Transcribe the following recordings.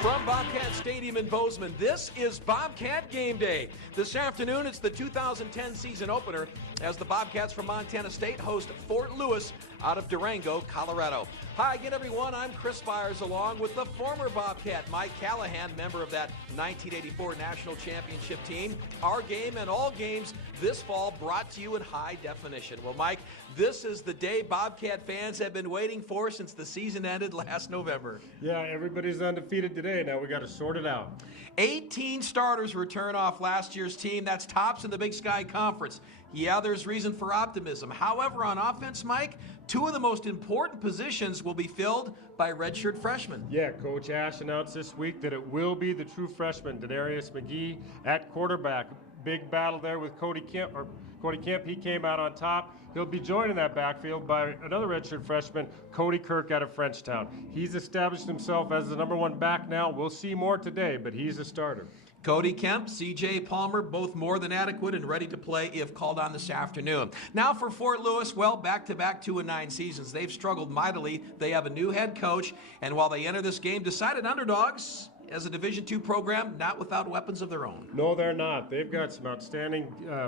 From Bobcat Stadium in Bozeman, this is Bobcat Game Day. This afternoon, it's the 2010 season opener as the Bobcats from Montana State host Fort Lewis out of Durango, Colorado. Hi again, everyone. I'm Chris Byers, along with the former Bobcat, Mike Callahan, member of that 1984 National Championship team. Our game and all games this fall brought to you in high definition. Well, Mike, this is the day Bobcat fans have been waiting for since the season ended last November. Yeah, everybody's undefeated today. Now we got to sort it out. 18 starters return off last year's team. That's tops in the Big Sky Conference. Yeah, there's reason for optimism. However, on offense, Mike, two of the most important positions will be filled by redshirt freshmen. Yeah, Coach Ash announced this week that it will be the true freshman, Denarius McGee, at quarterback. Big battle there with Cody Kemp. He came out on top. He'll be joined in that backfield by another redshirt freshman, Cody Kirk out of Frenchtown. He's established himself as the #1 back now. We'll see more today, but he's a starter. Cody Kemp, C.J. Palmer, both more than adequate and ready to play if called on this afternoon. Now for Fort Lewis, well, back-to-back 2-9 seasons. They've struggled mightily. They have a new head coach, and while they enter this game decided underdogs, as a Division II program, not without weapons of their own. No, they're not. They've got some outstanding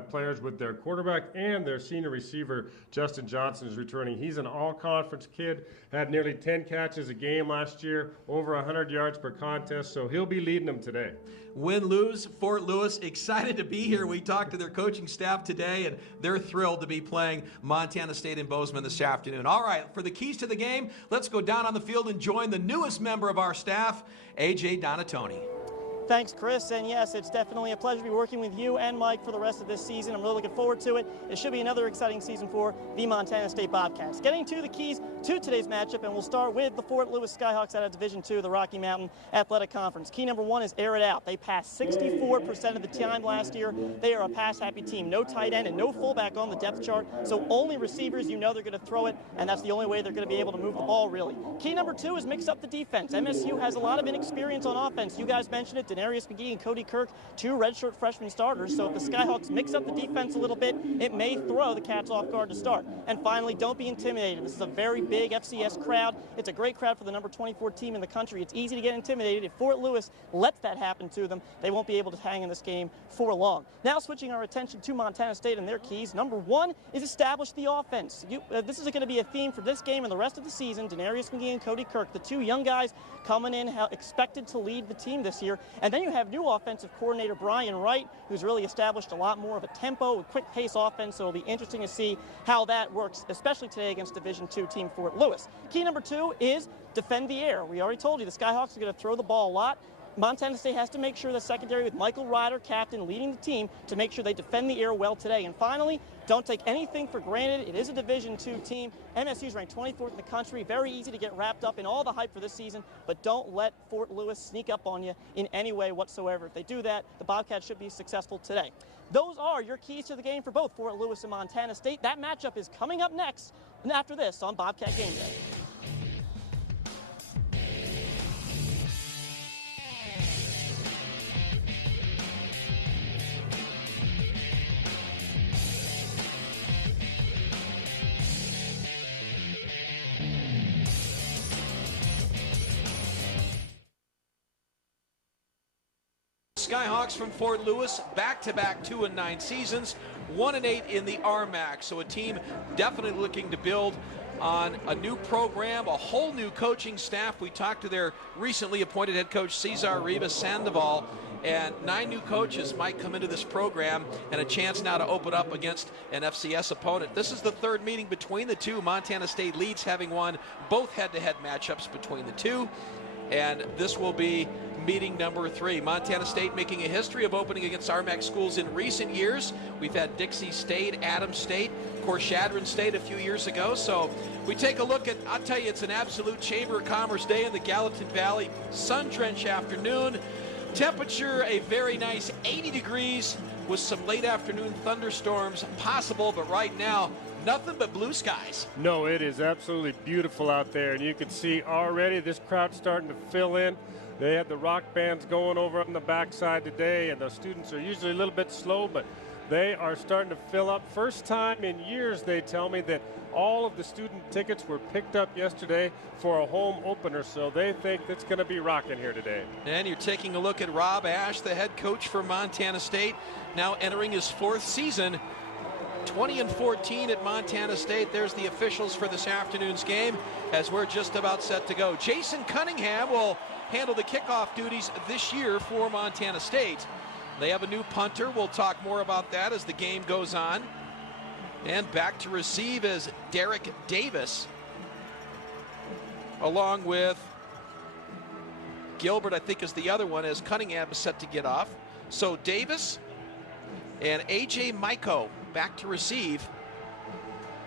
players with their quarterback, and their senior receiver, Justin Johnson, is returning. He's an all-conference kid, had nearly 10 catches a game last year, over 100 yards per contest, so he'll be leading them today. Win, lose, Fort Lewis excited to be here. We talked to their coaching staff today, and they're thrilled to be playing Montana State in Bozeman this afternoon. All right, for the keys to the game, let's go down on the field and join the newest member of our staff, A.J. Donatoni. Thanks, Chris, and yes, it's definitely a pleasure to be working with you and Mike for the rest of this season. I'm really looking forward to it. It should be another exciting season for the Montana State Bobcats. Getting to the keys to today's matchup, and we'll start with the Fort Lewis Skyhawks out of Division II, the Rocky Mountain Athletic Conference. Key number one is air it out. They passed 64% of the time last year. They are a pass-happy team. No tight end and no fullback on the depth chart, so only receivers, you know they're going to throw it, and that's the only way they're going to be able to move the ball, really. Key number two is mix up the defense. MSU has a lot of inexperience on offense. You guys mentioned it, Denarius McGee and Cody Kirk, two redshirt freshman starters, so if the Skyhawks mix up the defense a little bit, it may throw the Cats off guard to start. And finally, don't be intimidated. This is a very big FCS crowd. It's a great crowd for the number 24 team in the country. It's easy to get intimidated. If Fort Lewis lets that happen to them, they won't be able to hang in this game for long. Now switching our attention to Montana State and their keys. Number one is establish the offense. This is going to be a theme for this game and the rest of the season. Denarius McGee and Cody Kirk, the two young guys coming in expected to lead the team this year. And then you have new offensive coordinator Brian Wright, who's really established a lot more of a tempo, a quick pace offense, so it'll be interesting to see how that works, especially today against Division II team Fort Lewis. Key number two is defend the air. We already told you the Skyhawks are going to throw the ball a lot. Montana State has to make sure the secondary with Michael Ryder, captain, leading the team to make sure they defend the air well today. And finally, don't take anything for granted. It is a Division II team. MSU is ranked 24th in the country. Very easy to get wrapped up in all the hype for this season, but don't let Fort Lewis sneak up on you in any way whatsoever. If they do that, the Bobcats should be successful today. Those are your keys to the game for both Fort Lewis and Montana State. That matchup is coming up next and after this on Bobcat Game Day. Skyhawks from Fort Lewis, back-to-back 2-9 seasons, 1-8 in the RMAC. So a team definitely looking to build on a new program, a whole new coaching staff. We talked to their recently appointed head coach, Cesar Rivas Sandoval, and 9 new coaches might come into this program and a chance now to open up against an FCS opponent. This is the third meeting between the two. Montana State leads, having won both head-to-head matchups between the two, and this will be meeting number 3. Montana State making a history of opening against RMAC schools in recent years. We've had Dixie State, Adams State, of course Chadron State a few years ago. So we take a look at, I'll tell you, it's an absolute Chamber of Commerce day in the Gallatin Valley. Sun-drenched afternoon. Temperature a very nice 80 degrees with some late afternoon thunderstorms possible, but right now nothing but blue skies. No, it is absolutely beautiful out there, and you can see already this crowd starting to fill in. They have the rock bands going over on the backside today, and the students are usually a little bit slow, but They are starting to fill up. First time in years, they tell me, that all of the student tickets were picked up yesterday for a home opener, so they think it's going to be rocking here today. And you're taking a look at Rob Ash, the head coach for Montana State, now entering his 4th season. 20-14 at Montana State. There's the officials for this afternoon's game as we're just about set to go. Jason Cunningham will handle the kickoff duties this year for Montana State. They have a new punter. We'll talk more about that as the game goes on. And back to receive is Derek Davis, along with Gilbert, I think, is the other one, as Cunningham is set to get off. So Davis and A.J. Maiko back to receive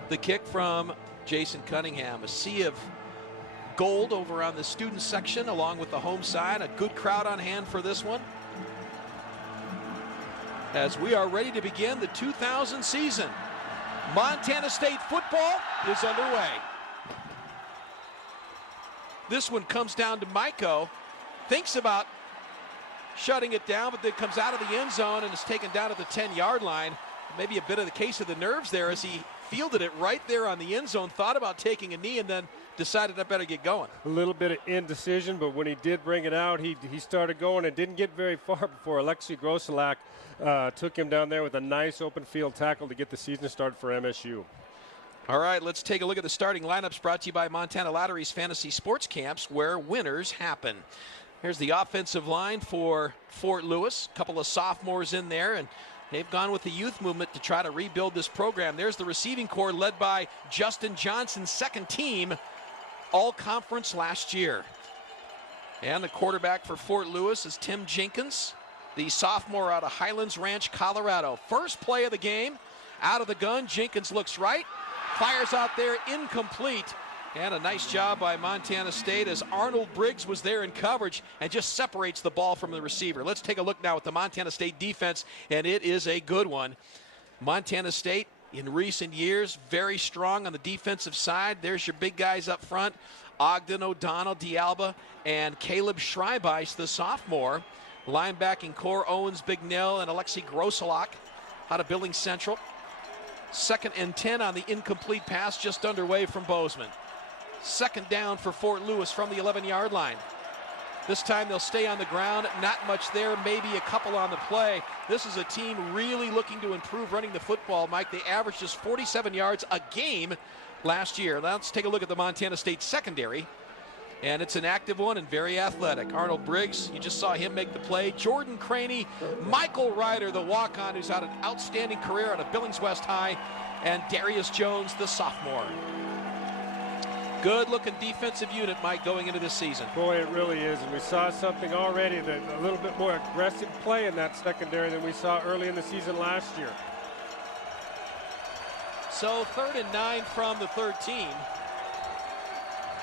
the kick from Jason Cunningham. A sea of gold over on the student section along with the home side. A good crowd on hand for this one, as we are ready to begin the 2000 season. Montana State football is underway. This one comes down to Maiko. Thinks about shutting it down, but then comes out of the end zone and is taken down at the 10-yard line. Maybe a bit of the case of the nerves there as he fielded it right there on the end zone, thought about taking a knee, and then decided I better get going. A little bit of indecision, but when he did bring it out, he started going and didn't get very far before Alexei Groselak took him down there with a nice open field tackle to get the season started for MSU. All right, let's take a look at the starting lineups brought to you by Montana Lottery's Fantasy Sports Camps, where winners happen. Here's the offensive line for Fort Lewis. A couple of sophomores in there, and they've gone with the youth movement to try to rebuild this program. There's the receiving corps led by Justin Johnson's second team, all-conference last year. And the quarterback for Fort Lewis is Tim Jenkins, the sophomore out of Highlands Ranch, Colorado. First play of the game, out of the gun. Jenkins looks right, fires out there, incomplete. And a nice job by Montana State as Arnold Briggs was there in coverage and just separates the ball from the receiver. Let's take a look now at the Montana State defense, and it is a good one. Montana State in recent years very strong on the defensive side. There's your big guys up front, Ogden O'Donnell, D'Alba, and Caleb Schreibeis, the sophomore. Linebacking core, Owens Bignell and Alexei Groselak out of Billings Central. 2nd and 10 on the incomplete pass just underway from Bozeman. 2nd down for Fort Lewis from the 11-yard line. This time they'll stay on the ground. Not much there, maybe a couple on the play. This is a team really looking to improve running the football, Mike. They averaged just 47 yards a game last year. Now let's take a look at the Montana State secondary. And it's an active one and very athletic. Arnold Briggs, you just saw him make the play. Jordan Craney, Michael Ryder, the walk-on, who's had an outstanding career out of Billings West High, and Darius Jones, the sophomore. Good-looking defensive unit, Mike, going into this season. Boy, it really is, and we saw something already, that a little bit more aggressive play in that secondary than we saw early in the season last year. So 3rd and 9 from the 13.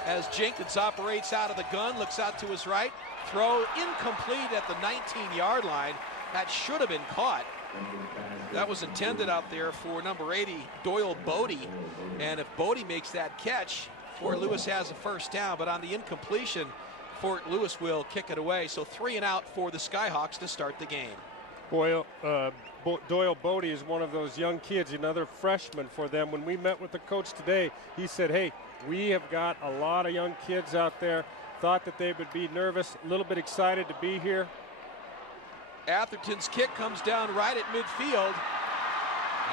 As Jenkins operates out of the gun, looks out to his right. Throw incomplete at the 19-yard line. That should have been caught. That was intended out there for number 80, Doyle Bodie. And if Bodie makes that catch, Fort Lewis has a first down. But on the incompletion, Fort Lewis will kick it away. So 3 and out for the Skyhawks to start the game. Boy, Doyle Bodie is one of those young kids, another freshman for them. When we met with the coach today, he said, hey, we have got a lot of young kids out there. Thought that they would be nervous, a little bit excited to be here. Atherton's kick comes down right at midfield.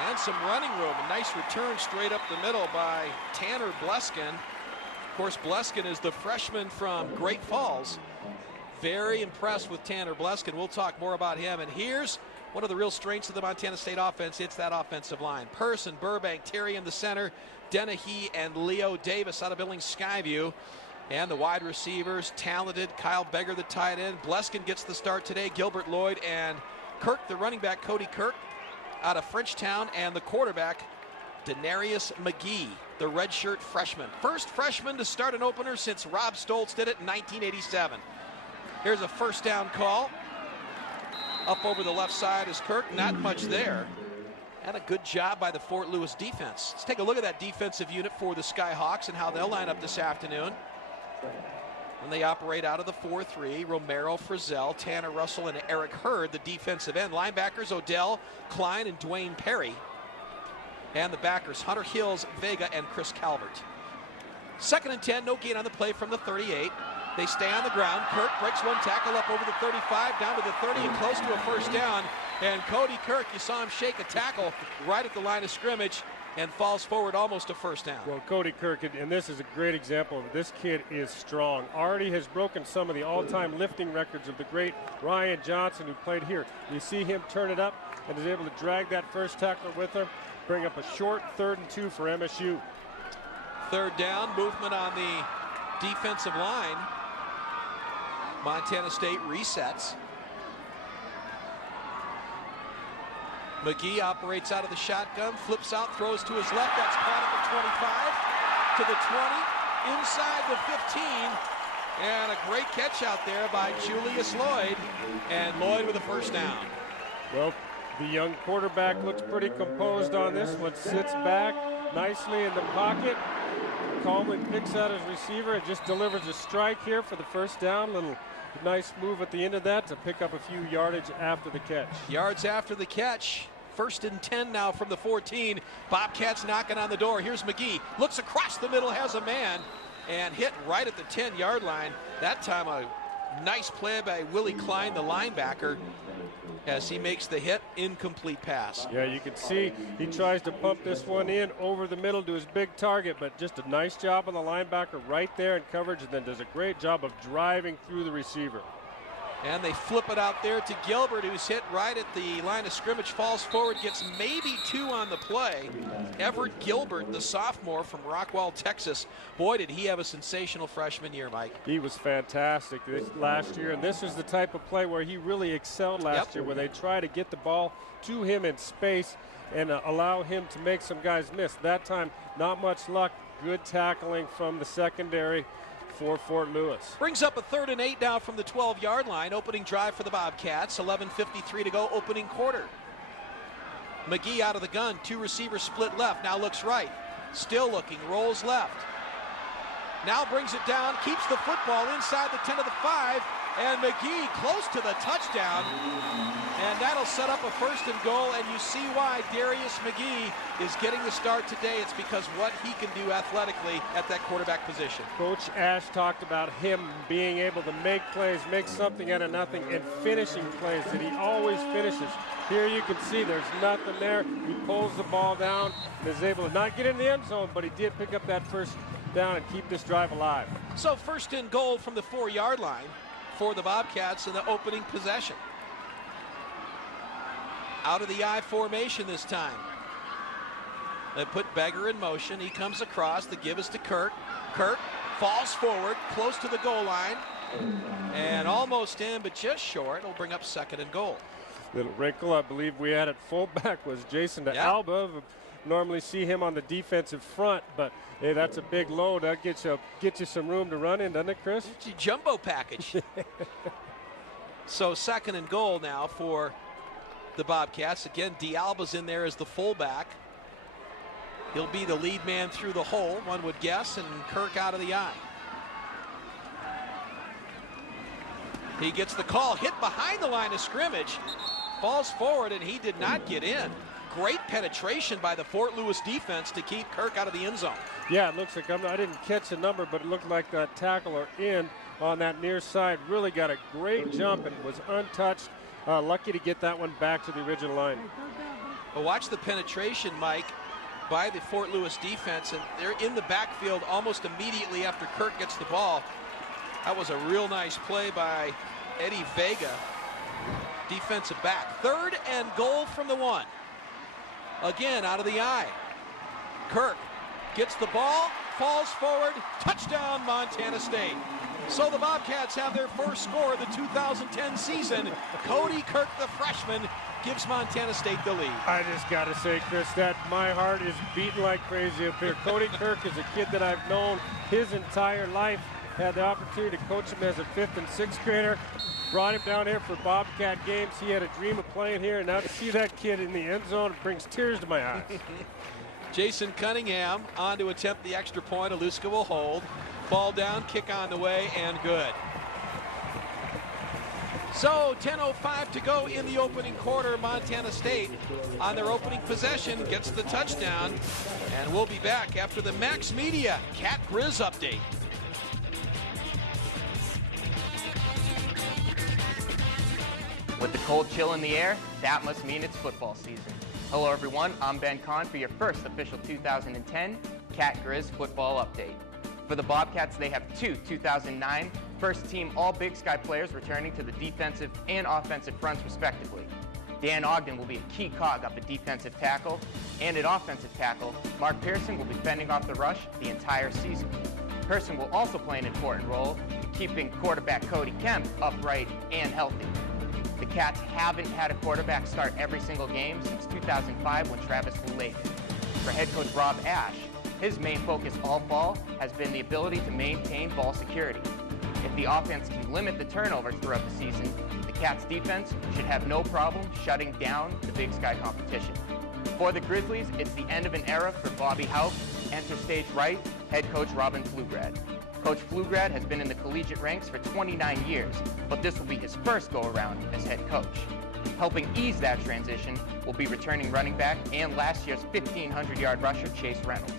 And some running room. A nice return straight up the middle by Tanner Bleskin. Of course, Bleskin is the freshman from Great Falls. Very impressed with Tanner Bleskin. We'll talk more about him. And here's one of the real strengths of the Montana State offense. It's that offensive line. Person, Burbank, Terry in the center, Dennehy and Leo Davis out of Billings Skyview. And the wide receivers, talented. Kyle Beggar, the tight end. Bleskin gets the start today. Gilbert Lloyd and Kirk, the running back, Cody Kirk, out of Frenchtown. And the quarterback, Denarius McGee, the redshirt freshman. First freshman to start an opener since Rob Stoltz did it in 1987. Here's a first down call. Up over the left side is Kirk. Not much there. And a good job by the Fort Lewis defense. Let's take a look at that defensive unit for the Skyhawks and how they'll line up this afternoon. When they operate out of the 4-3, Romero, Frizzell, Tanner Russell, and Eric Hurd, the defensive end. Linebackers, Odell, Klein, and Dwayne Perry. And the backers, Hunter Hills, Vega, and Chris Calvert. 2nd and 10, no gain on the play from the 38. They stay on the ground. Kirk breaks one tackle up over the 35, down to the 30, and close to a first down. And Cody Kirk, you saw him shake a tackle right at the line of scrimmage and falls forward almost a first down. Well, Cody Kirk, and this is a great example of it. This kid is strong. Already has broken some of the all-time lifting records of the great Ryan Johnson, who played here. You see him turn it up and is able to drag that first tackler with him, bring up a short 3rd and 2 for MSU. 3rd down, movement on the defensive line. Montana State resets. McGee operates out of the shotgun, flips out, throws to his left. That's caught at the 25, to the 20, inside the 15, and a great catch out there by Julius Lloyd, and Lloyd with a first down. Well, the young quarterback looks pretty composed on this one, sits back nicely in the pocket, calmly picks out his receiver and just delivers a strike here for the first down. Little nice move at the end of that to pick up a few yardage after the catch. Yards after the catch. 1st and 10 now from the 14. Bobcats knocking on the door. Here's McGee. Looks across the middle, has a man, and hit right at the 10-yard line. That time a nice play by Willie Klein, the linebacker, as he makes the hit. Incomplete pass. Yeah, you can see he tries to pump this one in over the middle to his big target, but just a nice job on the linebacker right there in coverage, and then does a great job of driving through the receiver. And they flip it out there to Gilbert, who's hit right at the line of scrimmage, falls forward, gets maybe 2 on the play. Everett Gilbert, the sophomore from Rockwall, Texas. Boy, did he have a sensational freshman year, Mike. He was fantastic last year, and this is the type of play where he really excelled last year, where they try to get the ball to him in space and allow him to make some guys miss. That time, not much luck. Good tackling from the secondary for Fort Lewis. Brings up a 3rd and 8 now from the 12-yard line. Opening drive for the Bobcats. 11:53 to go, opening quarter. McGee out of the gun. 2 receivers split left. Now looks right. Still looking. Rolls left. Now brings it down. Keeps the football inside the 10 of the 5. And McGee close to the touchdown. And that'll set up a 1st and goal. And you see why Darius McGee is getting the start today. It's because what he can do athletically at that quarterback position. Coach Ash talked about him being able to make plays, make something out of nothing, and finishing plays that he always finishes. Here you can see there's nothing there. He pulls the ball down and is able to not get in the end zone, but he did pick up that first down and keep this drive alive. So 1st and goal from the 4-yard line for the Bobcats in the opening possession. Out of the I formation this time. They put Beggar in motion. He comes across. The give is to Kirk. Kirk falls forward, close to the goal line, and almost in, but just short. It'll bring up 2nd and goal. Little wrinkle, I believe we had at fullback was Jason Alba. Normally see him on the defensive front, but hey, that's a big load. That gets you some room to run in, doesn't it, Chris? It's a jumbo package. So 2nd and goal now for the Bobcats. Again, D'Alba's in there as the fullback. He'll be the lead man through the hole, one would guess, and Kirk out of the eye. He gets the call, hit behind the line of scrimmage, falls forward, and he did not get in. Great penetration by the Fort Lewis defense to keep Kirk out of the end zone. Yeah, it looks like I didn't catch the number, but it looked like that tackler in on that near side really got a great jump and was untouched. Lucky to get that one back to the original line. Well, watch the penetration, Mike, by the Fort Lewis defense, and they're in the backfield almost immediately after Kirk gets the ball. That was a real nice play by Eddie Vega, defensive back. 3rd and goal from the 1. Again, out of the eye. Kirk gets the ball, falls forward, touchdown Montana State. So the Bobcats have their first score of the 2010 season. Cody Kirk, the freshman, gives Montana State the lead. I just got to say, Chris, that my heart is beating like crazy up here. Cody Kirk is a kid that I've known his entire life. Had the opportunity to coach him as a 5th and 6th grader. Brought him down here for Bobcat games. He had a dream of playing here, and now to see that kid in the end zone, it brings tears to my eyes. Jason Cunningham on to attempt the extra point. Aluska will hold. Ball down, kick on the way, and good. So 10:05 to go in the opening quarter. Montana State on their opening possession gets the touchdown. And we'll be back after the Max Media Cat Grizz update. With the cold chill in the air, that must mean it's football season. Hello everyone, I'm Ben Kahn for your first official 2010 Cat Grizz football update. For the Bobcats, they have two 2009 first-team All-Big Sky players returning to the defensive and offensive fronts respectively. Dan Ogden will be a key cog up at defensive tackle, and at offensive tackle, Mark Pearson will be fending off the rush the entire season. Pearson will also play an important role keeping quarterback Cody Kemp upright and healthy. The Cats haven't had a quarterback start every single game since 2005 when Travis Lulate. For head coach Rob Ash, his main focus all fall has been the ability to maintain ball security. If the offense can limit the turnovers throughout the season, the Cats defense should have no problem shutting down the Big Sky competition. For the Grizzlies, it's the end of an era for Bobby Haupt. Enter stage right, head coach Robin Pflugrad. Coach Pflugrad has been in the collegiate ranks for 29 years, but this will be his first go-around as head coach. Helping ease that transition will be returning running back and last year's 1,500-yard rusher Chase Reynolds.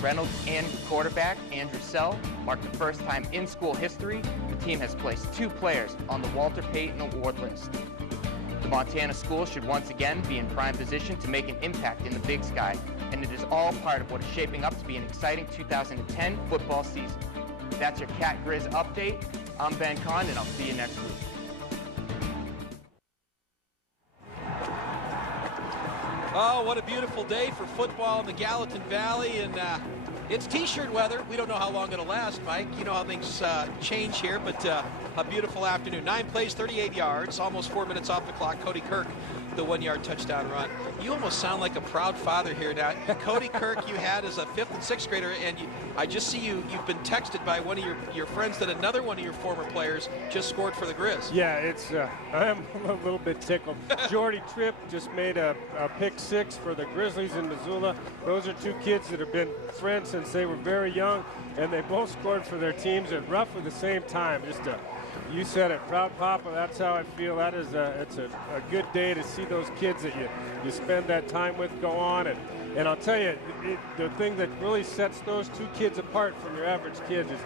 Reynolds and quarterback Andrew Sell marked the first time in school history the team has placed 2 players on the Walter Payton Award list. The Montana school should once again be in prime position to make an impact in the Big Sky, and it is all part of what is shaping up to be an exciting 2010 football season. That's your Cat Grizz update. I'm Ben Kahn, and I'll see you next week. Oh, what a beautiful day for football in the Gallatin Valley, and it's t-shirt weather. We don't know how long it'll last, Mike. You know how things change here, but a beautiful afternoon. 9 plays, 38 yards, almost 4 minutes off the clock. Cody Kirk, the 1-yard touchdown run. You almost sound like a proud father here now. Cody Kirk, you had as a 5th and 6th grader, and I just see you've been texted by one of your friends that another one of your former players just scored for the Grizz. Yeah, it's I'm a little bit tickled. Jordy Tripp just made a pick 6 for the Grizzlies in Missoula. Those are 2 kids that have been friends since they were very young, and they both scored for their teams at roughly the same time. You said it, proud papa. That's how I feel. That is it's a good day to see those kids that you spend that time with go on. And I'll tell you, the thing that really sets those 2 kids apart from your average kids is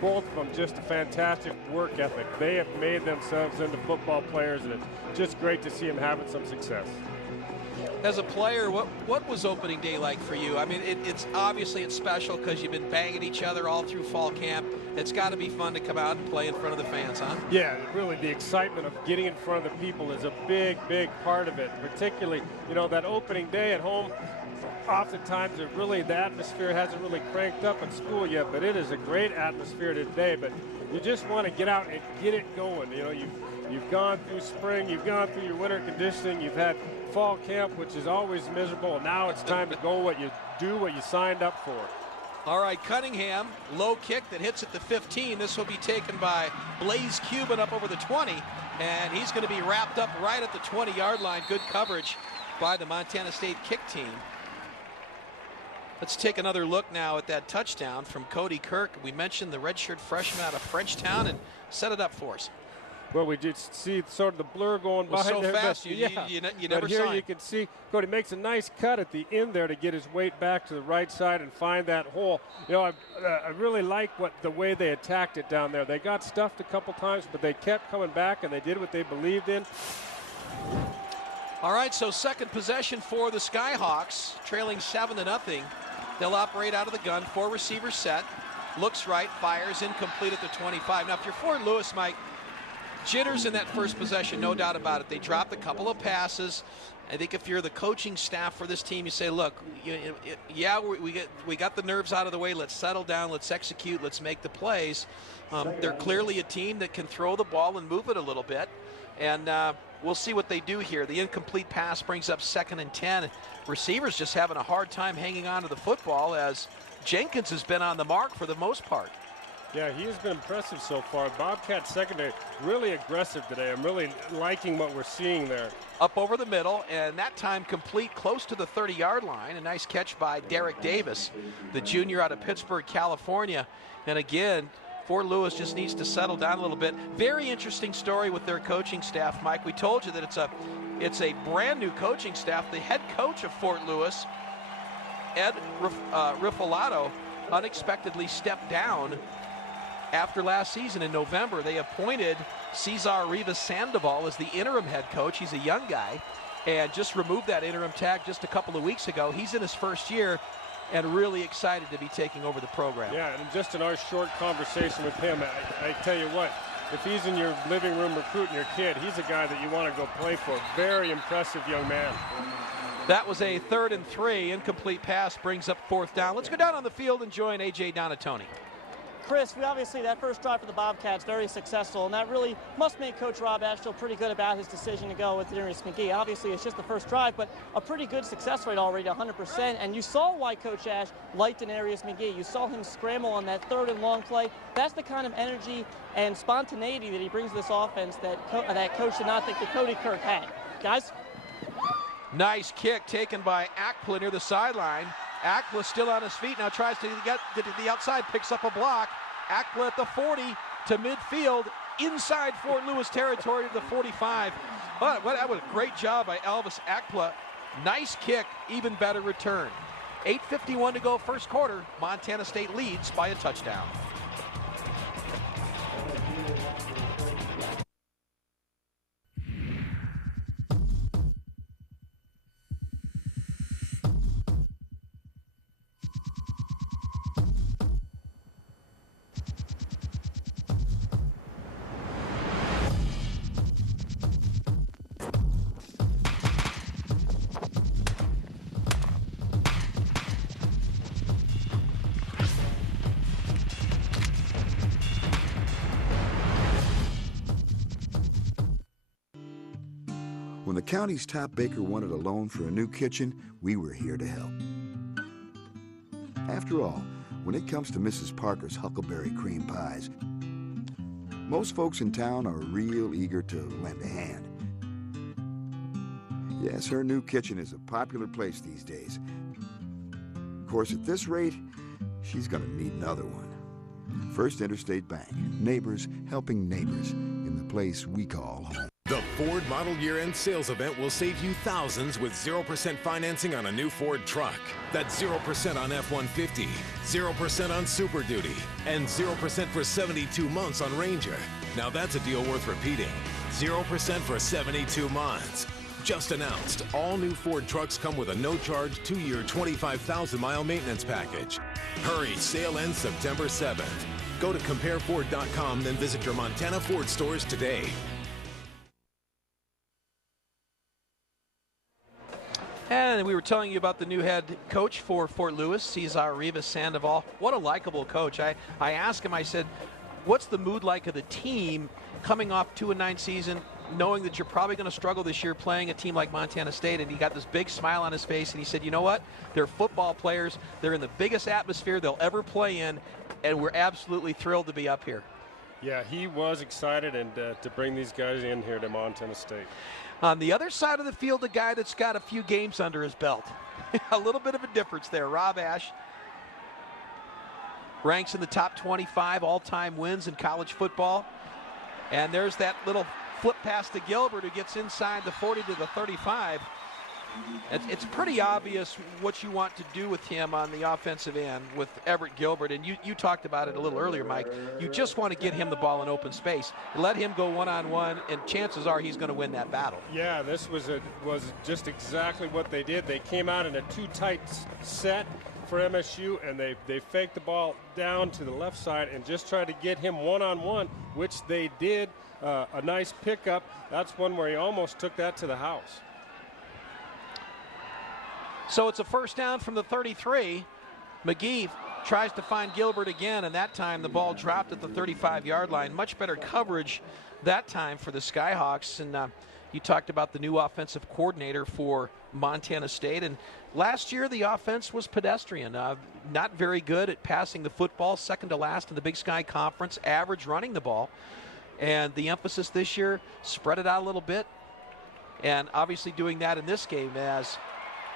both of them just a fantastic work ethic. They have made themselves into football players, and it's just great to see them having some success. As a player, what was opening day like for you? I mean, it's obviously it's special because you've been banging each other all through fall camp. It's got to be fun to come out and play in front of the fans, huh? Yeah, really the excitement of getting in front of the people is a big, big part of it. Particularly, that opening day at home, oftentimes the atmosphere hasn't really cranked up at school yet, but it is a great atmosphere today. But you just want to get out and get it going. You've gone through spring, you've gone through your winter conditioning, you've had fall camp, which is always miserable, and now it's time to go what you signed up for. All right, Cunningham, low kick that hits at the 15. This will be taken by Blaze Cuban up over the 20, and he's going to be wrapped up right at the 20-yard line. Good coverage by the Montana State kick team. Let's take another look now at that touchdown from Cody Kirk. We mentioned the redshirt freshman out of Frenchtown, and set it up for us. Well, we did see sort of the blur going by so there. Fast, you never but here saw you it. can see Cody makes a nice cut at the end there to get his weight back to the right side and find that hole. I really like the way they attacked it down there. They got stuffed a couple times, but they kept coming back, and they did what they believed in. All right, so second possession for the Skyhawks, trailing 7-0. They'll operate out of the gun, 4 receivers set. Looks right, fires, incomplete at the 25. Now, if you're Fort Lewis, Mike, jitters in that first possession, no doubt about it. They dropped a couple of passes. I think if you're the coaching staff for this team, you say, look, we got the nerves out of the way. Let's settle down. Let's execute. Let's make the plays. They're clearly a team that can throw the ball and move it a little bit. And we'll see what they do here. The incomplete pass brings up 2nd and 10. Receivers just having a hard time hanging on to the football as Jenkins has been on the mark for the most part. Yeah, he has been impressive so far. Bobcat secondary, really aggressive today. I'm really liking what we're seeing there. Up over the middle, and that time complete close to the 30-yard line. A nice catch by Derek Davis, the junior out of Pittsburgh, California. And again, Fort Lewis just needs to settle down a little bit. Very interesting story with their coaching staff, Mike. We told you that it's a brand new coaching staff. The head coach of Fort Lewis, Ed Rifalato, unexpectedly stepped down after last season in November. They appointed Cesar Rivas Sandoval as the interim head coach. He's a young guy and just removed that interim tag just a couple of weeks ago. He's in his first year and really excited to be taking over the program. Yeah, and just in our short conversation with him, I tell you what, if he's in your living room recruiting your kid, he's a guy that you want to go play for. Very impressive young man. That was a 3rd and 3. Incomplete pass brings up 4th down. Let's go down on the field and join A.J. Donatoni. Chris, obviously that first drive for the Bobcats very successful, and that really must make Coach Rob Ash feel pretty good about his decision to go with Darius McGee. Obviously, it's just the first drive, but a pretty good success rate already, 100%. And you saw why Coach Ash liked Darius McGee. You saw him scramble on that 3rd and long play. That's the kind of energy and spontaneity that he brings to this offense that Coach did not think that Cody Kirk had. Guys? Nice kick taken by Akpla near the sideline. Akpla still on his feet now, tries to get to the outside, picks up a block. Akpla at the 40 to midfield, inside Fort Lewis territory to the 45. That was a great job by Elvis Akpla. Nice kick, even better return. 8:51 to go, first quarter. Montana State leads by a touchdown. When the county's top baker wanted a loan for a new kitchen, we were here to help. After all, when it comes to Mrs. Parker's Huckleberry Cream Pies, most folks in town are real eager to lend a hand. Yes, her new kitchen is a popular place these days. Of course, at this rate, she's gonna need another one. First Interstate Bank, neighbors helping neighbors in the place we call home. The Ford Model Year-End Sales Event will save you thousands with 0% financing on a new Ford truck. That's 0% on F-150, 0% on Super Duty, and 0% for 72 months on Ranger. Now that's a deal worth repeating. 0% for 72 months. Just announced, all new Ford trucks come with a no-charge 2-year 25,000-mile maintenance package. Hurry, sale ends September 7th. Go to CompareFord.com, then visit your Montana Ford stores today. And we were telling you about the new head coach for Fort Lewis, Cesar Rivas Sandoval. What a likable coach. I asked him, I said, what's the mood like of the team coming off 2-9 season, knowing that you're probably going to struggle this year playing a team like Montana State? And he got this big smile on his face, and he said, you know what? They're football players. They're in the biggest atmosphere they'll ever play in, and we're absolutely thrilled to be up here. Yeah, he was excited and to bring these guys in here to Montana State. On the other side of the field, a guy that's got a few games under his belt. A little bit of a difference there. Rob Ash ranks in the top 25 all-time wins in college football. And there's that little flip pass to Gilbert, who gets inside the 40 to the 35. It's pretty obvious what you want to do with him on the offensive end with Everett Gilbert. And you talked about it a little earlier, Mike. You just want to get him the ball in open space. Let him go one-on-one, and chances are he's going to win that battle. Yeah, this was just exactly what they did. They came out in a too-tight set for MSU, and they faked the ball down to the left side and just tried to get him one-on-one, which they did. A nice pickup. That's one where he almost took that to the house. So it's a first down from the 33. McGee tries to find Gilbert again, and that time the ball dropped at the 35-yard line. Much better coverage that time for the Skyhawks. And You talked about the new offensive coordinator for Montana State, and last year the offense was pedestrian. Not very good at passing the football, second to last in the Big Sky Conference, average running the ball. And the emphasis this year, spread it out a little bit, and obviously doing that in this game as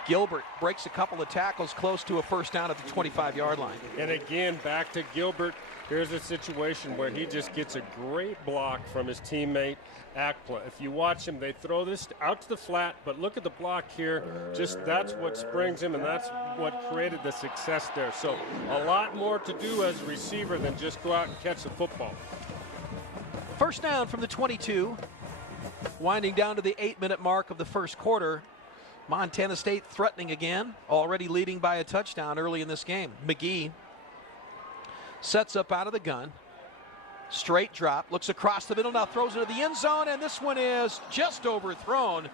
Gilbert breaks a couple of tackles close to a first down at the 25-yard line. And again, back to Gilbert. Here's a situation where he just gets a great block from his teammate, Akpla. If you watch him, they throw this out to the flat, but look at the block here. Just that's what springs him, and that's what created the success there. So a lot more to do as a receiver than just go out and catch the football. First down from the 22, winding down to the 8-minute mark of the first quarter. Montana State threatening again, already leading by a touchdown early in this game. McGee sets up out of the gun. Straight drop, looks across the middle, now throws it to the end zone, and this one is just overthrown.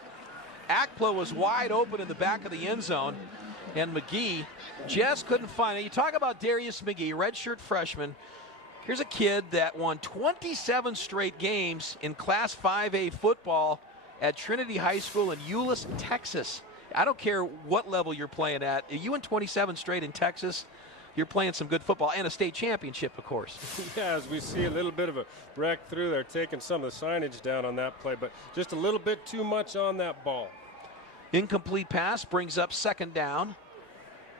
Akpla was wide open in the back of the end zone, and McGee just couldn't find it. You talk about Darius McGee, redshirt freshman. Here's a kid that won 27 straight games in Class 5A football at Trinity High School in Euless, Texas. I don't care what level you're playing at. You win 27 straight in Texas, you're playing some good football, and a state championship, of course. Yeah, as we see a little bit of a breakthrough, they're taking some of the signage down on that play, but just a little bit too much on that ball. Incomplete pass brings up second down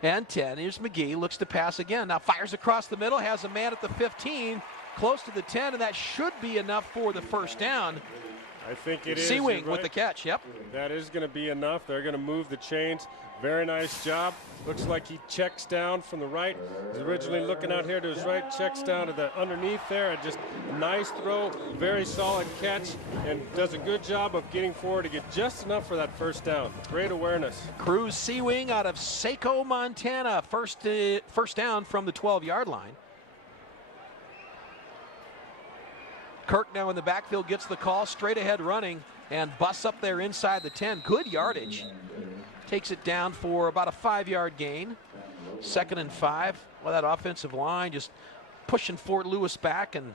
and 10. Here's McGee, looks to pass again. Now fires across the middle, has a man at the 15, close to the 10, and that should be enough for the first down. I think it is. Sea-Wing with the catch, yep. That is going to be enough. They're going to move the chains. Very nice job. Looks like he checks down from the right. He's originally looking out here to his right, checks down to the underneath there, and just a nice throw, very solid catch, and does a good job of getting forward to get just enough for that first down. Great awareness. Cruz Sea-Wing out of Saco, Montana. First down from the 12-yard line. Kirk now in the backfield gets the call, straight ahead running, and busts up there inside the 10. Good yardage. Takes it down for about a 5-yard gain. 2nd and 5. Well, that offensive line just pushing Fort Lewis back and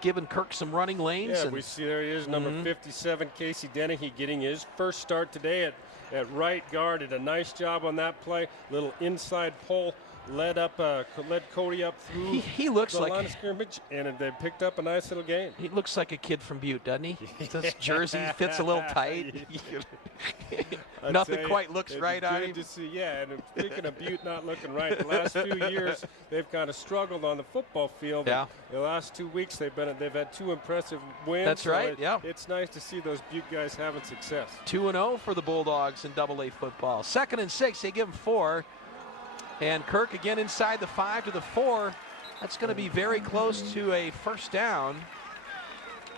giving Kirk some running lanes. Yeah, we see there he is, number 57, Casey Dennehy, getting his first start today at right guard. Did a nice job on that play. Little inside pull. Led Cody up through he looks the like line of scrimmage, and they picked up a nice little gain. He looks like a kid from Butte, doesn't he? This jersey fits a little tight. Nothing quite looks right on him. To see, yeah, and speaking of Butte not looking right, the last few years they've kind of struggled on the football field. Yeah. The last 2 weeks they've had 2 impressive wins. That's right, yeah. It's nice to see ththose Butte guys having success. 2-0 for the Bulldogs in AA football. 2nd and 6, they give him 4. And Kirk again inside the 5 to the 4. That's going to be very close to a first down.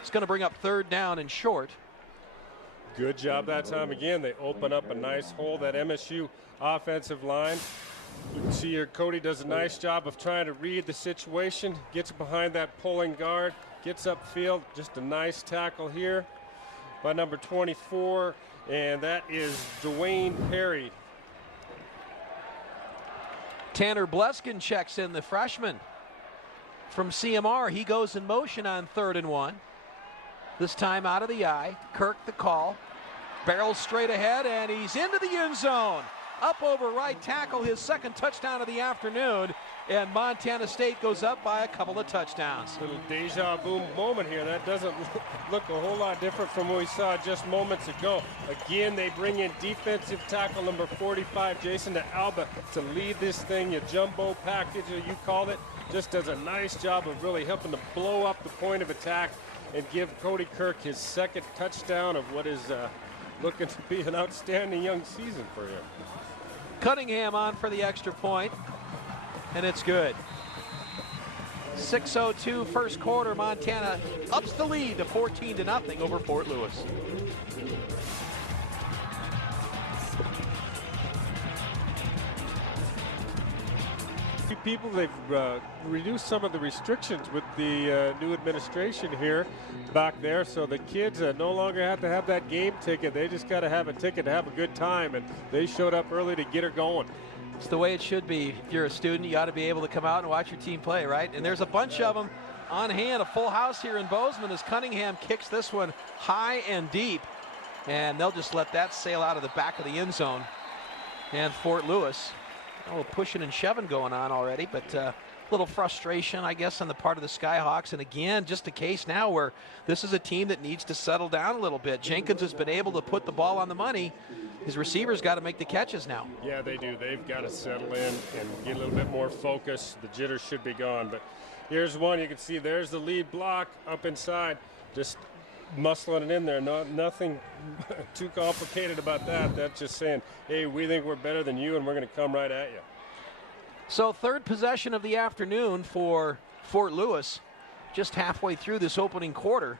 It's going to bring up 3rd down and short. Good job that time again. They open up a nice hole, that MSU offensive line. You can see here Cody does a nice job of trying to read the situation, gets behind that pulling guard, gets upfield. Just a nice tackle here by number 24, and that is Dwayne Perry. Tanner Bleskin checks in, the freshman from CMR. He goes in motion on 3rd and 1. This time out of the eye. Kirk the call. Barrels straight ahead, and he's into the end zone. Up over right tackle, his 2nd touchdown of the afternoon, and Montana State goes up by a couple of touchdowns. Little deja vu moment here. That doesn't look a whole lot different from what we saw just moments ago. Again, they bring in defensive tackle number 45, Jason Alba, to lead this thing. A jumbo package, as you called it. Just does a nice job of really helping to blow up the point of attack and give Cody Kirk his 2nd touchdown of what is looking to be an outstanding young season for him. Cunningham on for the extra point, and it's good. 6:02 first quarter. Montana ups the lead to 14-0 over Fort Lewis. People, they've reduced some of the restrictions with the new administration here back there, so the kids no longer have to have that game ticket. They just got to have a ticket to have a good time, and they showed up early to get her going. It's the way it should be. If you're a student, you ought to be able to come out and watch your team play, right? And there's a bunch of them on hand, a full house here in Bozeman as Cunningham kicks this one high and deep. and they'll just let that sail out of the back of the end zone. And Fort Lewis, a little pushing and shoving going on already, but a little frustration, I guess, on the part of the Skyhawks. And again, just a case now where this is a team that needs to settle down a little bit. Jenkins has been able to put the ball on the money. His receivers got to make the catches now. Yeah, they do. They've got to settle in and get a little bit more focus. The jitters should be gone. But here's one. You can see there's the lead block up inside. Just muscling it in there. Nothing too complicated about that. That's just saying, hey, we think we're better than you, and we're going to come right at you. So third possession of the afternoon for Fort Lewis, just halfway through this opening quarter.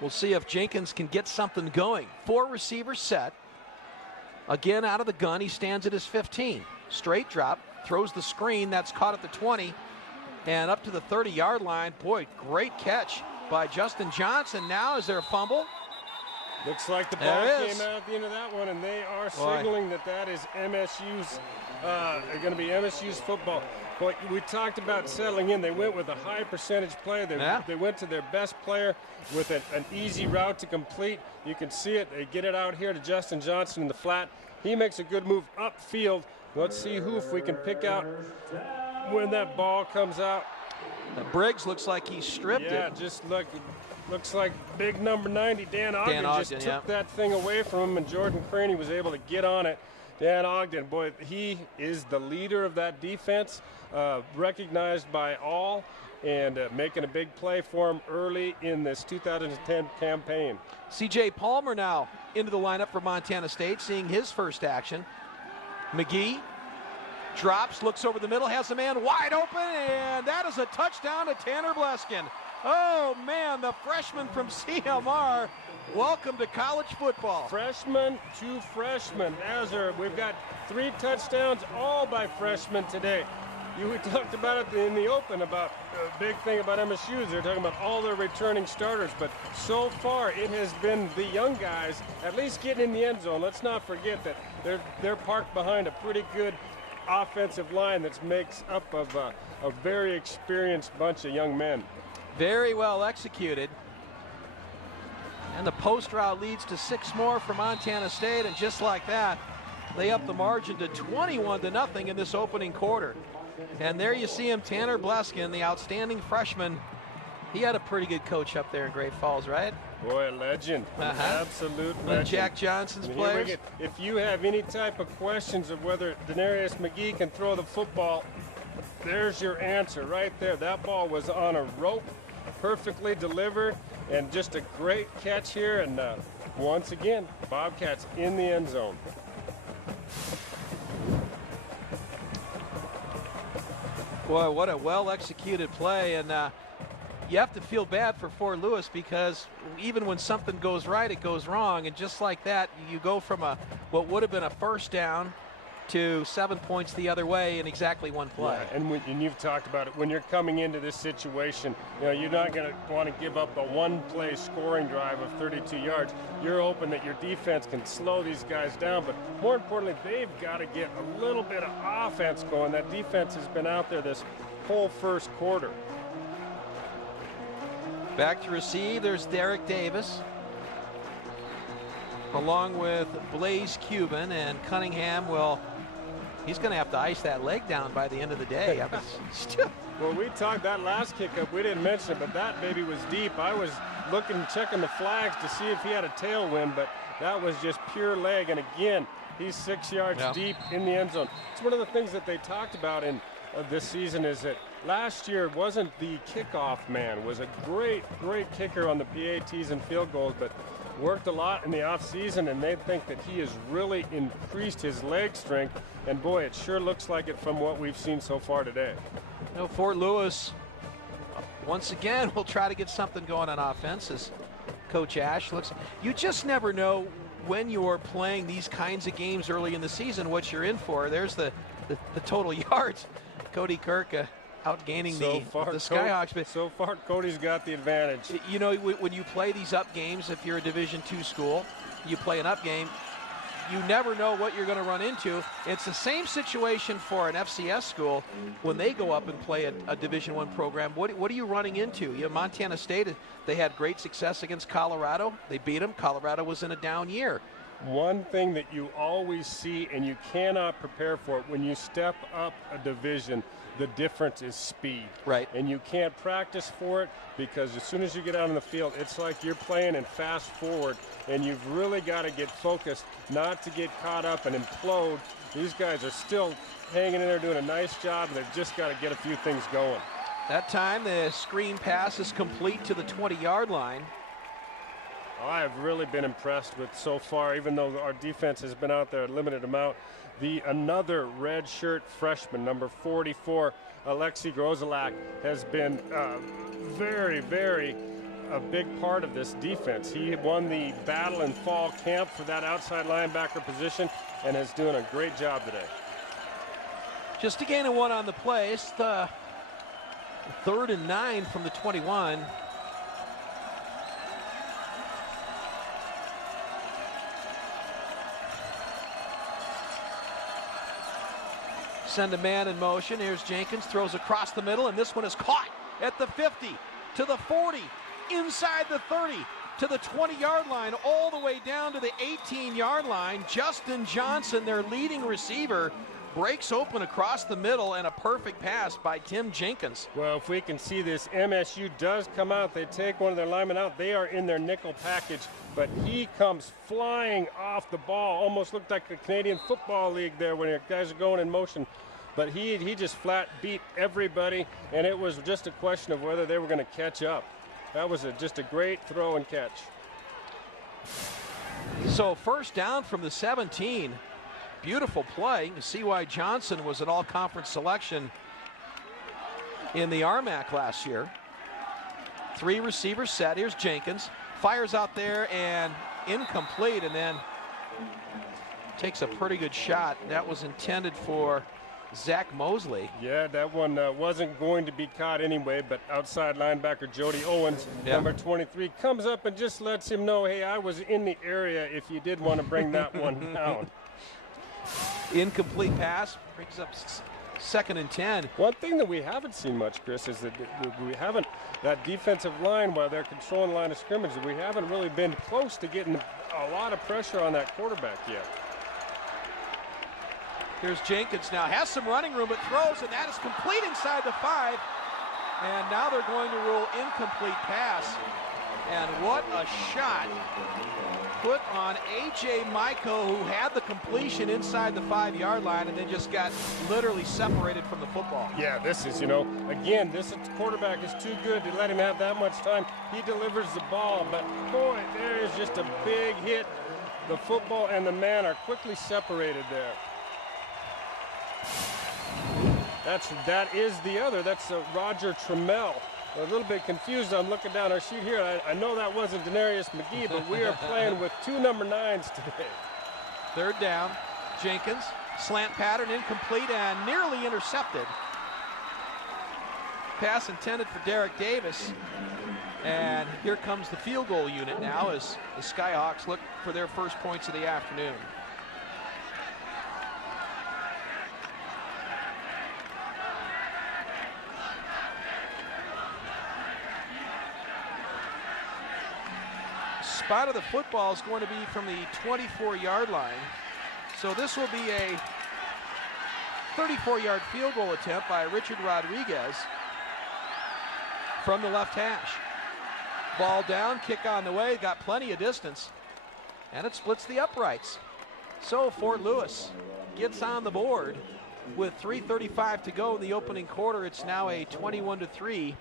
We'll see if Jenkins can get something going. 4 receivers set. Again, out of the gun, he stands at his 15. Straight drop, throws the screen. That's caught at the 20 and up to the 30-yard line. Boy, great catch by Justin Johnson. Now, is there a fumble? Looks like the ball came out at the end of that one, and they are signaling that is MSU's, going to be MSU's football. Boy, we talked about settling in. They went with a high percentage player. They went to their best player with an easy route to complete. You can see it. They get it out here to Justin Johnson in the flat. He makes a good move upfield. Let's see if we can pick out when that ball comes out. Briggs looks like he stripped it. Yeah, just looks like big number 90, Dan Ogden, just took that thing away from him, and Jordan Craney was able to get on it. Dan Ogden, boy, he is the leader of that defense, recognized by all, and making a big play for him early in this 2010 campaign. C.J. Palmer now into the lineup for Montana State, seeing his first action. McGee drops, looks over the middle, has a man wide open, and that is a touchdown to Tanner Bleskin. Oh, man, the freshman from CMR. Welcome to college football. Freshman to freshman. We've got 3 touchdowns, all by freshmen today. We talked about it in the open about a big thing about MSU. They're talking about all their returning starters, but so far it has been the young guys at least getting in the end zone. Let's not forget that they're parked behind a pretty good offensive line that makes up of a very experienced bunch of young men. Very well executed. And the post route leads to 6 more for Montana State, and just like that, they up the margin to 21-0 in this opening quarter. And there you see him, Tanner Bleskin, the outstanding freshman. He had a pretty good coach up there in Great Falls, right? Boy, a legend. Absolute legend. Jack Johnson's players. If you have any type of questions of whether Denarius McGee can throw the football, there's your answer right there. That ball was on a rope, perfectly delivered, and just a great catch here. And once again, Bobcats in the end zone. Boy, what a well-executed play. And you have to feel bad for Fort Lewis, because even when something goes right, it goes wrong. And just like that, you go from what would have been a first down to 7 points the other way in exactly one play. Yeah, and you've talked about it. When you're coming into this situation, you're not going to want to give up a one-play scoring drive of 32 yards. You're hoping that your defense can slow these guys down, but more importantly, they've got to get a little bit of offense going. That defense has been out there this whole first quarter. Back to receive, there's Derek Davis, along with Blaze Cuban, and Cunningham he's going to have to ice that leg down by the end of the day. Well, we talked that last kick-up. We didn't mention it, but that baby was deep. I was checking the flags to see if he had a tailwind, but that was just pure leg. And again, he's 6 yards deep in the end zone. It's one of the things that they talked about in this season is that last year wasn't the kickoff man. Was a great kicker on the PATs and field goals, but worked a lot in the offseason, and they think that he has really increased his leg strength. And boy, it sure looks like it from what we've seen so far today. Fort Lewis, once again, will try to get something going on offense as Coach Ash looks. You just never know when you're playing these kinds of games early in the season what you're in for. There's the total yards. Cody Kirk outgaining the Skyhawks. But so far, Cody's got the advantage. When you play these up games, if you're a Division II school, you play an up game, you never know what you're going to run into. It's the same situation for an FCS school when they go up and play a Division I program. What are you running into? You know, Montana State, they had great success against Colorado. They beat them. Colorado was in a down year. One thing that you always see, and you cannot prepare for it, when you step up a division, the difference is speed. Right. And you can't practice for it, because as soon as you get out on the field, it's like you're playing in fast forward, and you've really got to get focused not to get caught up and implode. These guys are still hanging in there doing a nice job, and they've just got to get a few things going. That time, the screen pass is complete to the 20-yard line. I have really been impressed with so far, even though our defense has been out there a limited amount. Another redshirt freshman, number 44, Alexei Grozalak, has been very, very a big part of this defense. He won the battle in fall camp for that outside linebacker position and is doing a great job today. Just a gain of 1 on the play. It's the 3rd and 9 from the 21. Send a man in motion. Here's Jenkins, throws across the middle, and this one is caught at the 50, to the 40, inside the 30, to the 20-yard line, all the way down to the 18-yard line. Justin Johnson, their leading receiver, breaks open across the middle, and a perfect pass by Tim Jenkins. Well, if we can see this, MSU does come out. They take one of their linemen out. They are in their nickel package, but he comes flying off the ball. Almost looked like the Canadian Football League there when the guys are going in motion. But he just flat beat everybody, and it was just a question of whether they were going to catch up. That was just a great throw and catch. So first down from the 17. Beautiful play. You see why Johnson was an all-conference selection in the RMAC last year. 3 receivers set. Here's Jenkins. Fires out there and incomplete, and then takes a pretty good shot. That was intended for Zach Mosley. Yeah, that one wasn't going to be caught anyway, but outside linebacker Jody Owens, number 23, comes up and just lets him know, hey, I was in the area if you did want to bring that one down. Incomplete pass, brings up 2nd and 10. One thing that we haven't seen much, Chris, is that we haven't, that defensive line, while they're controlling the line of scrimmage, we haven't really been close to getting a lot of pressure on that quarterback yet. Here's Jenkins now, has some running room, but throws, and that is complete inside the 5. And now they're going to rule incomplete pass. And what a shot put on A.J. Maiko, who had the completion inside the 5-yard line and then just got literally separated from the football. Yeah, this is, again, this quarterback is too good to let him have that much time. He delivers the ball, but boy, there is just a big hit. The football and the man are quickly separated there. That is the other. That's Roger Trammell. We're a little bit confused. I'm looking down our sheet here. I know that wasn't Denarius McGee, but we are playing with 2 number 9s today. 3rd down. Jenkins, slant pattern, incomplete, and nearly intercepted. Pass intended for Derek Davis. And here comes the field goal unit now as the Skyhawks look for their first points of the afternoon. Spot of the football is going to be from the 24-yard line. So this will be a 34-yard field goal attempt by Richard Rodriguez from the left hash. Ball down, kick on the way, got plenty of distance, and it splits the uprights. So Fort Lewis gets on the board with 3:35 to go in the opening quarter. It's now a 21-3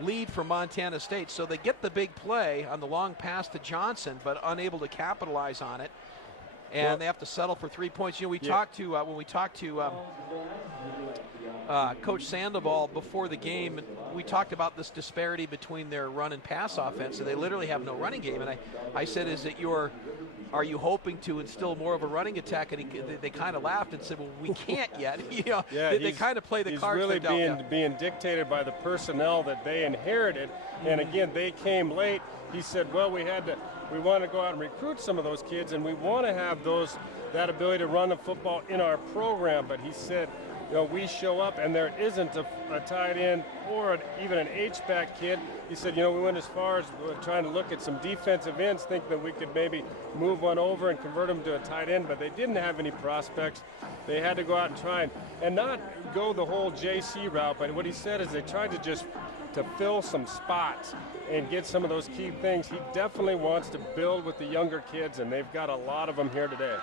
lead for Montana State. So they get the big play on the long pass to Johnson, but unable to capitalize on it. And they have to settle for 3 points. We talked to when we talked to Coach Sandoval before the game. We talked about this disparity between their run and pass offense, and they literally have no running game. And I said, are you hoping to instill more of a running attack? And they kind of laughed and said, well, we can't yet. They kind of play the cards. He's really being dictated by the personnel that they inherited. And again, they came late. He said, well, we want to go out and recruit some of those kids, and we want to have that ability to run the football in our program. But he said, we show up and there isn't a tight end or even an H-back kid. He said, we went as far as trying to look at some defensive ends, think that we could maybe move one over and convert them to a tight end, but they didn't have any prospects. They had to go out and try and not go the whole JC route, but what he said is they tried to fill some spots and get some of those key things. He definitely wants to build with the younger kids, and they've got a lot of them here today.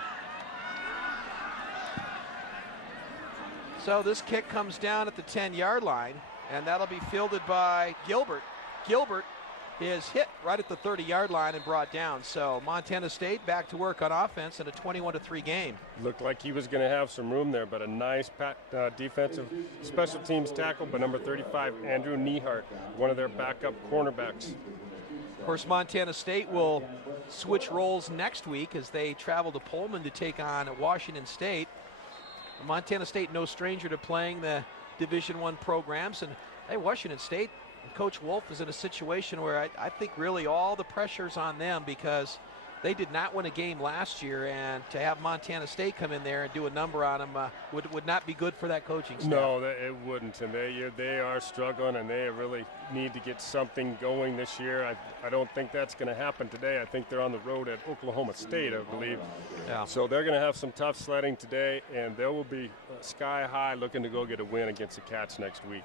So this kick comes down at the 10-yard line, and that'll be fielded by Gilbert. Gilbert is hit right at the 30-yard line and brought down. So Montana State back to work on offense in a 21-3 game. Looked like he was going to have some room there, but a nice defensive special teams tackle by number 35, Andrew Nehart, one of their backup cornerbacks. Of course, Montana State will switch roles next week as they travel to Pullman to take on Washington State. Montana State no stranger to playing the Division I programs, and hey, Washington State, Coach Wolf is in a situation where I think really all the pressure's on them because they did not win a game last year, and to have Montana State come in there and do a number on them would not be good for that coaching staff. No, it wouldn't, and they are struggling, and they really need to get something going this year. I don't think that's going to happen today. I think they're on the road at Oklahoma State, I believe. Yeah. So they're going to have some tough sledding today, and they will be sky high looking to go get a win against the Cats next week.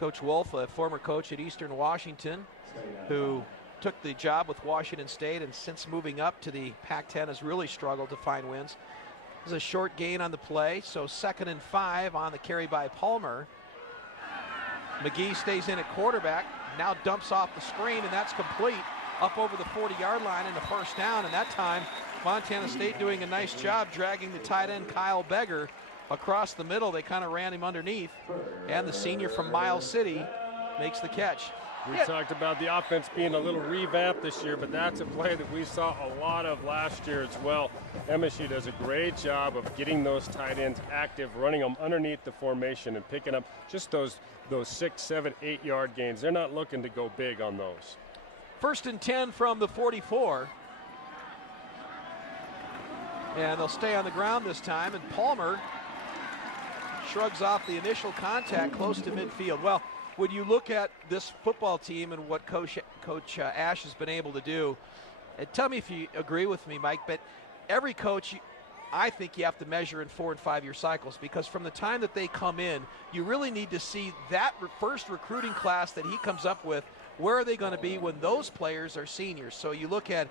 Coach Wolf, a former coach at Eastern Washington, who took the job with Washington State and since moving up to the Pac-10 has really struggled to find wins. There's a short gain on the play, so 2nd and 5 on the carry by Palmer. McGee stays in at quarterback, now dumps off the screen, and that's complete up over the 40-yard line in the first down, and that time Montana State doing a nice job dragging the tight end Kyle Beggar across the middle. They kind of ran him underneath, and the senior from Miles City makes the catch. We talked about the offense being a little revamped this year, but that's a play that we saw a lot of last year as well. MSU does a great job of getting those tight ends active, running them underneath the formation and picking up just those 6, 7, 8-yard gains. They're not looking to go big on those. 1st and 10 from the 44. And they'll stay on the ground this time, and Palmer shrugs off the initial contact close to midfield. Well, when you look at this football team and what Coach Ash has been able to do, tell me if you agree with me, Mike, but every coach, I think you have to measure in 4- and 5-year cycles, because from the time that they come in, you really need to see that first recruiting class that he comes up with, where are they going to be when those players are seniors? So you look at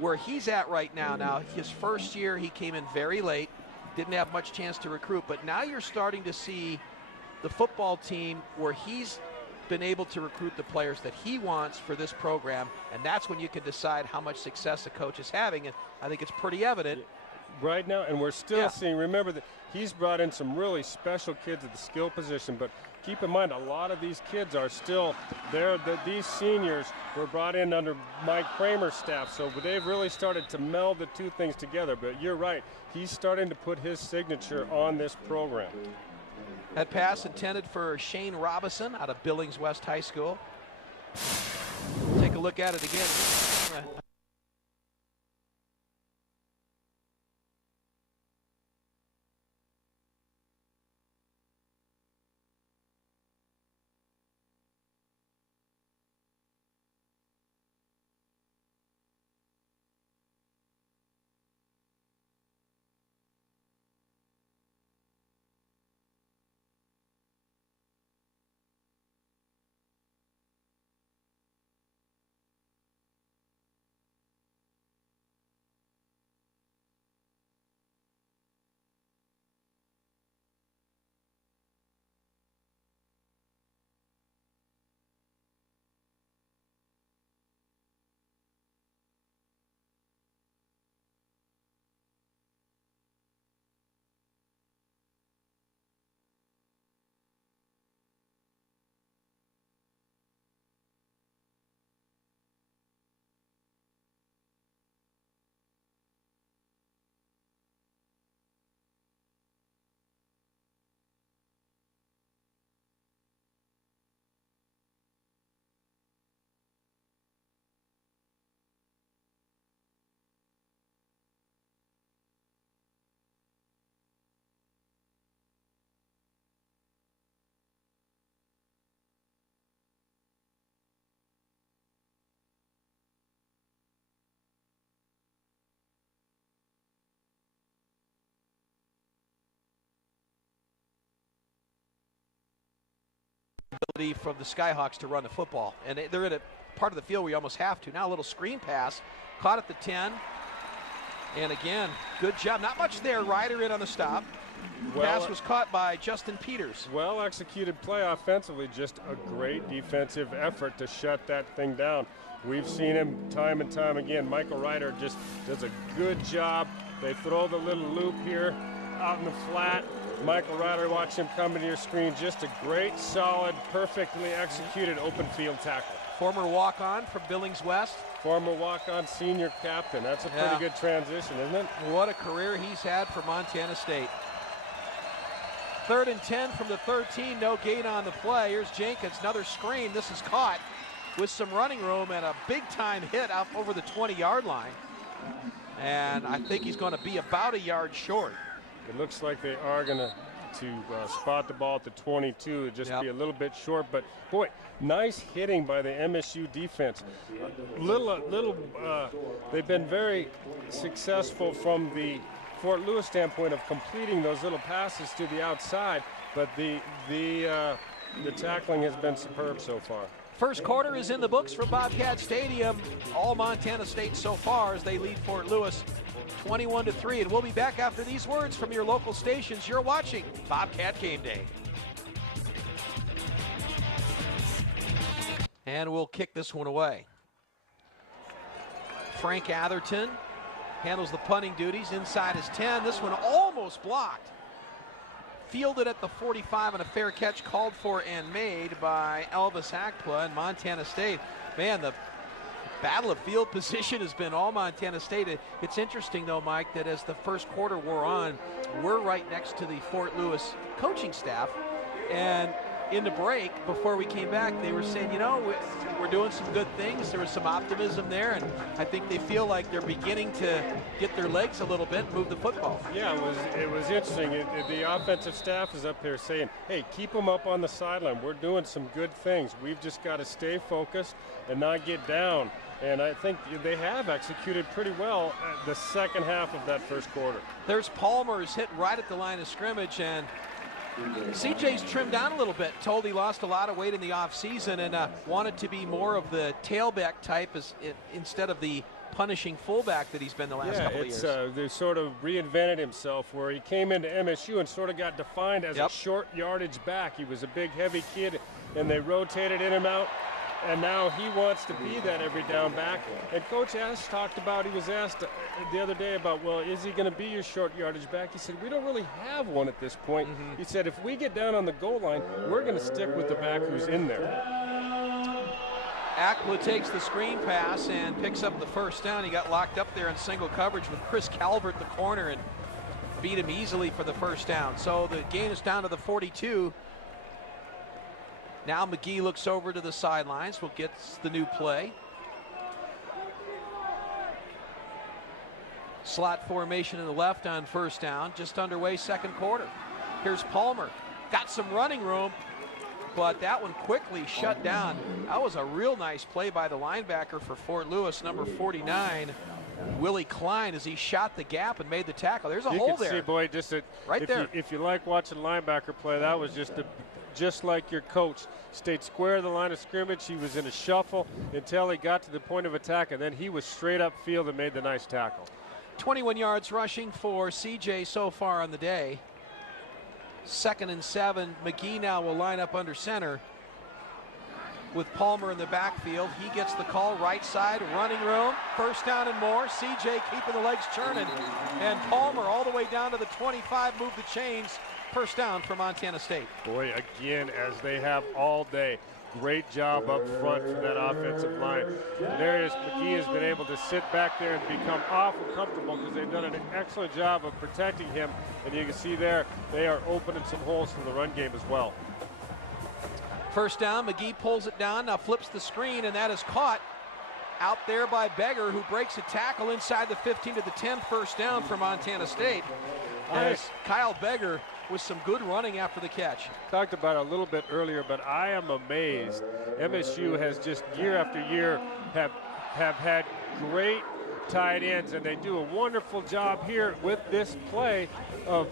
where he's at right now. Now, his first year, he came in very late, didn't have much chance to recruit, but now you're starting to see the football team where he's been able to recruit the players that he wants for this program, and that's when you can decide how much success a coach is having, and I think it's pretty evident right now. And we're still seeing, remember that he's brought in some really special kids at the skill position, but keep in mind a lot of these kids are still there. These seniors were brought in under Mike Kramer's staff, so they've really started to meld the two things together. But you're right, he's starting to put his signature on this program. That pass intended for Shane Robison out of Billings West High School. Take a look at it again. from the Skyhawks to run the football. And they're in a part of the field where you almost have to. Now a little screen pass, caught at the 10. And again, good job. Not much there. Ryder in on the stop. Pass was caught by Justin Peters. Well executed play offensively, just a great defensive effort to shut that thing down. We've seen him time and time again. Michael Ryder just does a good job. They throw the little loop here out in the flat. Michael Ryder, watch him come into your screen. Just a great, solid, perfectly executed open field tackle. Former walk-on from Billings West. Former walk-on senior captain. That's a pretty good transition, isn't it? What a career he's had for Montana State. 3rd and 10 from the 13, no gain on the play. Here's Jenkins, another screen. This is caught with some running room and a big-time hit out over the 20-yard line. And I think he's going to be about a yard short. It looks like they are going to spot the ball at the 22. It'd just be a little bit short, but boy, nice hitting by the MSU defense. They've been very successful from the Fort Lewis standpoint of completing those little passes to the outside, but the tackling has been superb so far. First quarter is in the books for Bobcat Stadium. All Montana State so far as they lead Fort Lewis 21-3. And we'll be back after these words from your local stations. You're watching Bobcat Game Day. And we'll kick this one away. Frank Atherton handles the punting duties inside his 10. This one almost blocked. Fielded at the 45 and a fair catch called for and made by Elvis Akpla and Montana State. Man, the battle of field position has been all Montana State. It's interesting, though, Mike, that as the first quarter wore on, we're right next to the Fort Lewis coaching staff. And in the break, before we came back, they were saying, you know, we're doing some good things. There was some optimism there, and I think they feel like they're beginning to get their legs a little bit and move the football. Yeah, it was interesting. The offensive staff is up here saying, hey, keep them up on the sideline. We're doing some good things. We've just got to stay focused and not get down. And I think they have executed pretty well the second half of that first quarter. There's Palmer's hit right at the line of scrimmage, and CJ's trimmed down a little bit. Told he lost a lot of weight in the offseason and wanted to be more of the tailback type instead of the punishing fullback that he's been the last couple of years. They sort of reinvented himself where he came into MSU and sort of got defined as a short yardage back. He was a big, heavy kid, and they rotated in and out. And now he wants to be that every down back. And Coach Ash he was asked the other day about, well, is he going to be your short yardage back? He said, we don't really have one at this point. He said, if we get down on the goal line, we're going to stick with the back who's in there. Akpla takes the screen pass and picks up the first down. He got locked up there in single coverage with Chris Calvert, the corner, and beat him easily for the first down. So the gain is down to the 42. Now McGee looks over to the sidelines. Will get the new play. Slot formation to the left on first down. Just underway second quarter. Here's Palmer. Got some running room, but that one quickly shut down. That was a real nice play by the linebacker for Fort Lewis, number 49, Willie Klein, as he shot the gap and made the tackle. There's a hole there. You can see, boy, right there. If you like watching linebacker play, that was just like your coach. Stayed square in the line of scrimmage. He was in a shuffle until he got to the point of attack, and then he was straight up field and made the nice tackle. 21 yards rushing for CJ so far on the day. 2nd and 7. McGee now will line up under center with Palmer in the backfield. He gets the call, right side, running room, first down and more. CJ keeping the legs churning, and Palmer all the way down to the 25, move the chains. First down for Montana State. Boy, again, as they have all day, great job up front for that offensive line. Darius McGee has been able to sit back there and become awful comfortable because they've done an excellent job of protecting him. And you can see there, they are opening some holes for the run game as well. First down, McGee pulls it down, now flips the screen, and that is caught out there by Beggar, who breaks a tackle inside the 15 to the 10. First down for Montana State. As Kyle Beggar with some good running after the catch. Talked about it a little bit earlier, but I am amazed. MSU has just year after year have had great tight ends, and they do a wonderful job here with this play of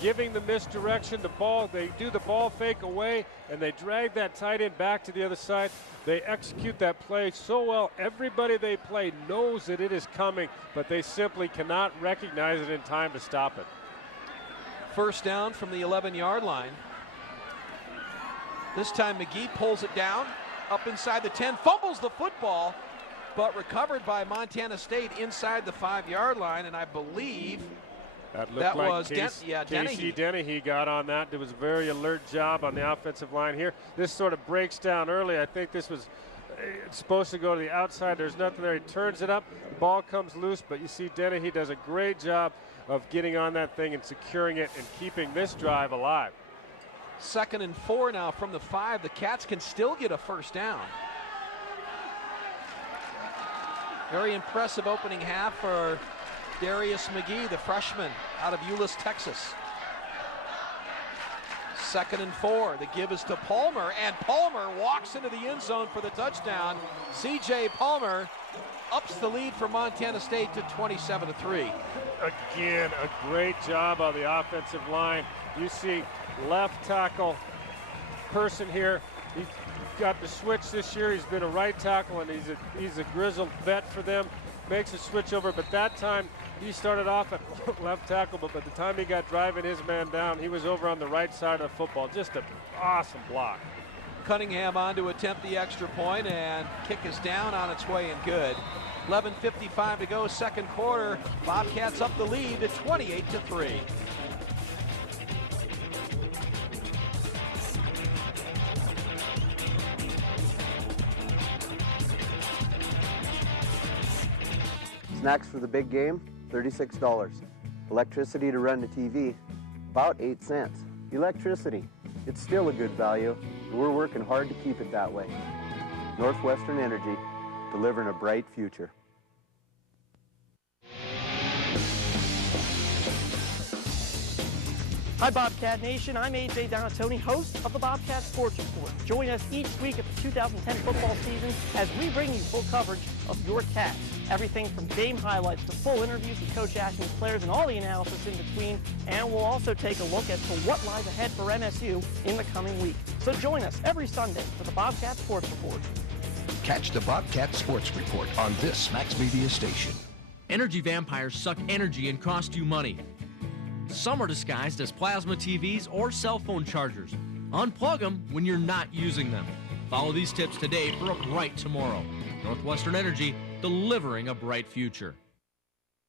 giving the misdirection. The ball, they do the ball fake away, and they drag that tight end back to the other side. They execute that play so well. Everybody they play knows that it is coming, but they simply cannot recognize it in time to stop it. First down from the 11-yard line. This time McGee pulls it down up inside the 10, fumbles the football, but recovered by Montana State inside the 5-yard line, and I believe that like was Dennehy. Dennehy got on that. It was a very alert job on the offensive line here. This sort of breaks down early. I think this was supposed to go to the outside. There's nothing there. He turns it up. The ball comes loose, but you see Dennehy does a great job of getting on that thing and securing it and keeping this drive alive. 2nd and 4 now from the 5. The Cats can still get a first down. Very impressive opening half for Darius McGee, the freshman out of Euless, Texas. 2nd and 4. The give is to Palmer, and Palmer walks into the end zone for the touchdown. C.J. Palmer ups the lead for Montana State to 27-3. Again, a great job on the offensive line. You see left tackle person here. He's got the switch this year. He's been a right tackle, and he's a grizzled vet for them. Makes a switch over, but that time he started off at left tackle, but by the time he got driving his man down, he was over on the right side of the football. Just an awesome block. Cunningham on to attempt the extra point, and kick is down on its way and good. 11:55 to go, second quarter. Bobcats up the lead to 28-3. Snacks for the big game, $36. Electricity to run the TV, about 8 cents. Electricity, it's still a good value, and we're working hard to keep it that way. Northwestern Energy, delivering a bright future. Hi, Bobcat Nation. I'm AJ Donatoni, host of the Bobcat Sports Report. Join us each week of the 2010 football season as we bring you full coverage of your Cats. Everything from game highlights to full interviews with Coach Ash and his players and all the analysis in between. And we'll also take a look as to what lies ahead for MSU in the coming week. So join us every Sunday for the Bobcat Sports Report. Catch the Bobcat Sports Report on this Max Media station. Energy vampires suck energy and cost you money. Some are disguised as plasma TVs or cell phone chargers. Unplug them when you're not using them. Follow these tips today for a bright tomorrow. Northwestern Energy, delivering a bright future.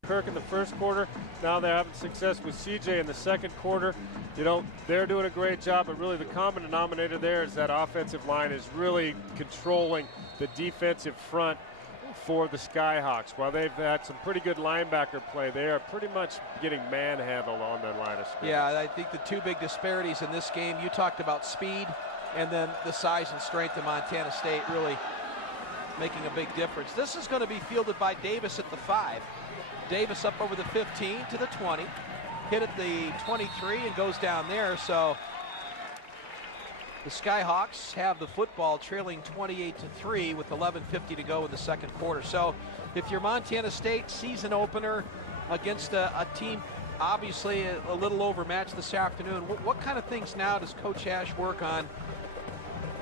Kirk in the first quarter. Now they're having success with CJ in the second quarter. You know, they're doing a great job, but really the common denominator there is that offensive line is really controlling the defensive front for the Skyhawks. While they've had some pretty good linebacker play, they are pretty much getting manhandled on that line of scrimmage. Yeah, I think the two big disparities in this game, you talked about speed and then the size and strength of Montana State really making a big difference. This is going to be fielded by Davis at the 5. Davis up over the 15 to the 20, hit at the 23 and goes down there. So the Skyhawks have the football trailing 28-3 with 11:50 to go in the second quarter. So if you're Montana State, season opener against a team obviously a little overmatched this afternoon, what kind of things now does Coach Ash work on,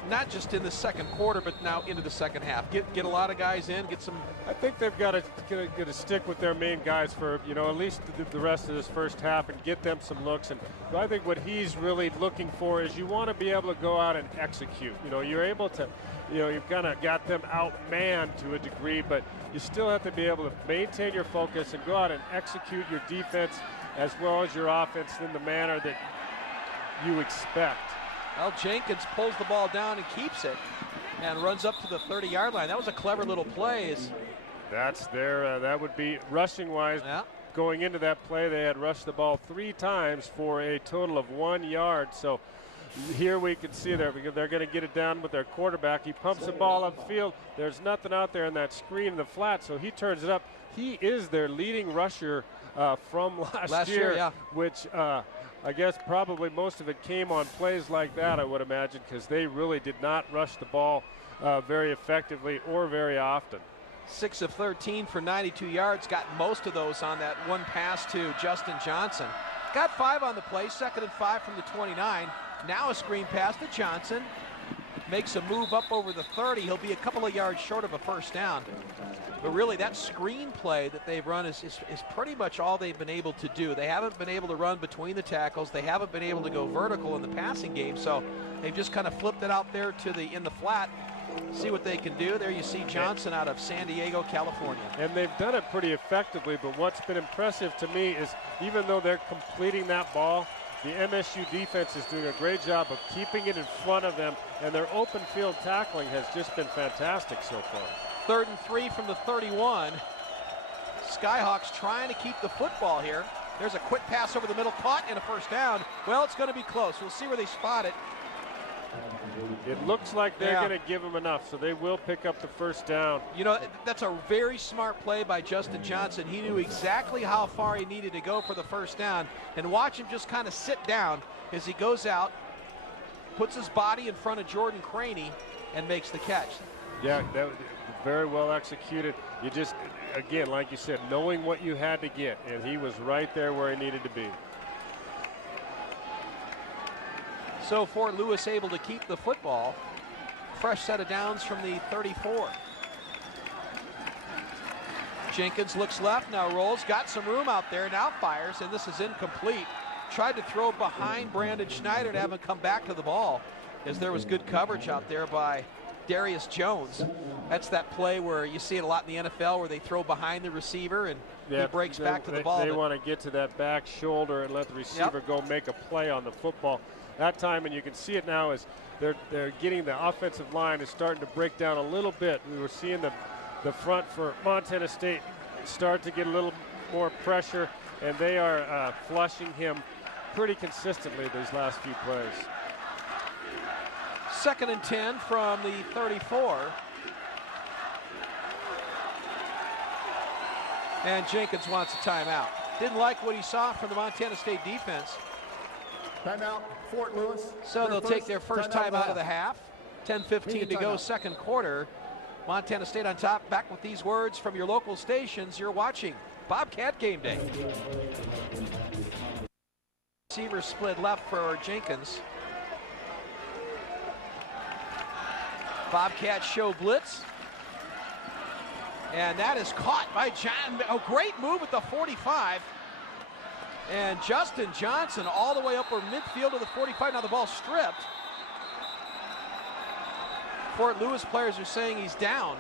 not just in the second quarter, but now into the second half? Get a lot of guys in, get some. I think they've got to stick with their main guys for, you know, at least the rest of this first half and get them some looks. And I think what he's really looking for is you want to be able to go out and execute. You know, you're able to, you know, you've kind of got them outmanned to a degree, but you still have to be able to maintain your focus and go out and execute your defense as well as your offense in the manner that you expect. Well, Jenkins pulls the ball down and keeps it and runs up to the 30-yard line. That was a clever little play. That's their, that would be rushing-wise. Yeah. Going into that play, they had rushed the ball 3 times for a total of 1 yard. So here we can see they're going to get it down with their quarterback. He pumps the ball upfield. There's nothing out there in that screen in the flat, so he turns it up. He is their leading rusher from last year, yeah. Which I guess probably most of it came on plays like that, I would imagine, because they really did not rush the ball very effectively or very often. 6 of 13 for 92 yards. Got most of those on that one pass to Justin Johnson. Got 5 on the play, 2nd and 5 from the 29. Now a screen pass to Johnson. Makes a move up over the 30. He'll be a couple of yards short of a first down. But really, that screen play that they've run is pretty much all they've been able to do. They haven't been able to run between the tackles. They haven't been able to go vertical in the passing game. So they've just kind of flipped it out there to in the flat. See what they can do. There you see Johnson out of San Diego, California. And they've done it pretty effectively, but what's been impressive to me is even though they're completing that ball, the MSU defense is doing a great job of keeping it in front of them, and their open field tackling has just been fantastic so far. 3rd and 3 from the 31. Skyhawks trying to keep the football here. There's a quick pass over the middle, caught, and a first down. Well, it's going to be close. We'll see where they spot it. It looks like they're going to give them enough, so they will pick up the first down. You know, that's a very smart play by Justin Johnson. He knew exactly how far he needed to go for the first down, and watch him just kind of sit down as he goes out, puts his body in front of Jordan Craney, and makes the catch. Yeah, that was very well executed. You just, again, like you said, knowing what you had to get, and he was right there where he needed to be. So Fort Lewis able to keep the football. Fresh set of downs from the 34. Jenkins looks left, now rolls, got some room out there, now fires, and this is incomplete. Tried to throw behind Brandon Schneider to have him come back to the ball, as there was good coverage out there by Darius Jones. That's that play where you see it a lot in the NFL where they throw behind the receiver and he breaks back to the ball. They want to get to that back shoulder and let the receiver go make a play on the football. That time, and you can see it now, as they're getting the offensive line is starting to break down a little bit. We were seeing the front for Montana State start to get a little more pressure, and they are flushing him pretty consistently these last few plays. 2nd and 10 from the 34. And Jenkins wants a timeout. Didn't like what he saw from the Montana State defense. Timeout, Fort Lewis. So they'll take their first timeout of the half. 10:15 to go, second quarter. Montana State on top. Back with these words from your local stations. You're watching Bobcat Game Day. Receiver split left for Jenkins. Bobcat show blitz. And that is caught by John. A great move at the 45. And Justin Johnson all the way upper midfield to the 45. Now the ball stripped. Fort Lewis players are saying he's down.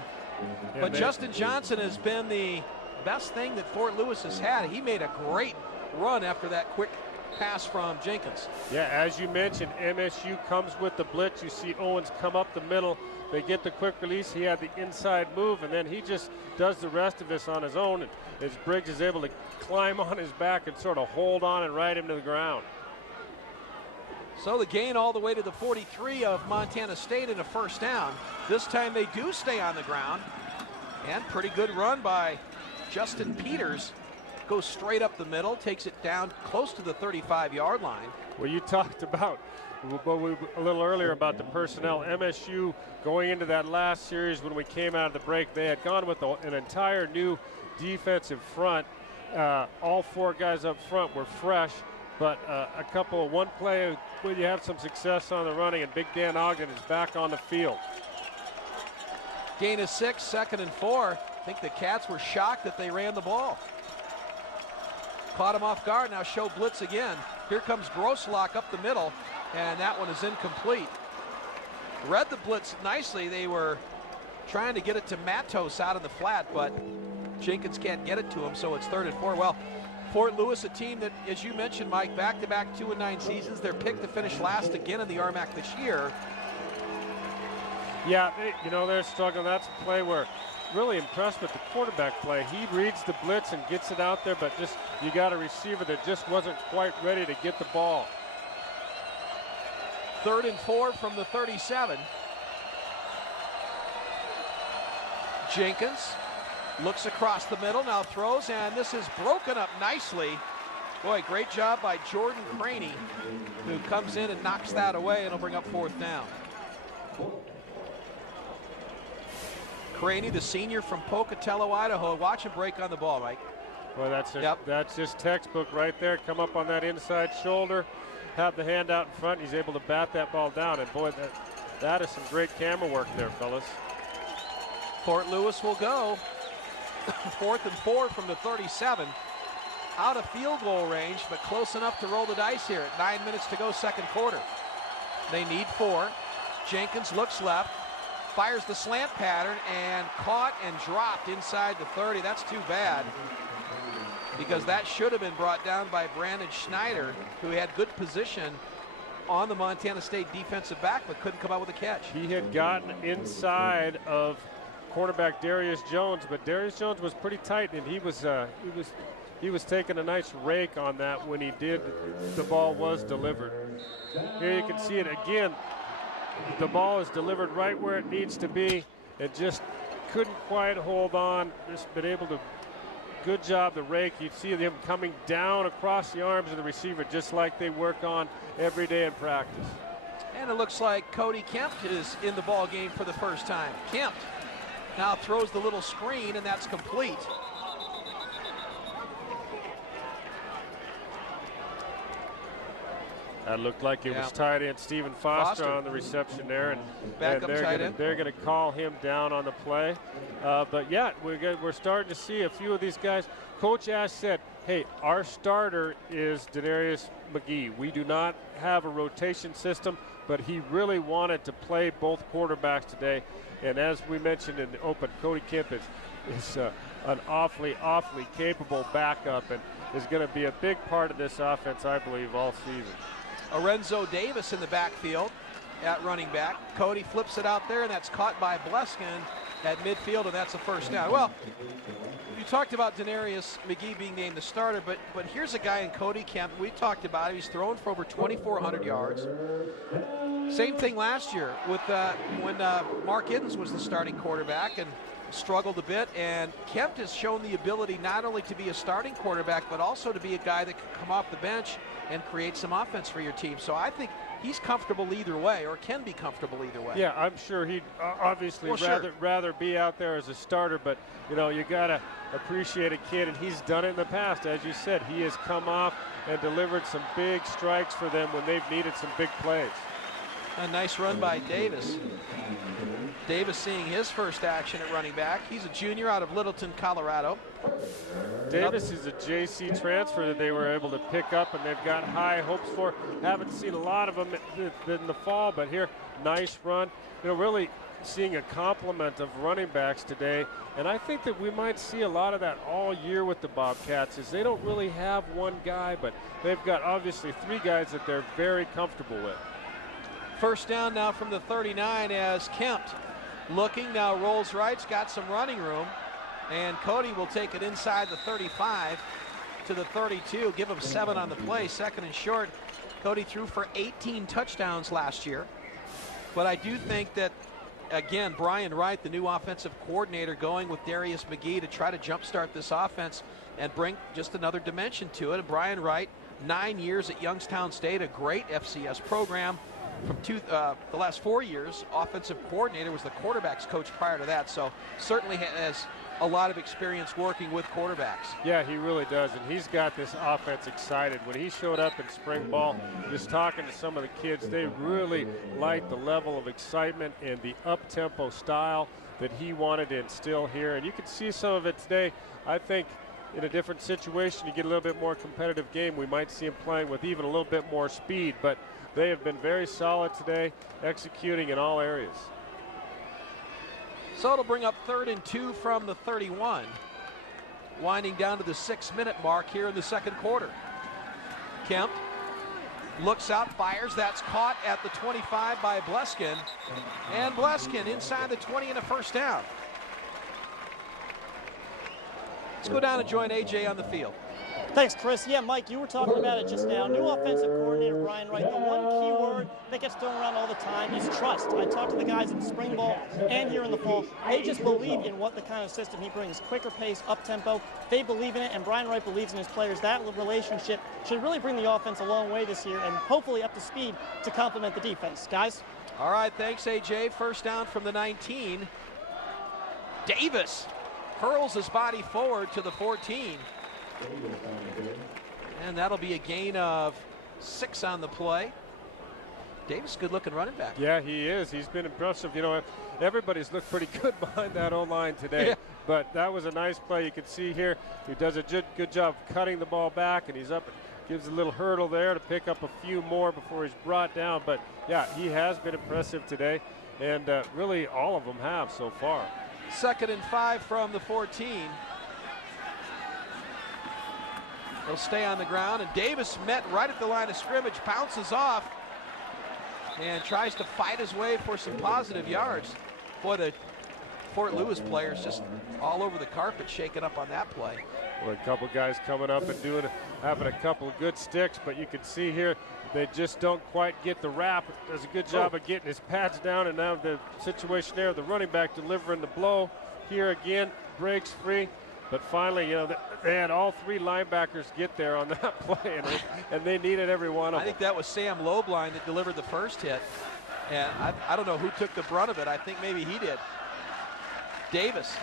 Yeah, but Justin Johnson has been the best thing that Fort Lewis has had. He made a great run after that quick pass from Jenkins. Yeah, as you mentioned, MSU comes with the blitz. You see Owens come up the middle. They get the quick release. He had the inside move, and then he just does the rest of this on his own. And as Briggs is able to climb on his back and sort of hold on and ride him to the ground. So the gain all the way to the 43 of Montana State and a first down. This time they do stay on the ground. And pretty good run by Justin Peters. Goes straight up the middle, takes it down close to the 35-yard line. Well, you talked about a little earlier about the personnel. MSU going into that last series when we came out of the break, they had gone with an entire new defensive front. All 4 guys up front were fresh, but one play where you have some success on the running, and Big Dan Ogden is back on the field. Gain of 6, 2nd and 4. I think the Cats were shocked that they ran the ball. Caught him off guard, now show blitz again. Here comes Grosslock up the middle, and that one is incomplete. Read the blitz nicely. They were trying to get it to Matos out of the flat, but Jenkins can't get it to him, so it's 3rd and 4. Well, Fort Lewis, a team that, as you mentioned, Mike, back-to-back 2-9 seasons. They're picked to finish last again in the RMAC this year. Yeah, they're struggling. That's a play where really impressed with the quarterback play. He reads the blitz and gets it out there, but you got a receiver that just wasn't quite ready to get the ball. 3rd and 4 from the 37. Jenkins looks across the middle, now throws, and this is broken up nicely. Boy, great job by Jordan Craney, who comes in and knocks that away, and it'll bring up 4th down. Craney, the senior from Pocatello, Idaho. Watch him break on the ball, Mike. Well, that's just textbook right there. Come up on that inside shoulder, have the hand out in front. He's able to bat that ball down. And boy, that is some great camera work there, fellas. Fort Lewis will go. 4th and 4 from the 37. Out of field goal range, but close enough to roll the dice here at 9 minutes to go, second quarter. They need 4. Jenkins looks left, fires the slant pattern, and caught and dropped inside the 30. That's too bad, because that should have been brought down by Brandon Schneider, who had good position on the Montana State defensive back, but couldn't come out with a catch. He had gotten inside of quarterback Darius Jones, but Darius Jones was pretty tight, and he was taking a nice rake on that when he did. The ball was delivered. Here you can see it again. The ball is delivered right where it needs to be. It just couldn't quite hold on. Just been able to. Good job, the rake. You see him coming down across the arms of the receiver, just like they work on every day in practice. And it looks like Cody Kemp is in the ball game for the first time. Kemp now throws the little screen, and that's complete. That looked like it was tight end Stephen Foster on the reception there, and they're going to call him down on the play. But yeah, we're starting to see a few of these guys. Coach Ash said, "Hey, our starter is Denarius McGee. We do not have a rotation system, but he really wanted to play both quarterbacks today." And as we mentioned in the open, Cody Kemp is an awfully capable backup, and is going to be a big part of this offense, I believe, all season. Lorenzo Davis in the backfield at running back. Cody flips it out there, and that's caught by Bleskin at midfield, and that's a first down. Well, you talked about Denarius McGee being named the starter, but here's a guy in Cody Kemp. We talked about him. He's thrown for over 2,400 yards. Same thing last year with when Mark Iddens was the starting quarterback and struggled a bit, and Kemp has shown the ability not only to be a starting quarterback, but also to be a guy that can come off the bench and create some offense for your team. So I think he's comfortable either way, or can be comfortable either way. Yeah, I'm sure he'd obviously rather be out there as a starter, but you know, you gotta appreciate a kid, and he's done it in the past. As you said, he has come off and delivered some big strikes for them when they've needed some big plays. A nice run by Davis. Davis seeing his first action at running back. He's a junior out of Littleton, Colorado. Davis is a JC transfer that they were able to pick up, and they've got high hopes for. Haven't seen a lot of them in the fall, but here, nice run. You know, really seeing a complement of running backs today, and I think that we might see a lot of that all year with the Bobcats, is they don't really have one guy, but they've got obviously 3 guys that they're very comfortable with. First down now from the 39 as Kemp looking, now rolls right, got some running room, and Cody will take it inside the 35 to the 32, give him 7 on the play, second and short. Cody threw for 18 touchdowns last year, but I do think that, again, Brian Wright, the new offensive coordinator, going with Darius McGee to try to jumpstart this offense and bring just another dimension to it. And Brian Wright, 9 years at Youngstown State, a great FCS program. From the last 4 years, offensive coordinator, was the quarterbacks coach prior to that, so certainly has a lot of experience working with quarterbacks. Yeah, he really does, and he's got this offense excited. When he showed up in spring ball, just talking to some of the kids, they really liked the level of excitement and the up-tempo style that he wanted to instill here, and you can see some of it today. I think in a different situation, you get a little bit more competitive game, we might see him playing with even a little bit more speed, but they have been very solid today, executing in all areas. So it'll bring up 3rd and 2 from the 31. Winding down to the 6-minute mark here in the second quarter. Kemp looks out, fires. That's caught at the 25 by Bleskin. And Bleskin inside the 20 and a first down. Let's go down and join AJ on the field. Thanks, Chris. Yeah, Mike, you were talking about it just now. New offensive coordinator Brian Wright. The one key word that gets thrown around all the time is trust. I talked to the guys in spring ball and here in the fall. They just believe in what the kind of system he brings. Quicker pace, up-tempo. They believe in it, and Brian Wright believes in his players. That relationship should really bring the offense a long way this year and hopefully up to speed to complement the defense. Guys? All right, thanks, AJ. First down from the 19. Davis hurls his body forward to the 14. And that'll be a gain of 6 on the play. Davis, good looking running back. Yeah, he is. He's been impressive. You know, everybody's looked pretty good behind that O-line today. Yeah. But that was a nice play. You can see here he does a good job cutting the ball back, and he's up and gives a little hurdle there to pick up a few more before he's brought down. But, yeah, he has been impressive today, and really all of them have so far. 2nd and 5 from the 14. He'll stay on the ground, and Davis met right at the line of scrimmage, bounces off, and tries to fight his way for some positive yards. Boy, the Fort Lewis players just all over the carpet shaking up on that play. Well, a couple guys coming up and having a couple of good sticks, but you can see here they just don't quite get the wrap. Does a good job of getting his pads down, and now the situation there, the running back delivering the blow. Here again, breaks free. But finally, you know, they had all 3 linebackers get there on that play, and they needed every one of them. I think that was Sam Lobline that delivered the first hit. And I don't know who took the brunt of it. I think maybe he did. Davis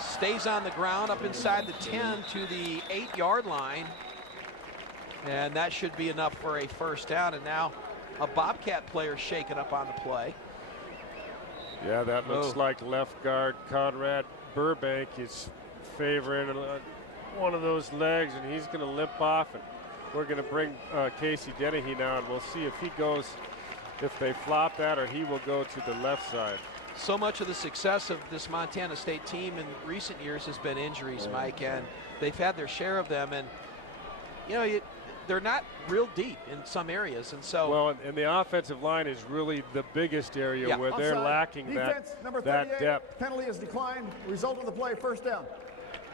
stays on the ground up inside the 10 to the 8-yard line. And that should be enough for a first down. And now a Bobcat player shaken up on the play. Yeah, that looks like left guard Conrad Burbank is favoring one of those legs, and he's going to limp off, and we're going to bring Casey Dennehy now, and we'll see if he goes, if they flop that, or he will go to the left side. So much of the success of this Montana State team in recent years has been injuries, Mike, and they've had their share of them, and you know, they're not real deep in some areas, and so. Well, and the offensive line is really the biggest area where they're lacking Defense, that depth. Penalty is declined. Result of the play, first down.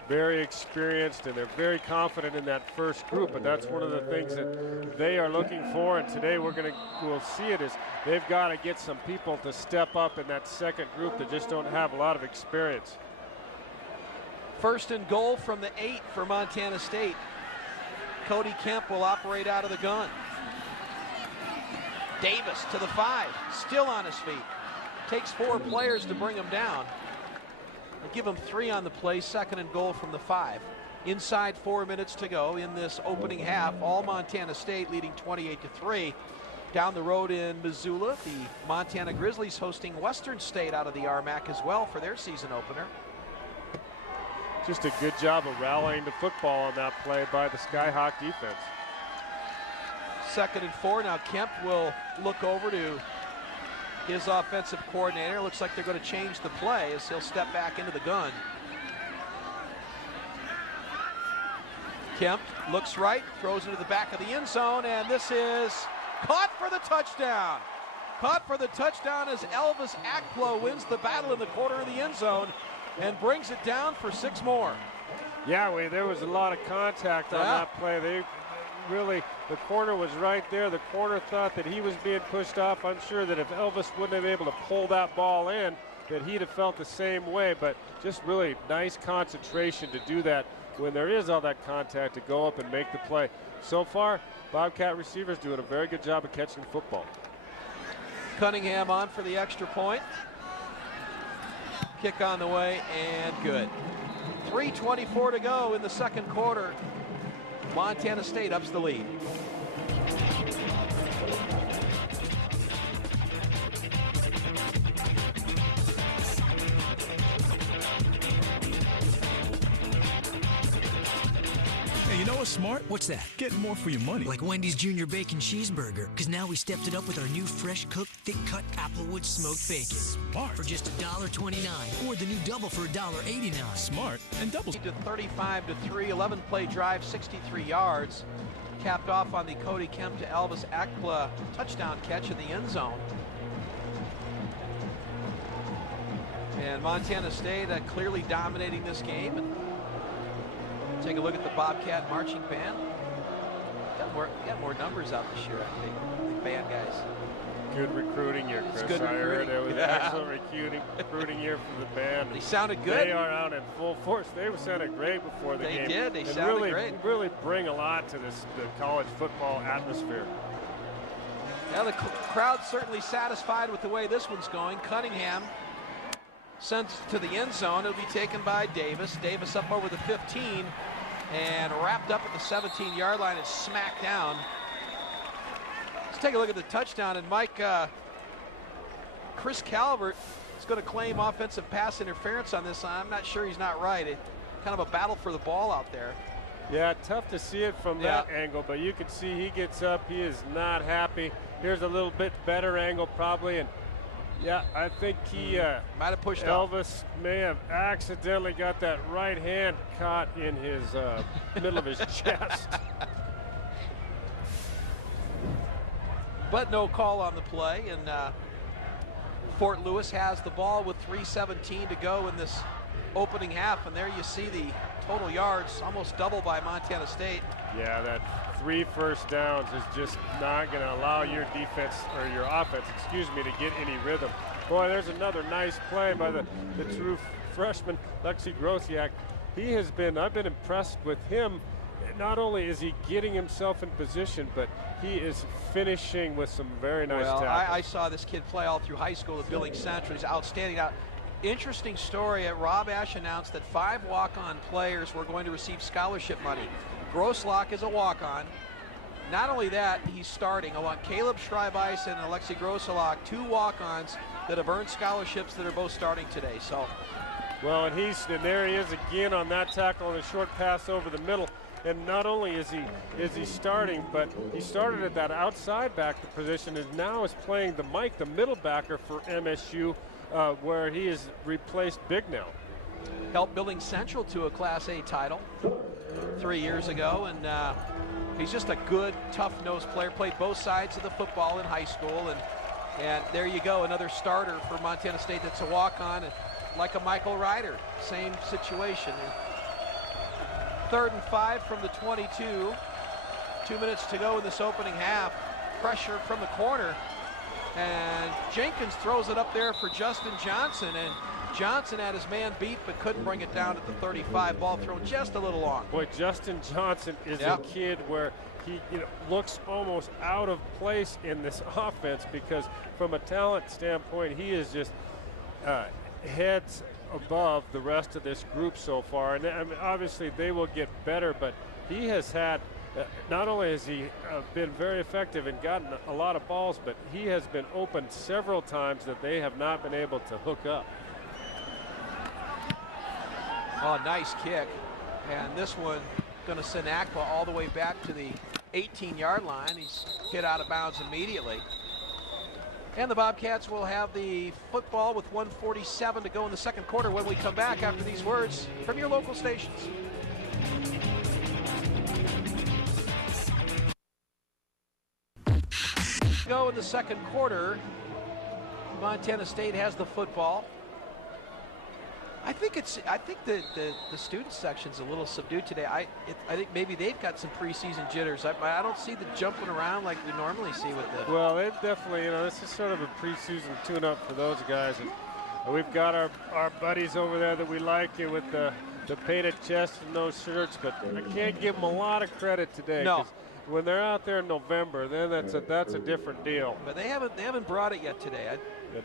Very experienced, and they're very confident in that first group, but that's one of the things that they are looking for, and today we'll see it is they've got to get some people to step up in that second group that just don't have a lot of experience. 1st and goal from the 8 for Montana State. Cody Kemp will operate out of the gun. Davis to the 5, still on his feet. Takes 4 players to bring him down. They give him 3 on the play, 2nd and goal from the 5. Inside 4 minutes to go in this opening half. All Montana State leading 28-3. Down the road in Missoula, the Montana Grizzlies hosting Western State out of the RMAC as well for their season opener. Just a good job of rallying the football on that play by the Skyhawk defense. 2nd and 4. Now Kemp will look over to his offensive coordinator. Looks like they're going to change the play as he'll step back into the gun. Kemp looks right, throws into the back of the end zone, and this is caught for the touchdown. Caught for the touchdown as Elvis Akplo wins the battle in the corner of the end zone and brings it down for 6 more. Yeah, there was a lot of contact on that play. The corner was right there. The corner thought that he was being pushed off. I'm sure that if Elvis wouldn't have been able to pull that ball in, that he'd have felt the same way, but just really nice concentration to do that when there is all that contact to go up and make the play. So far, Bobcat receivers doing a very good job of catching the football. Cunningham on for the extra point. Kick on the way and good. 3:24 to go in the second quarter. Montana State ups the lead. Hey, you know what's smart? What's that? Getting more for your money. Like Wendy's Junior Bacon Cheeseburger. Because now we stepped it up with our new fresh cooked, thick cut Applewood smoked bacon. Smart. For just $1.29. Or the new double for $1.89. Smart and double. To 35-3, 11-play drive, 63 yards. Capped off on the Cody Kemp to Elvis Akpla touchdown catch in the end zone. And Montana State clearly dominating this game. And take a look at the Bobcat marching band. Got more numbers out this year, I think, the band guys. Good recruiting year, Chris. Good I heard recruiting. it was an excellent recruiting year for the band. They sounded good. They are out in full force. They sounded great before the game. They did. They and sounded great. Really bring a lot to the college football atmosphere. Yeah, the crowd's certainly satisfied with the way this one's going. Cunningham Sends it to the end zone. It'll be taken by Davis. Davis up over the 15 and wrapped up at the 17-yard line and smacked down. Let's take a look at the touchdown. And Mike, Chris Calvert is going to claim offensive pass interference on this. I'm not sure he's not right. Kind of a battle for the ball out there. Yeah, tough to see it from that angle, but you can see he gets up. He is not happy. Here's a little bit better angle probably, and yeah, I think he might have pushed Elvis may have accidentally got that right hand caught in his middle of his chest. But no call on the play, and Fort Lewis has the ball with 3:17 to go in this opening half, and there you see the total yards almost double by Montana State. Yeah, that 3 first downs is just not going to allow your defense or your offense, excuse me, to get any rhythm. Boy, there's another nice play by the true freshman, Lexi Grosiak. He has been, I've been impressed with him. Not only is he getting himself in position, but he is finishing with some very nice tackles. I saw this kid play all through high school at Billings Central. He's outstanding. Interesting story. Rob Ash announced that 5 walk-on players were going to receive scholarship money. Groslock is a walk-on. Not only that, he's starting along Caleb Schreibeis and Alexi Groslock, 2 walk-ons that have earned scholarships that are both starting today. So, well, and there he is again on that tackle on a short pass over the middle. And not only is he starting, but he started at that outside back position and now is playing the Mike, the middle backer for MSU. Where he has replaced Bignell. Helped Billings Central to a Class A title 3 years ago, and he's just a good, tough-nosed player. Played both sides of the football in high school, and there you go, another starter for Montana State that's a walk-on, like a Michael Ryder, same situation. 3rd and 5 from the 22. 2 minutes to go in this opening half. Pressure from the corner. And Jenkins throws it up there for Justin Johnson, and Johnson had his man beat but couldn't bring it down at the 35. Ball thrown just a little long. Boy, Justin Johnson is a kid where he looks almost out of place in this offense, because from a talent standpoint, he is just heads above the rest of this group so far. And I mean, obviously they will get better, but he has had not only has he been very effective and gotten a lot of balls, but he has been open several times that they have not been able to hook up. Oh, nice kick. And this one going to send Akpa all the way back to the 18-yard line. He's hit out of bounds immediately. And the Bobcats will have the football with 1:47 to go in the second quarter when we come back after these words from your local stations. Go in the second quarter. Montana State has the football. I think the student section's a little subdued today. I think maybe they've got some preseason jitters. I don't see the jumping around like we normally see with the. Well, they've definitely, this is sort of a preseason tune-up for those guys. And we've got our buddies over there that we like with the painted chest and those shirts, but I can't give them a lot of credit today. No. When they're out there in November, then that's a different deal. But they haven't brought it yet today.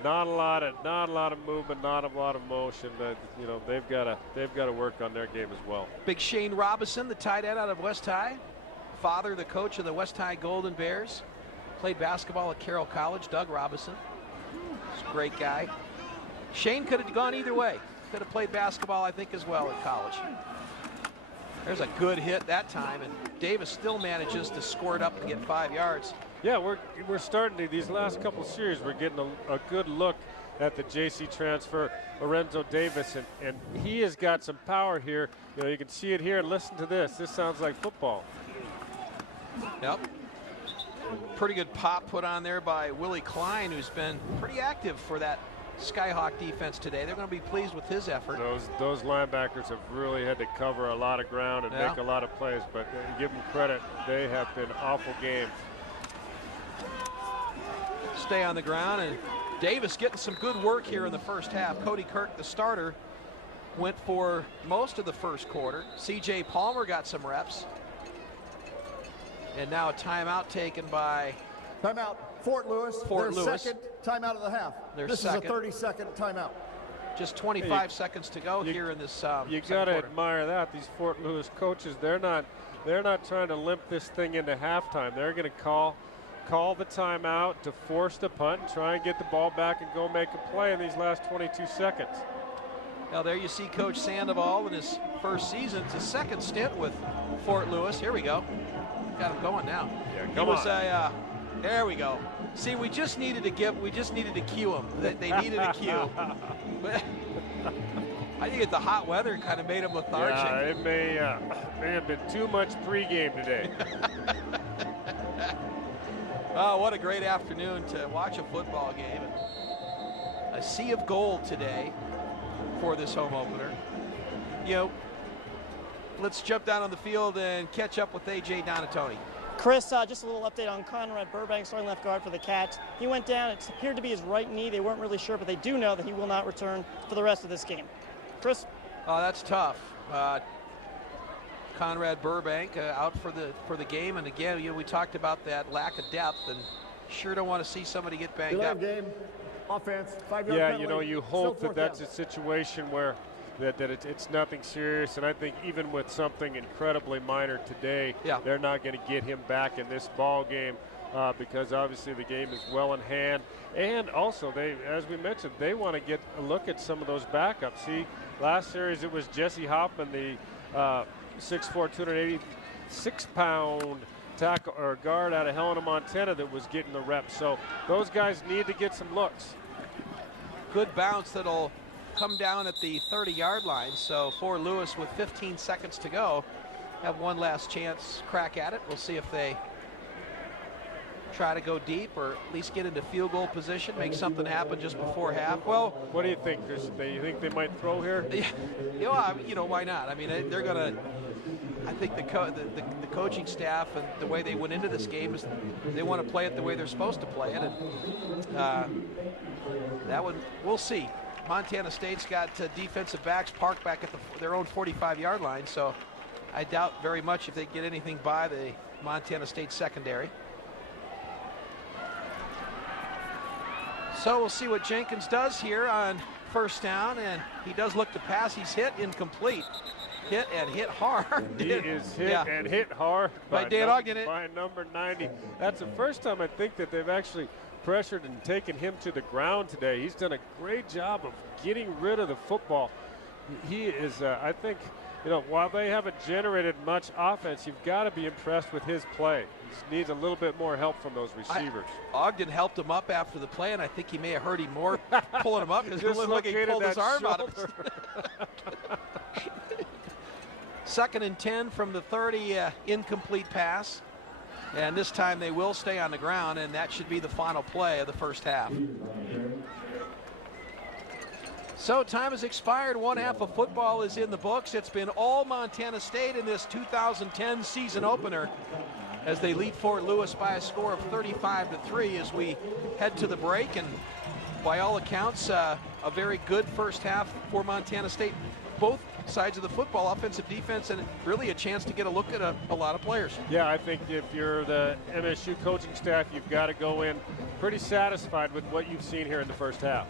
Not a lot of movement, not a lot of motion. But they've got to work on their game as well. Big Shane Robinson, the tight end out of West High, father, the coach of the West High Golden Bears, played basketball at Carroll College. Doug Robinson, he's a great guy. Shane could have gone either way. Could have played basketball, I think, as well at college. There's a good hit that time, and Davis still manages to score it up and get 5 yards. Yeah, we're starting to, these last couple series, we're getting a good look at the JC transfer, Lorenzo Davis, and he has got some power here. You can see it here, and listen to this. This sounds like football. Yep. Pretty good pop put on there by Willie Klein, who's been pretty active for that Skyhawk defense today. They're going to be pleased with his effort. Those linebackers have really had to cover a lot of ground and make a lot of plays, but give them credit. They have been awful games. Stay on the ground, and Davis getting some good work here in the first half. Cody Kirk, the starter, went for most of the first quarter. C.J. Palmer got some reps. And now a timeout taken by... Timeout, Fort Lewis. Fort Their Lewis. second timeout of the half. Their this second. is a 30-second timeout. Just 25 seconds to go here in this You second got to quarter. admire that. These Fort Lewis coaches, they're not trying to limp this thing into halftime. They're going to call the timeout to force the punt and try and get the ball back and go make a play in these last 22 seconds. Now there you see Coach Sandoval in his first season. It's his second stint with Fort Lewis. Here we go. Got him going now. Yeah, come on. There we go. See, we just needed to cue him. They needed a cue. I think the hot weather kind of made him lethargic. Yeah, it may have been too much pregame today. Oh, what a great afternoon to watch a football game. A sea of gold today for this home opener. You know, let's jump down on the field and catch up with A.J. Donatoni. Chris, just a little update on Conrad Burbank, starting left guard for the Cats. He went down. It appeared to be his right knee. They weren't really sure, but they do know that he will not return for the rest of this game. Chris? Oh, that's tough. Conrad Burbank out for the game, and again, you know, we talked about that lack of depth, and sure don't want to see somebody get banged up. Game, offense, 5-yard Yeah, penalty, you know, you hope still that that's fourth a situation where it's nothing serious, and I think even with something incredibly minor today, they're not going to get him back in this ball game because obviously the game is well in hand, and also they, as we mentioned, they want to get a look at some of those backups. See, last series it was Jesse Hoffman, the 6'4", 286-pound tackle or guard out of Helena, Montana, that was getting the reps. So those guys need to get some looks. Good bounce that'll come down at the 30-yard line. So for Lewis, with 15 seconds to go, have one last chance crack at it. We'll see if they try to go deep or at least get into field goal position, make something happen just before half. Well, what do you think, Chris? You think they might throw here? You know, why not? I mean, they're gonna. I think the coaching staff and the way they went into this game is they want to play it the way they're supposed to play it, and that one we'll see. Montana State's got defensive backs parked back at their own 45-yard line, so I doubt very much if they get anything by the Montana State secondary. So we'll see what Jenkins does here on first down, and he does look to pass. He's hit, incomplete. Hit and hit hard. He is hit and hit hard by Dan Ogden. By number 90. That's the first time I think that they've actually pressured and taken him to the ground today. He's done a great job of getting rid of the football. He is, I think, you know, while they haven't generated much offense, you've got to be impressed with his play. He needs a little bit more help from those receivers. Ogden helped him up after the play, and I think he may have hurt him more pulling him up because it looked like he pulled his arm out of it. 2nd and 10 from the 30, incomplete pass. And this time they will stay on the ground, and that should be the final play of the first half. So time has expired. One half of football is in the books. It's been all Montana State in this 2010 season opener as they lead Fort Lewis by a score of 35-3 as we head to the break. And by all accounts, a very good first half for Montana State. Both sides of the football, offensive, defense, and really a chance to get a look at a lot of players. Yeah, I think if you're the MSU coaching staff, you've got to go in pretty satisfied with what you've seen here in the first half.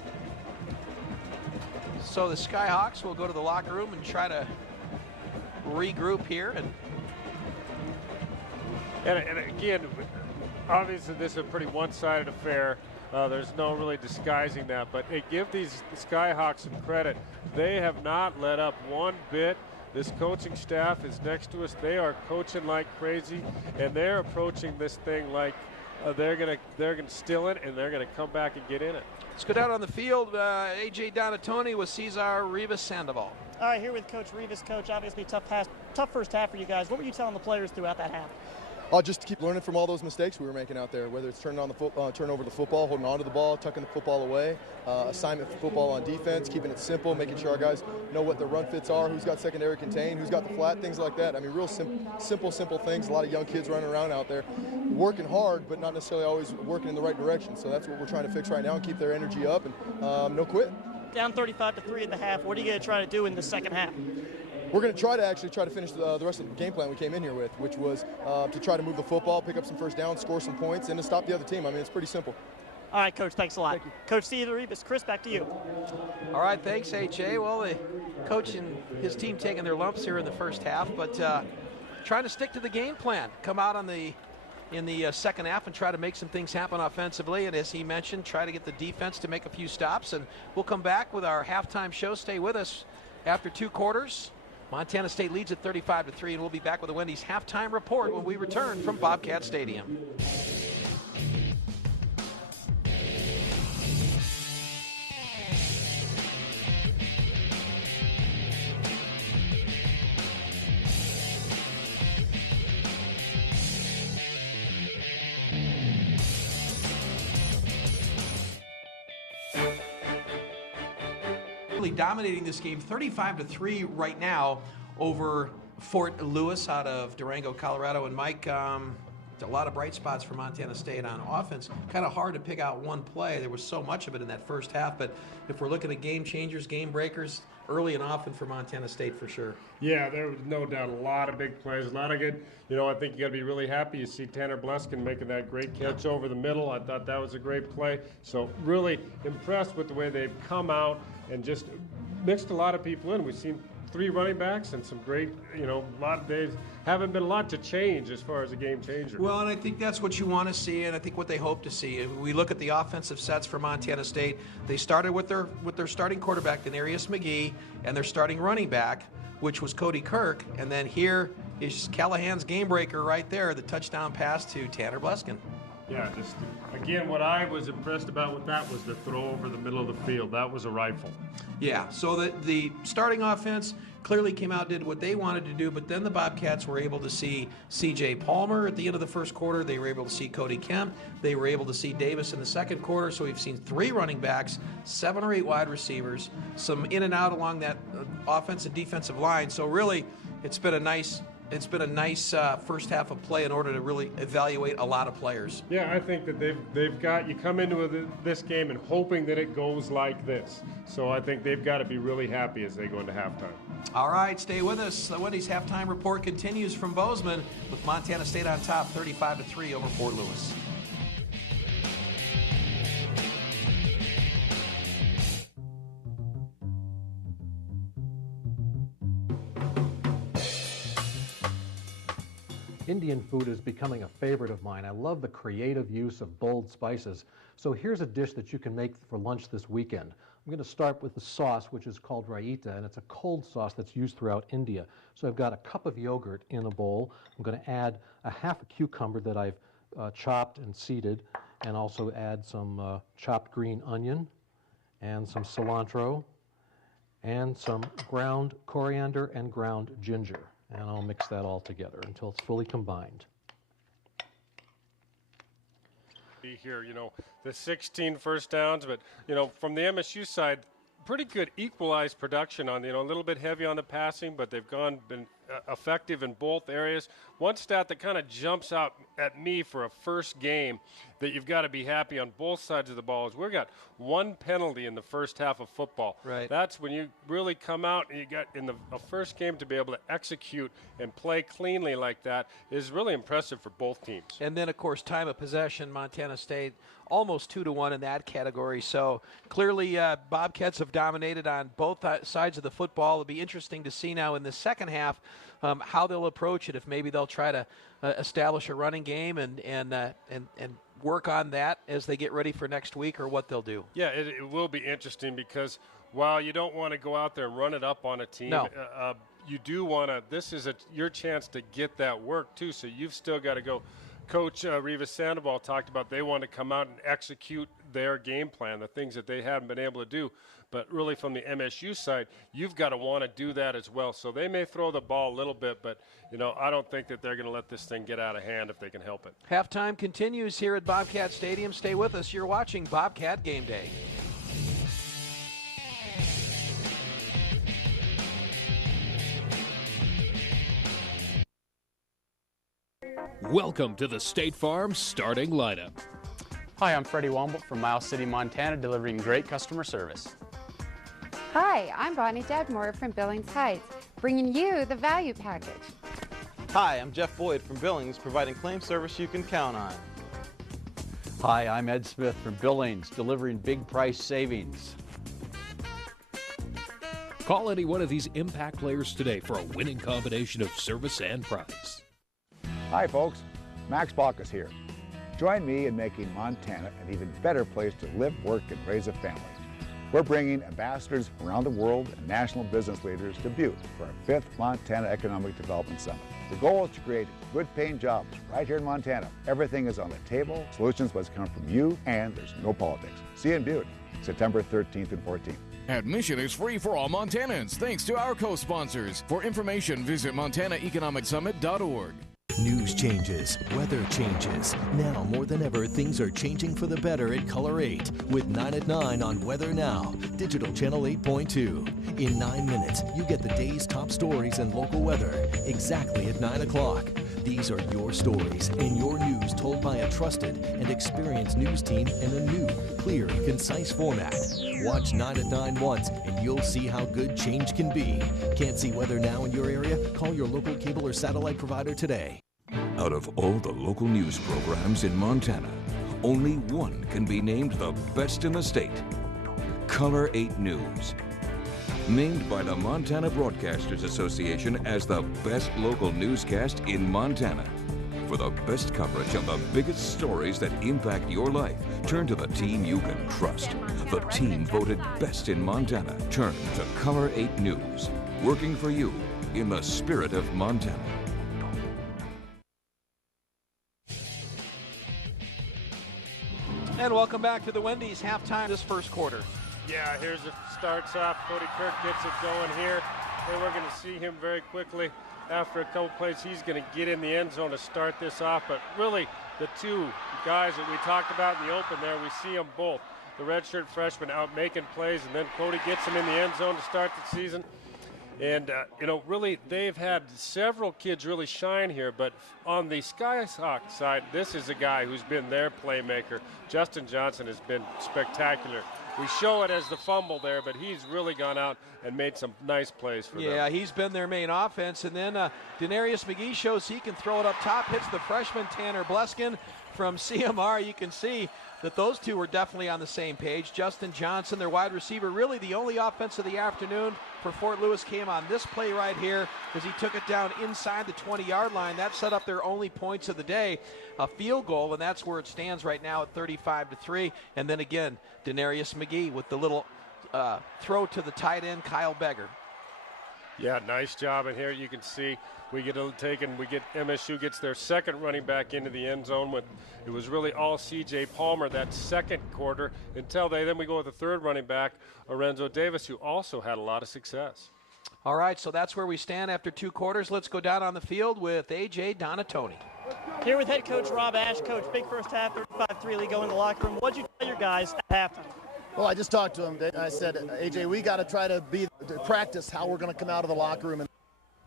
So the Skyhawks will go to the locker room and try to regroup here. And again, obviously this is a pretty one-sided affair. There's no really disguising that, but hey, give these Skyhawks some credit. They have not let up one bit. This coaching staff is next to us. They are coaching like crazy, and they're approaching this thing like they're gonna steal it, and they're gonna come back and get in it. Let's go down on the field. A.J. Donatoni with Cesar Rivas Sandoval. All right, here with Coach Rivas. Coach, obviously tough first half for you guys. What were you telling the players throughout that half? Just to keep learning from all those mistakes we were making out there, whether it's turning over the football, holding on to the ball, tucking the football away, assignment for football on defense, keeping it simple, making sure our guys know what their run fits are, who's got secondary contain, who's got the flat, things like that. I mean, real simple things. A lot of young kids running around out there, working hard, but not necessarily always working in the right direction. So that's what we're trying to fix right now and keep their energy up and no quit. Down 35-3 at the half. What are you going to try to do in the second half? We're going to try to finish the rest of the game plan we came in here with, which was to try to move the football, pick up some first downs, score some points, and to stop the other team. I mean, it's pretty simple. All right, Coach, thanks a lot. Coach Theodoribus, Chris, back to you. All right, thanks, H.A. Well, the coach and his team taking their lumps here in the first half, but trying to stick to the game plan, come out in the second half and try to make some things happen offensively, and as he mentioned, try to get the defense to make a few stops, and we'll come back with our halftime show. Stay with us. After 2 quarters, Montana State leads at 35-3, and we'll be back with the Wendy's halftime report when we return from Bobcat Stadium. Dominating this game 35-3 right now over Fort Lewis out of Durango, Colorado. And Mike, a lot of bright spots for Montana State on offense. Kind of hard to pick out one play. There was so much of it in that first half, but if we're looking at game changers, game breakers, early and often for Montana State for sure. Yeah, there was no doubt a lot of big plays, a lot of good. I think you got to be really happy. You see Tanner Bleskin making that great catch over the middle. I thought that was a great play. So really impressed with the way they've come out and just mixed a lot of people in. We've seen 3 running backs and some great, a lot of days. Haven't been a lot to change as far as a game changer. Well, and I think that's what you want to see, and I think what they hope to see. If we look at the offensive sets for Montana State, they started with their starting quarterback, Denarius McGee, and their starting running back, which was Cody Kirk, and then here is Callahan's game breaker right there, the touchdown pass to Tanner Bleskin. Yeah, just again, what I was impressed about with that was the throw over the middle of the field. That was a rifle. Yeah, so the starting offense clearly came out, did what they wanted to do, but then the Bobcats were able to see C.J. Palmer at the end of the first quarter. They were able to see Cody Kemp. They were able to see Davis in the second quarter. So we've seen 3 running backs, 7 or 8 wide receivers, some in and out along that offensive defensive line. So really, it's been a nice first half of play in order to really evaluate a lot of players. Yeah, I think that they've got, you come into this game and hoping that it goes like this. So I think they've got to be really happy as they go into halftime. All right, stay with us. The Wendy's halftime report continues from Bozeman with Montana State on top 35-3 over Fort Lewis. Indian food is becoming a favorite of mine. I love the creative use of bold spices. So here's a dish that you can make for lunch this weekend. I'm going to start with the sauce, which is called raita, and it's a cold sauce that's used throughout India. So I've got a cup of yogurt in a bowl. I'm going to add a half a cucumber that I've chopped and seeded, and also add some chopped green onion and some cilantro and some ground coriander and ground ginger. And I'll mix that all together until it's fully combined. Here, the 16 first downs, but, from the MSU side, pretty good equalized production on, a little bit heavy on the passing, but they've been effective in both areas. One stat that kind of jumps out at me for a first game that you've got to be happy on both sides of the ball is we've got 1 penalty in the first half of football. Right. That's when you really come out and you got in the first game to be able to execute and play cleanly like that is really impressive for both teams. And then, of course, time of possession, Montana State almost 2-1 in that category. So clearly Bobcats have dominated on both sides of the football. It'll be interesting to see now in the second half how they'll approach it. If maybe they'll try to establish a running game and work on that as they get ready for next week, or what they'll do. Yeah, it will be interesting because while you don't want to go out there and run it up on a team, no. You do want to. This is your chance to get that work too. So you've still got to go. Coach Rivas Sandoval talked about they want to come out and execute their game plan, the things that they haven't been able to do. But really from the MSU side, you've got to want to do that as well. So they may throw the ball a little bit, but, I don't think that they're going to let this thing get out of hand if they can help it. Halftime continues here at Bobcat Stadium. Stay with us. You're watching Bobcat Game Day. Welcome to the State Farm starting lineup. Hi, I'm Freddie Womble from Miles City, Montana, delivering great customer service. Hi, I'm Bonnie Dagmore from Billings Heights, bringing you the value package. Hi, I'm Jeff Boyd from Billings, providing claim service you can count on. Hi, I'm Ed Smith from Billings, delivering big price savings. Call any one of these impact players today for a winning combination of service and price. Hi folks, Max Baucus here. Join me in making Montana an even better place to live, work, and raise a family. We're bringing ambassadors from around the world and national business leaders to Butte for our 5th Montana Economic Development Summit. The goal is to create good-paying jobs right here in Montana. Everything is on the table, solutions must come from you, and there's no politics. See you in Butte, September 13th and 14th. Admission is free for all Montanans, thanks to our co-sponsors. For information, visit montanaeconomicsummit.org. News changes, weather changes. Now more than ever, things are changing for the better at Color 8 with 9 at 9 on Weather Now, Digital Channel 8.2. In 9 minutes, you get the day's top stories and local weather exactly at 9 o'clock. These are your stories and your news told by a trusted and experienced news team in a new, clear, and concise format. Watch 9 at 9 once and you'll see how good change can be. Can't see weather now in your area? Call your local cable or satellite provider today. Out of all the local news programs in Montana, only one can be named the best in the state. Color 8 News. Named by the Montana Broadcasters Association as the best local newscast in Montana. For the best coverage of the biggest stories that impact your life, turn to the team you can trust. The team voted best in Montana. Turn to Color 8 News. Working for you in the spirit of Montana. And welcome back to the Wendy's halftime this first quarter. Yeah, here's it starts off. Cody Kirk gets it going here. And we're going to see him very quickly. After a couple plays, he's going to get in the end zone to start this off. But really, the two guys that we talked about in the open there, we see them both. The redshirt freshman out making plays, and then Cody gets him in the end zone to start the season. And, really, they've had several kids really shine here. But on the Skyhawk side, this is a guy who's been their playmaker. Justin Johnson has been spectacular. We show it as the fumble there, but he's really gone out and made some nice plays for them. Yeah, he's been their main offense. And then Denarius McGee shows he can throw it up top, hits the freshman Tanner Bleskin from CMR. You can see that those two were definitely on the same page. Justin Johnson, their wide receiver, really the only offense of the afternoon for Fort Lewis came on this play right here as he took it down inside the 20-yard line. That set up their only points of the day, a field goal, and that's where it stands right now at 35-3. And then again, Denarius McGee with the little throw to the tight end, Kyle Beggar. Yeah, nice job. And here you can see MSU gets their second running back into the end zone. It was really all C.J. Palmer that second quarter until then we go with the third running back, Lorenzo Davis, who also had a lot of success. All right, so that's where we stand after 2 quarters. Let's go down on the field with A.J. Donatoni. Here with head coach Rob Ash. Coach, big first half, 35-3 lead going in the locker room. What'd you tell your guys at halftime? Well, I just talked to him. I said, AJ, we got to try to practice how we're going to come out of the locker room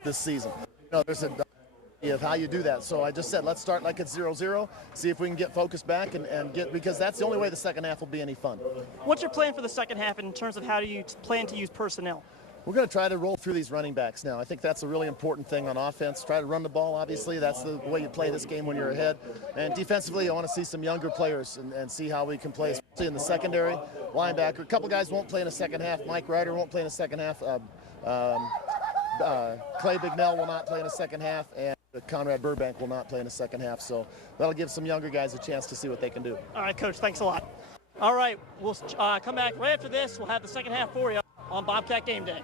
this season. There's a of how you do that. So I just said, let's start like it's 0-0, see if we can get focused back and get, because that's the only way the second half will be any fun. What's your plan for the second half in terms of how do you plan to use personnel? We're going to try to roll through these running backs now. I think that's a really important thing on offense. Try to run the ball, obviously. That's the way you play this game when you're ahead. And defensively, I want to see some younger players and see how we can play, especially in the secondary. Linebacker, a couple guys won't play in the second half. Mike Ryder won't play in the second half. Clay Bignell will not play in the second half. And Conrad Burbank will not play in the second half. So that'll give some younger guys a chance to see what they can do. All right, Coach, thanks a lot. All right, we'll come back right after this. We'll have the second half for you on Bobcat Game Day.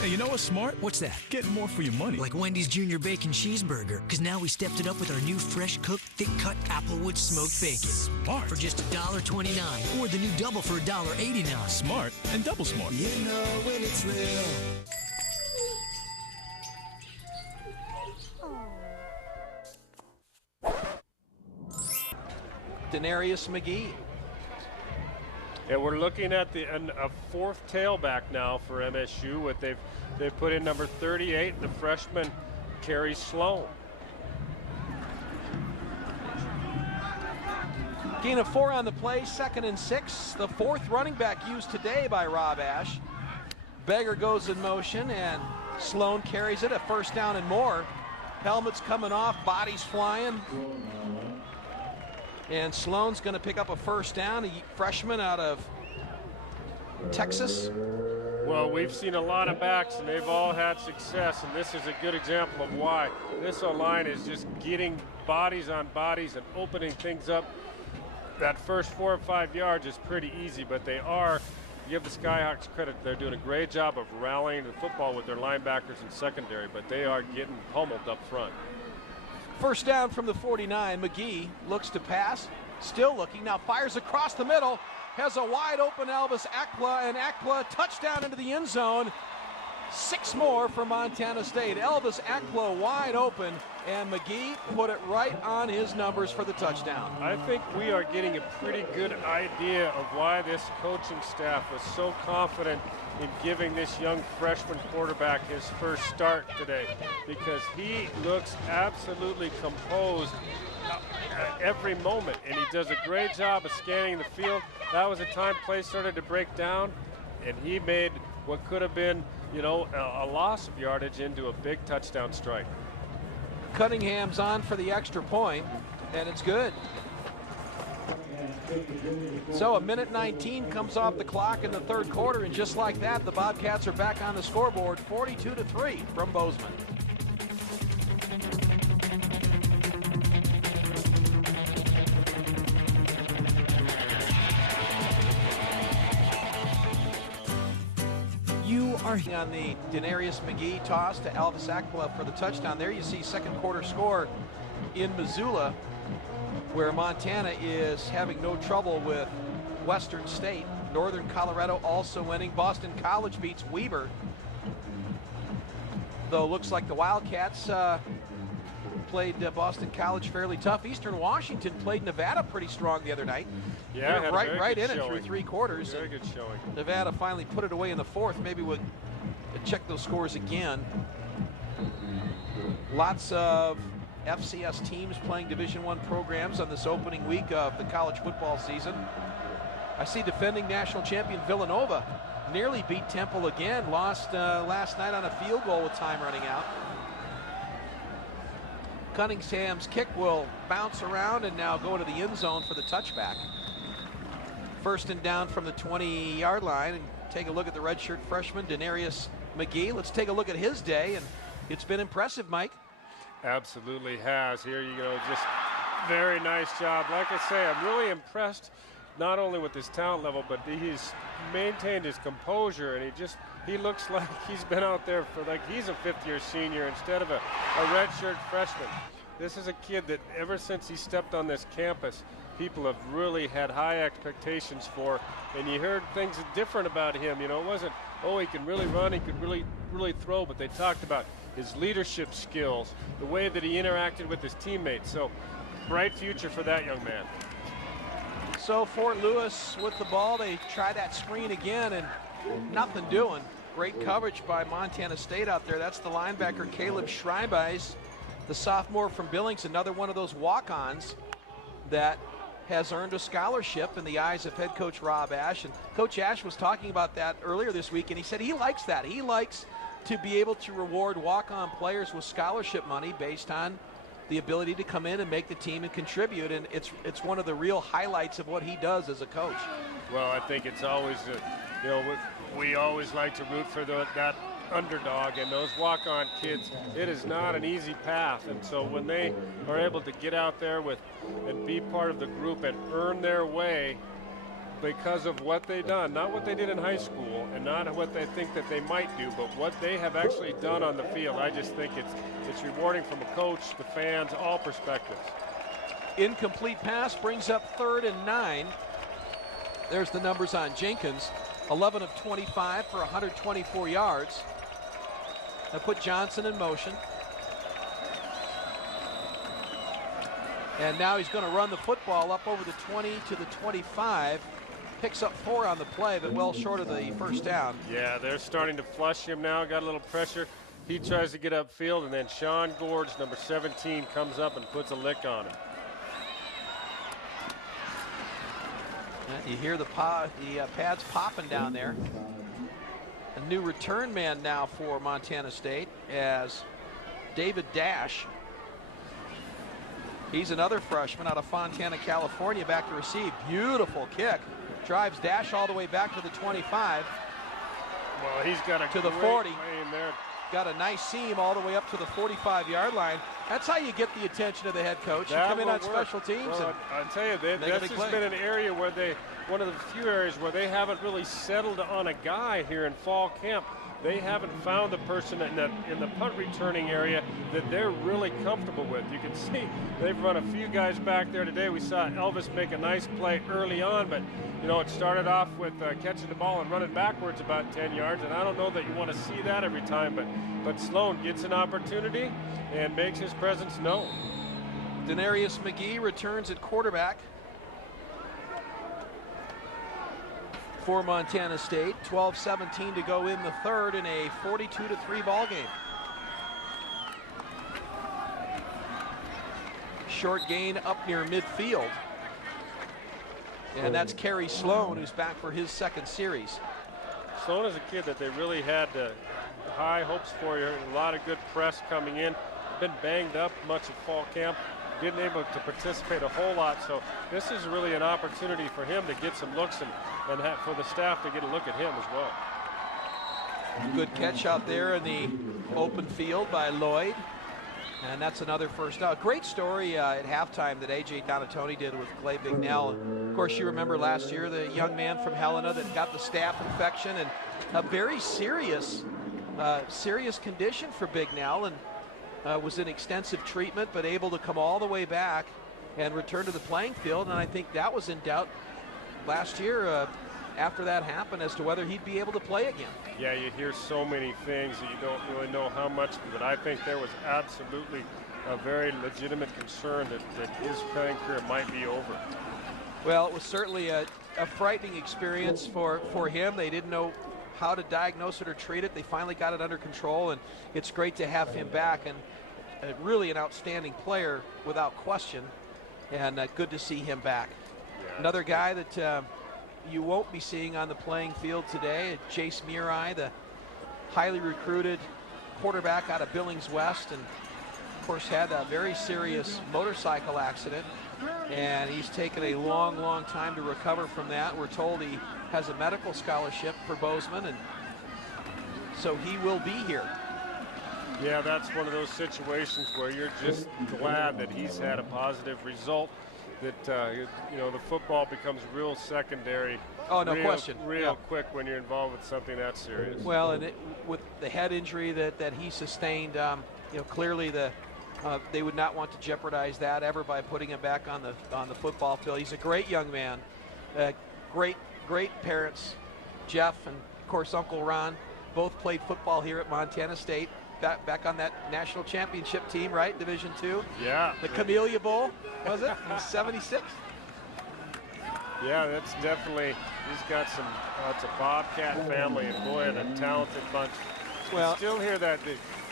Hey, you know what's smart? What's that? Getting more for your money. Like Wendy's Junior Bacon Cheeseburger, because now we stepped it up with our new fresh cooked, thick-cut Applewood smoked bacon. Smart. For just $1.29, or the new double for $1.89. Smart and double smart. You know when it's real. Denarius McGee. And we're looking at a fourth tailback now for MSU. They've put in number 38, the freshman Kerry Sloan. Gain of 4 on the play, 2nd and 6. The fourth running back used today by Rob Ash. Beggar goes in motion, and Sloan carries it, a first down and more. Helmets coming off, bodies flying. And Sloan's going to pick up a first down, a freshman out of Texas. Well, we've seen a lot of backs, and they've all had success, and this is a good example of why. This O-line is just getting bodies on bodies and opening things up. That first 4 or 5 yards is pretty easy, but they are, give the Skyhawks credit, they're doing a great job of rallying the football with their linebackers and secondary, but they are getting pummeled up front. First down from the 49. McGee looks to pass, still looking, now fires across the middle, has a wide open Elvis Akpla, and Akpla touchdown into the end zone. 6 more for Montana State. Elvis Akpla wide open, and McGee put it right on his numbers for the touchdown. I think we are getting a pretty good idea of why this coaching staff was so confident in giving this young freshman quarterback his first start today, because he looks absolutely composed at every moment, and he does a great job of scanning the field. That was a time play started to break down, and he made what could have been, you know, a loss of yardage into a big touchdown strike. Cunningham's on for the extra point, and it's good. So 1:19 comes off the clock in the third quarter, and just like that, the Bobcats are back on the scoreboard, 42-3 from Bozeman. You are on the Denarius McGee toss to Elvis Akpla for the touchdown. There you see second quarter score in Missoula, where Montana is having no trouble with Western State. Northern Colorado also winning. Boston College beats Weber. Though looks like the Wildcats played Boston College fairly tough. Eastern Washington played Nevada pretty strong the other night. Yeah, right in it through 3 quarters. Very good showing. Nevada finally put it away in the fourth. Maybe we'll check those scores again. Lots of FCS teams playing Division I programs on this opening week of the college football season. I see defending national champion Villanova nearly beat Temple again. Lost last night on a field goal with time running out. Cunningham's kick will bounce around and now go into the end zone for the touchback. First and down from the 20-yard line, and take a look at the redshirt freshman, Denarius McGee. Let's take a look at his day, and it's been impressive, Mike. Absolutely has. Here you go, just very nice job. Like I say, I'm really impressed not only with his talent level, but he's maintained his composure, and he looks like he's been out there for, like, he's a fifth-year senior instead of a redshirt freshman. This is a kid that ever since he stepped on this campus, people have really had high expectations for, and you heard things different about him. You know, it wasn't, oh, he can really run, he could really throw, but they talked about his leadership skills, the way that he interacted with his teammates. So, bright future for that young man. So Fort Lewis with the ball, they try that screen again and nothing doing. Great coverage by Montana State out there. That's the linebacker Caleb Schreibeis, the sophomore from Billings, another one of those walk-ons that has earned a scholarship in the eyes of head coach Rob Ash. And Coach Ash was talking about that earlier this week, and he said he likes that. He likes to be able to reward walk-on players with scholarship money based on the ability to come in and make the team and contribute, and it's one of the real highlights of what he does as a coach. Well, I think it's always, you know, we always like to root for that underdog, and those walk-on kids, it is not an easy path, and so when they are able to get out there and be part of the group and earn their way because of what they've done, not what they did in high school and not what they think that they might do, but what they have actually done on the field. I just think it's rewarding from a coach, the fans, all perspectives. Incomplete pass brings up 3rd and 9. There's the numbers on Jenkins. 11 of 25 for 124 yards. Now put Johnson in motion. And now he's going to run the football up over the 20 to the 25. Picks up 4 on the play, but well short of the first down. Yeah, they're starting to flush him now. Got a little pressure. He tries to get upfield, and then Sean Gorge, number 17, comes up and puts a lick on him. You hear the pads popping down there. A new return man now for Montana State as David Dash. He's another freshman out of Fontana, California, back to receive. Beautiful kick. Drives Dash all the way back to the 25. Well, he's got to the 40. Got a nice seam all the way up to the 45-yard line. That's how you get the attention of the head coach. You come in on special teams. Well, I tell you, that's just been an area where one of the few areas where they haven't really settled on a guy here in fall camp. They haven't found a person in the punt returning area that they're really comfortable with. You can see they've run a few guys back there today. We saw Elvis make a nice play early on, but it started off with catching the ball and running backwards about 10 yards, and I don't know that you want to see that every time, but Sloan gets an opportunity and makes his presence known. Denarius McGee returns at quarterback for Montana State. 12-17 to go in the third in a 42-3 ball game. Short gain up near midfield. And that's Kerry Sloan, who's back for his second series. Sloan is a kid that they really had high hopes for. A lot of good press coming in. Been banged up much of fall camp. Didn't able to participate a whole lot. So this is really an opportunity for him to get some looks and for the staff to get a look at him as well. Good catch out there in the open field by Lloyd. And that's another first down. Great story at halftime that A.J. Donatoni did with Clay Bignell. Of course, you remember last year the young man from Helena that got the staph infection, and a very serious condition for Bignell, and was in extensive treatment, but able to come all the way back and return to the playing field. And I think that was in doubt last year after that happened as to whether he'd be able to play again. Yeah, you hear so many things that you don't really know how much, but I think there was absolutely a very legitimate concern that his playing career might be over. Well, it was certainly a frightening experience for him. They didn't know how to diagnose it or treat it. They finally got it under control, and it's great to have him back, and really an outstanding player without question, and good to see him back. Yeah. Another guy that you won't be seeing on the playing field today, Jace Murai, the highly recruited quarterback out of Billings West, and of course had a very serious motorcycle accident, and he's taken a long time to recover from that. We're told he has a medical scholarship for Bozeman, and so he will be here. Yeah, that's one of those situations where you're just glad that he's had a positive result, that the football becomes real secondary. Oh, no question. Real quick when you're involved with something that serious. Well, and with the head injury that he sustained, clearly they would not want to jeopardize that ever by putting him back on the football field. He's a great young man, great parents, Jeff and of course Uncle Ron, both played football here at Montana State. Back on that national championship team, right? Division II. Yeah. The Camellia Bowl, was it? In '76. Yeah, that's definitely. He's got it's a Bobcat family, and boy, a talented bunch. Well, still hear that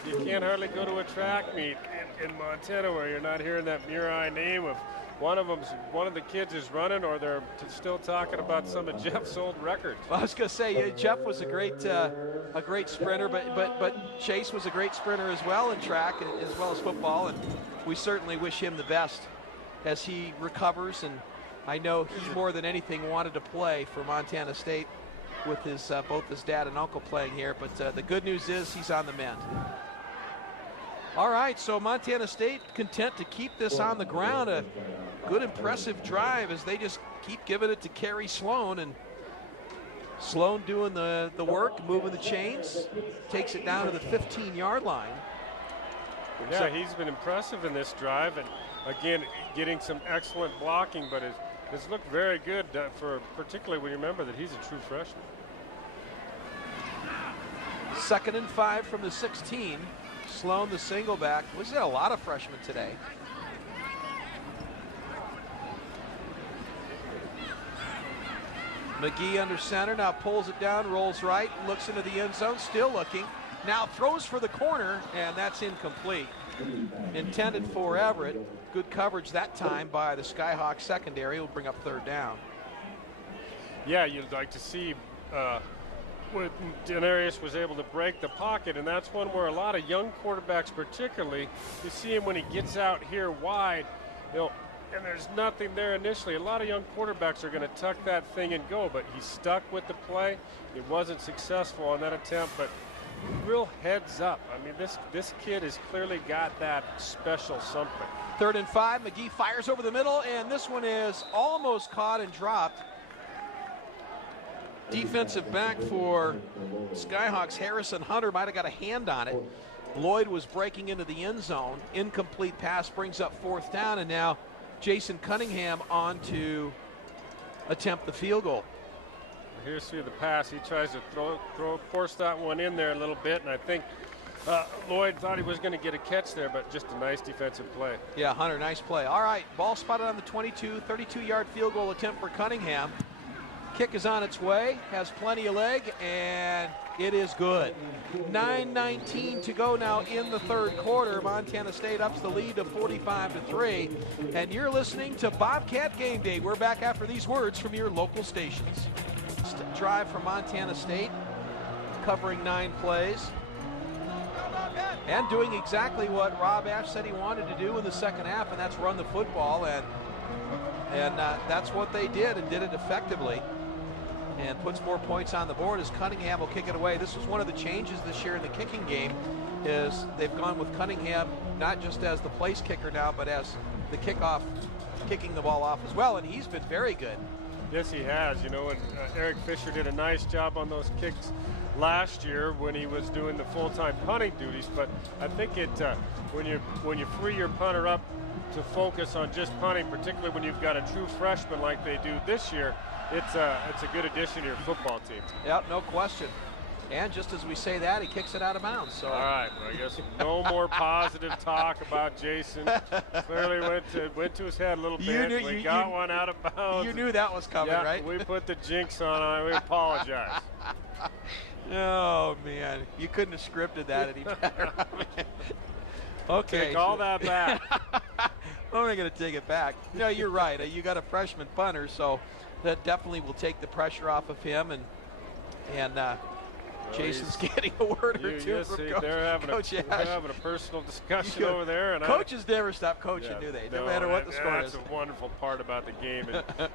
you can't hardly go to a track meet in Montana where you're not hearing that Murai name of one of the kids is running, or they're still talking about some of Jeff's old records. Well, I was going to say Jeff was a great sprinter, but Chase was a great sprinter as well in track as well as football, and we certainly wish him the best as he recovers. And I know he more than anything wanted to play for Montana State with both his dad and uncle playing here. But the good news is he's on the mend. All right, so Montana State content to keep this on the ground. A good, impressive drive as they just keep giving it to Kerry Sloan, and Sloan doing the work, moving the chains, takes it down to the 15-yard line. Yeah, he's been impressive in this drive, and again, getting some excellent blocking, but it's looked very good particularly when you remember that he's a true freshman. 2nd and 5 from the 16. Sloan, the single back. We've got a lot of freshmen today. McGee under center, now pulls it down, rolls right, looks into the end zone, still looking. Now throws for the corner, and that's incomplete. Intended for Everett. Good coverage that time by the Skyhawks secondary. Will bring up 3rd down. Yeah, you'd like to see Denarius was able to break the pocket, and that's one where a lot of young quarterbacks particularly, you see him when he gets out here wide, and there's nothing there initially. A lot of young quarterbacks are going to tuck that thing and go, but he stuck with the play. It wasn't successful on that attempt, but real heads up. I mean, this kid has clearly got that special something. 3rd and 5, McGee fires over the middle, and this one is almost caught and dropped. Defensive back for Skyhawks, Harrison Hunter, might have got a hand on it. Lloyd was breaking into the end zone. Incomplete pass brings up 4th down, and now Jason Cunningham on to attempt the field goal. Here's through the pass. He tries to force that one in there a little bit, and I think Lloyd thought he was going to get a catch there, but just a nice defensive play. Yeah, Hunter, nice play. All right, ball spotted on the 22, 32-yard field goal attempt for Cunningham. Kick is on its way, has plenty of leg, and it is good. 9:19 to go now in the 3rd quarter. Montana State ups the lead to 45-3, and you're listening to Bobcat Game Day. We're back after these words from your local stations. Drive from Montana State, covering 9 plays, and doing exactly what Rob Ash said he wanted to do in the second half, and that's run the football, and that's what they did, and did it effectively, and puts more points on the board as Cunningham will kick it away. This was one of the changes this year in the kicking game, is they've gone with Cunningham not just as the place kicker now, but as the kickoff, kicking the ball off as well, and he's been very good. Yes, he has. You know, and Eric Fisher did a nice job on those kicks last year when he was doing the full-time punting duties. But I think when you free your punter up to focus on just punting, particularly when you've got a true freshman like they do this year, it's a good addition to your football team. Yep, no question. And just as we say that, he kicks it out of bounds. So. All right, well, I guess no more positive talk about Jason. Clearly went to his head a little bit. We got one out of bounds. You knew that was coming, yeah, right? We put the jinx on. We apologize. Oh, man. You couldn't have scripted that any better. Okay. Take all that back. I'm not going to take it back. No, you're right. You got a freshman punter, so that definitely will take the pressure off of him. And Jason's getting a word or two from Coach. They're having a personal discussion over there. And coaches never stop coaching, do they? No matter what the score is. That's a wonderful part about the game.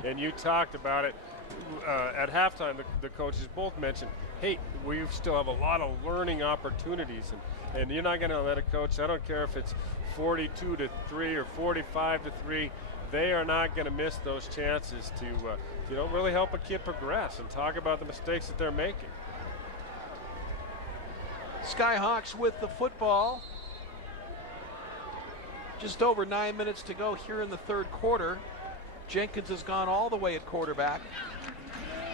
And you talked about it at halftime. The coaches both mentioned, hey, we still have a lot of learning opportunities. And you're not going to let a coach, I don't care if it's 42-3 or 45-3, they are not going to miss those chances to really help a kid progress and talk about the mistakes that they're making. Skyhawks with the football. Just over 9 minutes to go here in the 3rd quarter. Jenkins has gone all the way at quarterback.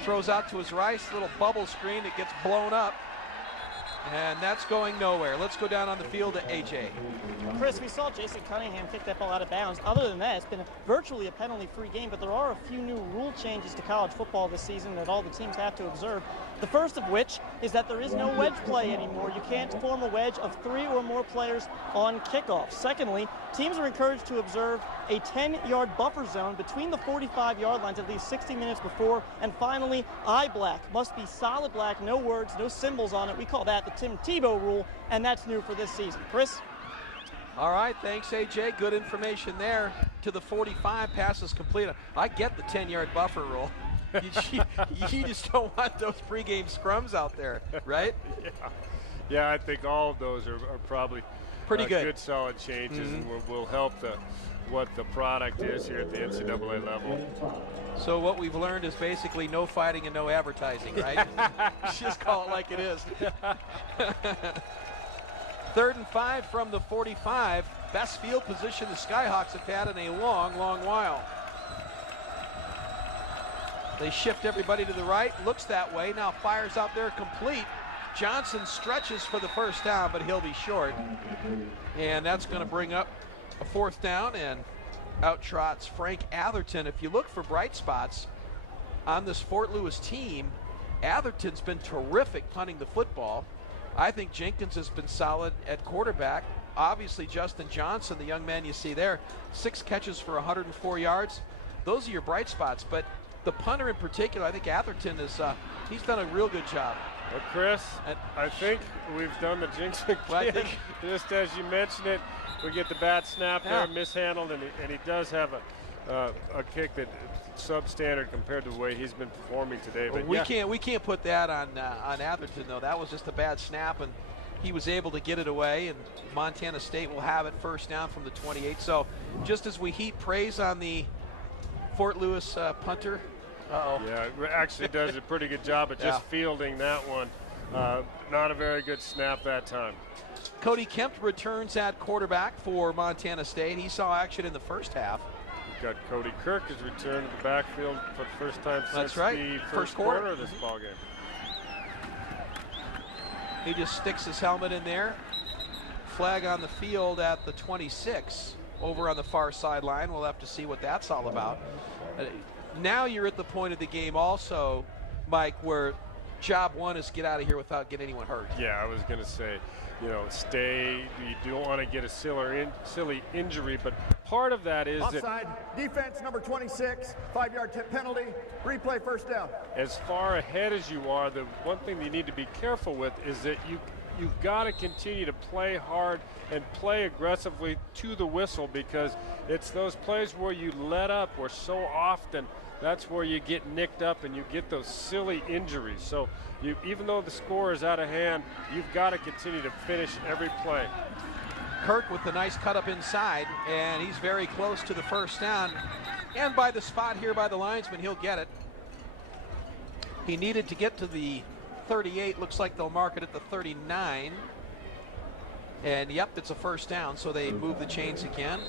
Throws out to his right, little bubble screen. It gets blown up. And that's going nowhere. Let's go down on the field to AJ. Chris, we saw Jason Cunningham kick that ball out of bounds. Other than that, it's been virtually a penalty-free game, but there are a few new rule changes to college football this season that all the teams have to observe. The first of which is that there is no wedge play anymore. You can't form a wedge of 3 or more players on kickoff. Secondly, teams are encouraged to observe a 10-yard buffer zone between the 45-yard lines at least 60 minutes before. And finally, eye black must be solid black, no words, no symbols on it. We call that the Tim Tebow rule, and that's new for this season. Chris? All right, thanks, AJ. Good information there. To the 45, passes complete. I get the 10-yard buffer rule. You just don't want those pregame scrums out there, right? Yeah, I think all of those are probably pretty good solid changes, and will help what the product is here at the NCAA level. So what we've learned is basically no fighting and no advertising, right? Just call it like it is. 3rd and 5 from the 45. Best field position the Skyhawks have had in a long, long while. They shift everybody to the right. Looks that way. Now fires out there complete. Johnson stretches for the first down, but he'll be short. And that's going to bring up a 4th down, and out trots Frank Atherton. If you look for bright spots on this Fort Lewis team, Atherton's been terrific punting the football. I think Jenkins has been solid at quarterback. Obviously, Justin Johnson, the young man you see there, 6 catches for 104 yards. Those are your bright spots, but the punter in particular, I think Atherton is he's done a real good job. Well, Chris, I think we've done the jinx again. Just as you mentioned it, we get the bad snap there, mishandled, and he does have a kick that substandard compared to the way he's been performing today. But we can't put that on Atherton though. That was just a bad snap, and he was able to get it away. And Montana State will have it first down from the 28. So just as we heap praise on the Fort Lewis punter. Yeah, actually does a pretty good job of just fielding that one. Not a very good snap that time. Cody Kemp returns at quarterback for Montana State. He saw action in the first half. We've got Cody Kirk has returned to the backfield for the first time since the first quarter of this ballgame. He just sticks his helmet in there. Flag on the field at the 26 over on the far sideline. We'll have to see what that's all about. Now you're at the point of the game also, Mike, where job one is get out of here without getting anyone hurt. Yeah, I was going to say, you know, stay. You don't want to get a silly injury, but part of that is offside, defense number 26, 5-yard penalty, replay, first down. As far ahead as you are, the one thing you need to be careful with is that you've got to continue to play hard and play aggressively to the whistle, because it's those plays where you let up where so often that's where you get nicked up and you get those silly injuries. So even though the score is out of hand, you've got to continue to finish every play. Kirk with the nice cut up inside, and he's very close to the first down. And by the spot here by the linesman, he'll get it. He needed to get to the 38. Looks like they'll mark it at the 39. And yep, it's a first down, so they move the chains again.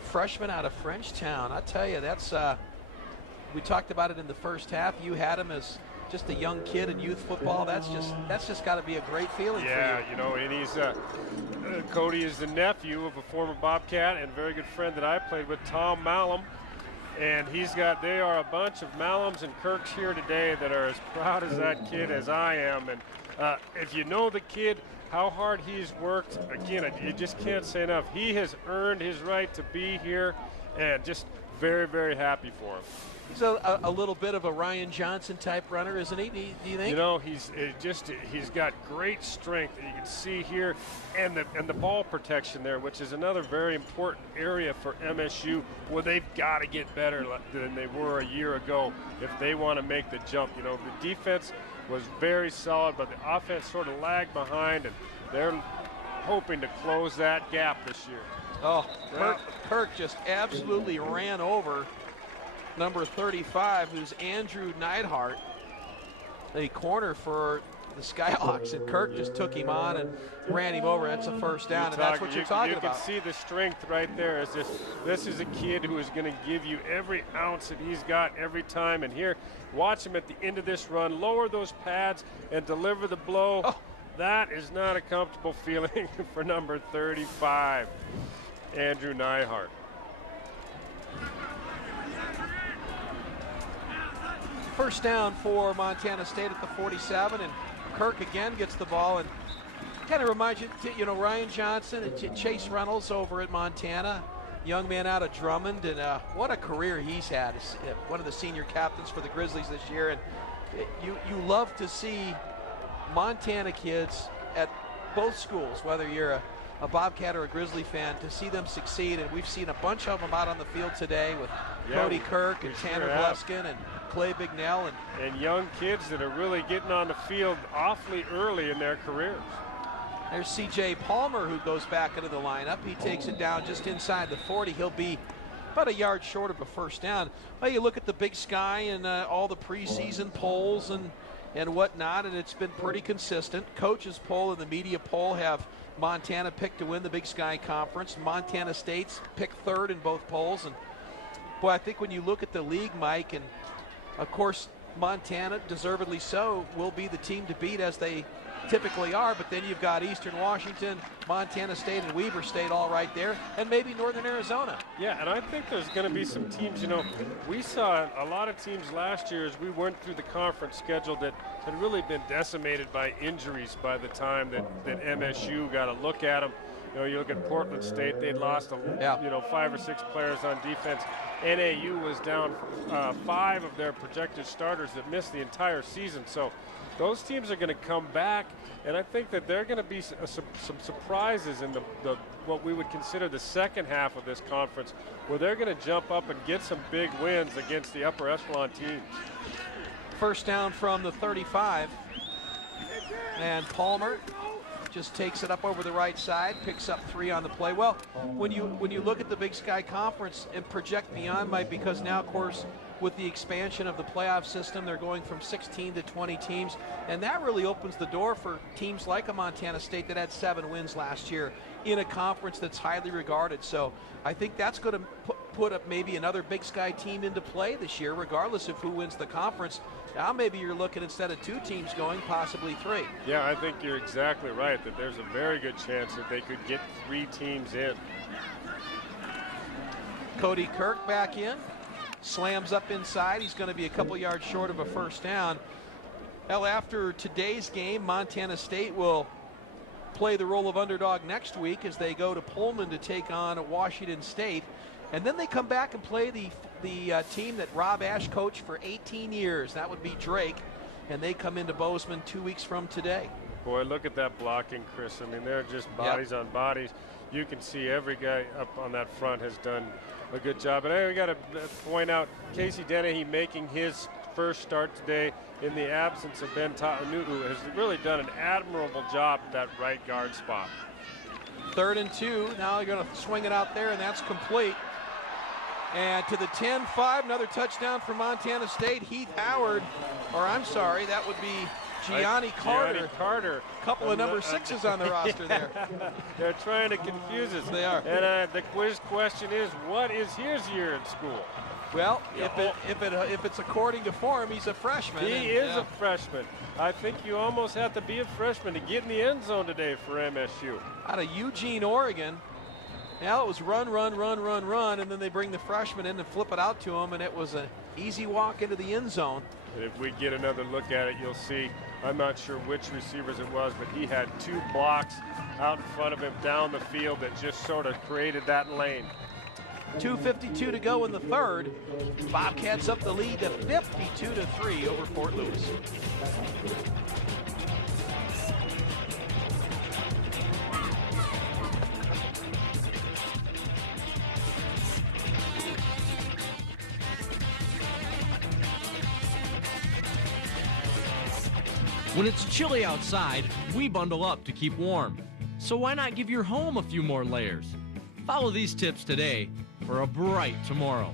Freshman out of Frenchtown. I tell you, that's we talked about it in the first half. You had him as just a young kid in youth football. That's just got to be a great feeling for you. Yeah, you know, and he's Cody is the nephew of a former Bobcat and a very good friend that I played with, Tom Malum. And they are a bunch of Malums and Kirks here today that are as proud as that kid as I am. And if you know the kid, how hard he's worked, again, you just can't say enough. He has earned his right to be here, and just very, very happy for him. He's a little bit of a Ryan Johnson type runner, isn't he? Do you think? You know, he's got great strength. You can see here, and the ball protection there, which is another very important area for MSU, where they've got to get better than they were a year ago if they want to make the jump. You know, the defense was very solid, but the offense sort of lagged behind, and they're hoping to close that gap this year. Oh, Kirk just absolutely ran over number 35, who's Andrew Neidhart, a corner for the Skyhawks, and Kirk just took him on and ran him over. That's a first down, and that's what you're talking about. You can see the strength right there. This is a kid who is going to give you every ounce that he's got every time. And here, watch him at the end of this run, lower those pads and deliver the blow. Oh. That is not a comfortable feeling for number 35, Andrew Neidhart. First down for Montana State at the 47, and Kirk again gets the ball, and kind of reminds you, Ryan Johnson and Chase Reynolds over at Montana, young man out of Drummond, and what a career he's had. One of the senior captains for the Grizzlies this year, and you love to see Montana kids at both schools, whether you're a Bobcat or a Grizzly fan, to see them succeed, and we've seen a bunch of them out on the field today with Cody Kirk and Tanner Bluskin and Clay Bignell and young kids that are really getting on the field awfully early in their careers. There's C.J. Palmer, who goes back into the lineup. He takes it down just inside the 40. He'll be about a yard short of a first down. Well, you look at the Big Sky and all the preseason polls and whatnot, and it's been pretty consistent. Coaches poll and the media poll have Montana picked to win the Big Sky Conference. Montana State's picked third in both polls. And boy, I think when you look at the league, Mike, and of course Montana, deservedly so, will be the team to beat as they typically are, but then you've got Eastern Washington, Montana State, and Weber State all right there, and maybe Northern Arizona. Yeah, and I think there's going to be some teams, we saw a lot of teams last year as we went through the conference schedule that had really been decimated by injuries by the time that MSU got a look at them. You know, you look at Portland State, they'd lost, 5 or 6 players on defense. NAU was down 5 of their projected starters that missed the entire season. So those teams are going to come back, and I think that there are going to be some surprises in the what we would consider the second half of this conference, where they're going to jump up and get some big wins against the upper echelon teams. First down from the 35, and Palmer just takes it up over the right side, picks up 3 on the play. Well, when you look at the Big Sky Conference and project beyond, Mike, because now, of course, with the expansion of the playoff system, they're going from 16 to 20 teams, and that really opens the door for teams like a Montana State that had 7 wins last year in a conference that's highly regarded. So I think that's going to put up maybe another Big Sky team into play this year, regardless of who wins the conference. Now maybe you're looking, instead of 2 teams going, possibly 3. Yeah, I think you're exactly right, that there's a very good chance that they could get 3 teams in. Cody Kirk back in, slams up inside. He's going to be a couple yards short of a first down. Well, after today's game, Montana State will play the role of underdog next week as they go to Pullman to take on Washington State. And then they come back and play the team that Rob Ash coached for 18 years. That would be Drake. And they come into Bozeman 2 weeks from today. Boy, look at that blocking, Chris. I mean, they're just bodies on bodies. You can see every guy up on that front has done a good job. And we got to point out Casey Dennehy making his first start today in the absence of Ben Ta'anu'u has really done an admirable job at that right guard spot. 3rd and 2. Now they're going to swing it out there, and that's complete. And to the 10-5, another touchdown for Montana State. Heath Howard, or I'm sorry, that would be Gianni Carter. Gianni Carter. A couple of number 6s on the roster there. They're trying to confuse us. They are. And the quiz question is, what is his year in school? Well, if it's according to form, he's a freshman. He is a freshman. I think you almost have to be a freshman to get in the end zone today for MSU. Out of Eugene, Oregon. Now it was run, and then they bring the freshman in and flip it out to him, and it was an easy walk into the end zone. And if we get another look at it, you'll see, I'm not sure which receivers it was, but he had 2 blocks out in front of him down the field that just sort of created that lane. 2:52 to go in the 3rd. Bobcats up the lead to 52-3 over Fort Lewis. When it's chilly outside, we bundle up to keep warm. So why not give your home a few more layers? Follow these tips today for a bright tomorrow.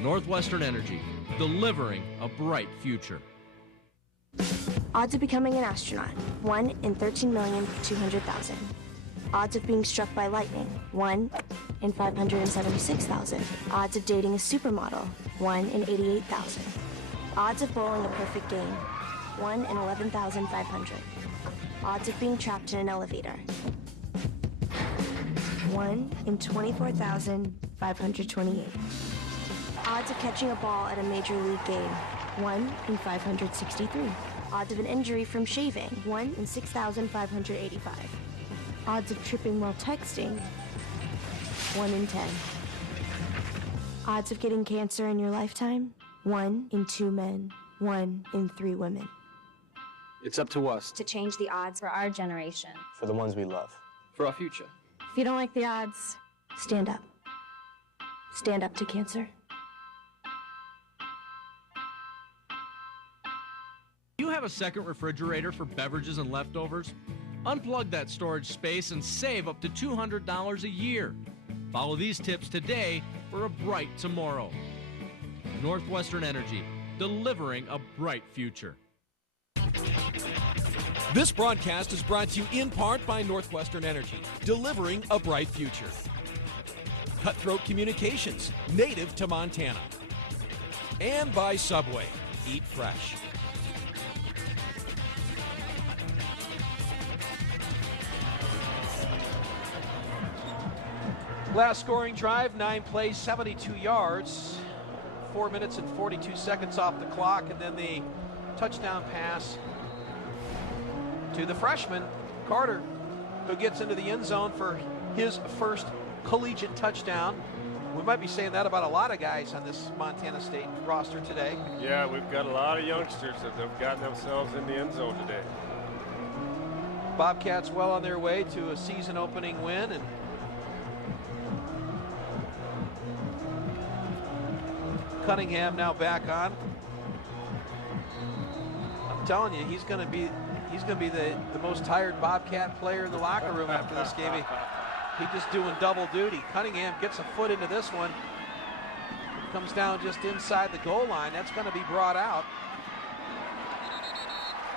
Northwestern Energy, delivering a bright future. Odds of becoming an astronaut, 1 in 13,200,000. Odds of being struck by lightning, 1 in 576,000. Odds of dating a supermodel, 1 in 88,000. Odds of bowling a perfect game, 1 in 11,500. Odds of being trapped in an elevator, 1 in 24,528. Odds of catching a ball at a major league game, 1 in 563. Odds of an injury from shaving, 1 in 6,585. Odds of tripping while texting, 1 in 10. Odds of getting cancer in your lifetime, 1 in 2 men, 1 in 3 women. It's up to us to change the odds for our generation. For the ones we love. For our future. If you don't like the odds, stand up. Stand up to cancer. Do you have a second refrigerator for beverages and leftovers? Unplug that storage space and save up to $200 a year. Follow these tips today for a bright tomorrow. Northwestern Energy, delivering a bright future. This broadcast is brought to you in part by Northwestern Energy, delivering a bright future. Cutthroat Communications, native to Montana. And by Subway, eat fresh. Last scoring drive, 9 plays, 72 yards, 4 minutes and 42 seconds off the clock, and then the touchdown pass to the freshman, Carter. who gets into the end zone for his first collegiate touchdown. We might be saying that about a lot of guys on this Montana State roster today. Yeah, we've got a lot of youngsters that have gotten themselves in the end zone today. Bobcats well on their way to a season-opening win, and Cunningham now back on. I'm telling you, he's going to be the most tired Bobcat player in the locker room after this game. He's just doing double duty. Cunningham gets a foot into this one. Comes down just inside the goal line. That's going to be brought out.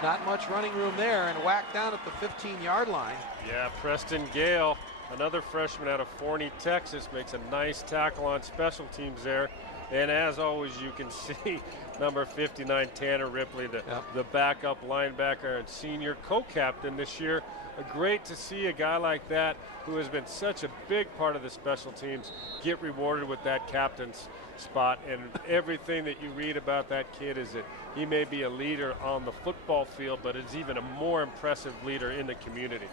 Not much running room there, and whacked down at the 15-yard line. Yeah, Preston Gale, another freshman out of Forney, Texas, makes a nice tackle on special teams there. And as always, you can see number 59, Tanner Ripley, the backup linebacker and senior co-captain this year. Great to see a guy like that, who has been such a big part of the special teams, get rewarded with that captain's spot. And everything that you read about that kid is that he may be a leader on the football field, but is even a more impressive leader in the community.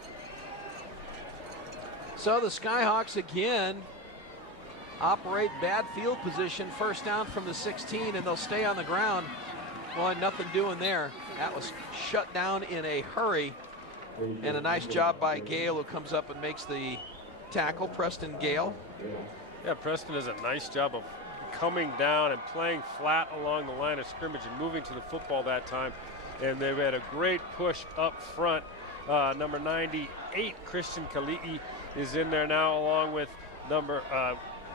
So the Skyhawks again operate bad field position, first down from the 16, and they'll stay on the ground. Well, nothing doing there. That was shut down in a hurry. And a nice job by Gale, who comes up and makes the tackle, Preston Gale. Yeah, Preston does a nice job of coming down and playing flat along the line of scrimmage and moving to the football that time. And they've had a great push up front. Number 98, Christian Kali'i, is in there now, along with number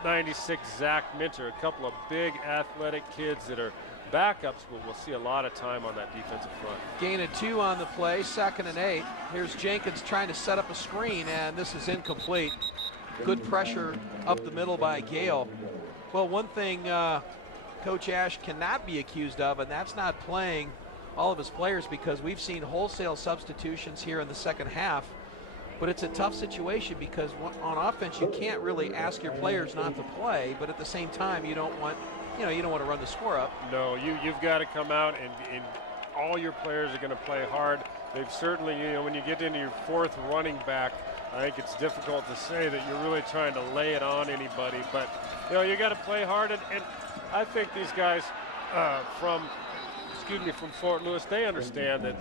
96, Zach Minter. A couple of big athletic kids that are backups, but we'll see a lot of time on that defensive front. Gain of 2 on the play, 2nd and 8. Here's Jenkins trying to set up a screen, and this is incomplete. Good pressure up the middle by Gale. Well, one thing Coach Ash cannot be accused of, and that's not playing all of his players, because we've seen wholesale substitutions here in the second half. But it's a tough situation, because on offense you can't really ask your players not to play, but at the same time you don't want to run the score up. No, you've got to come out and all your players are going to play hard. They've certainly, when you get into your 4th running back, I think it's difficult to say that you're really trying to lay it on anybody. But, you got to play hard. And I think these guys from Fort Lewis, they understand that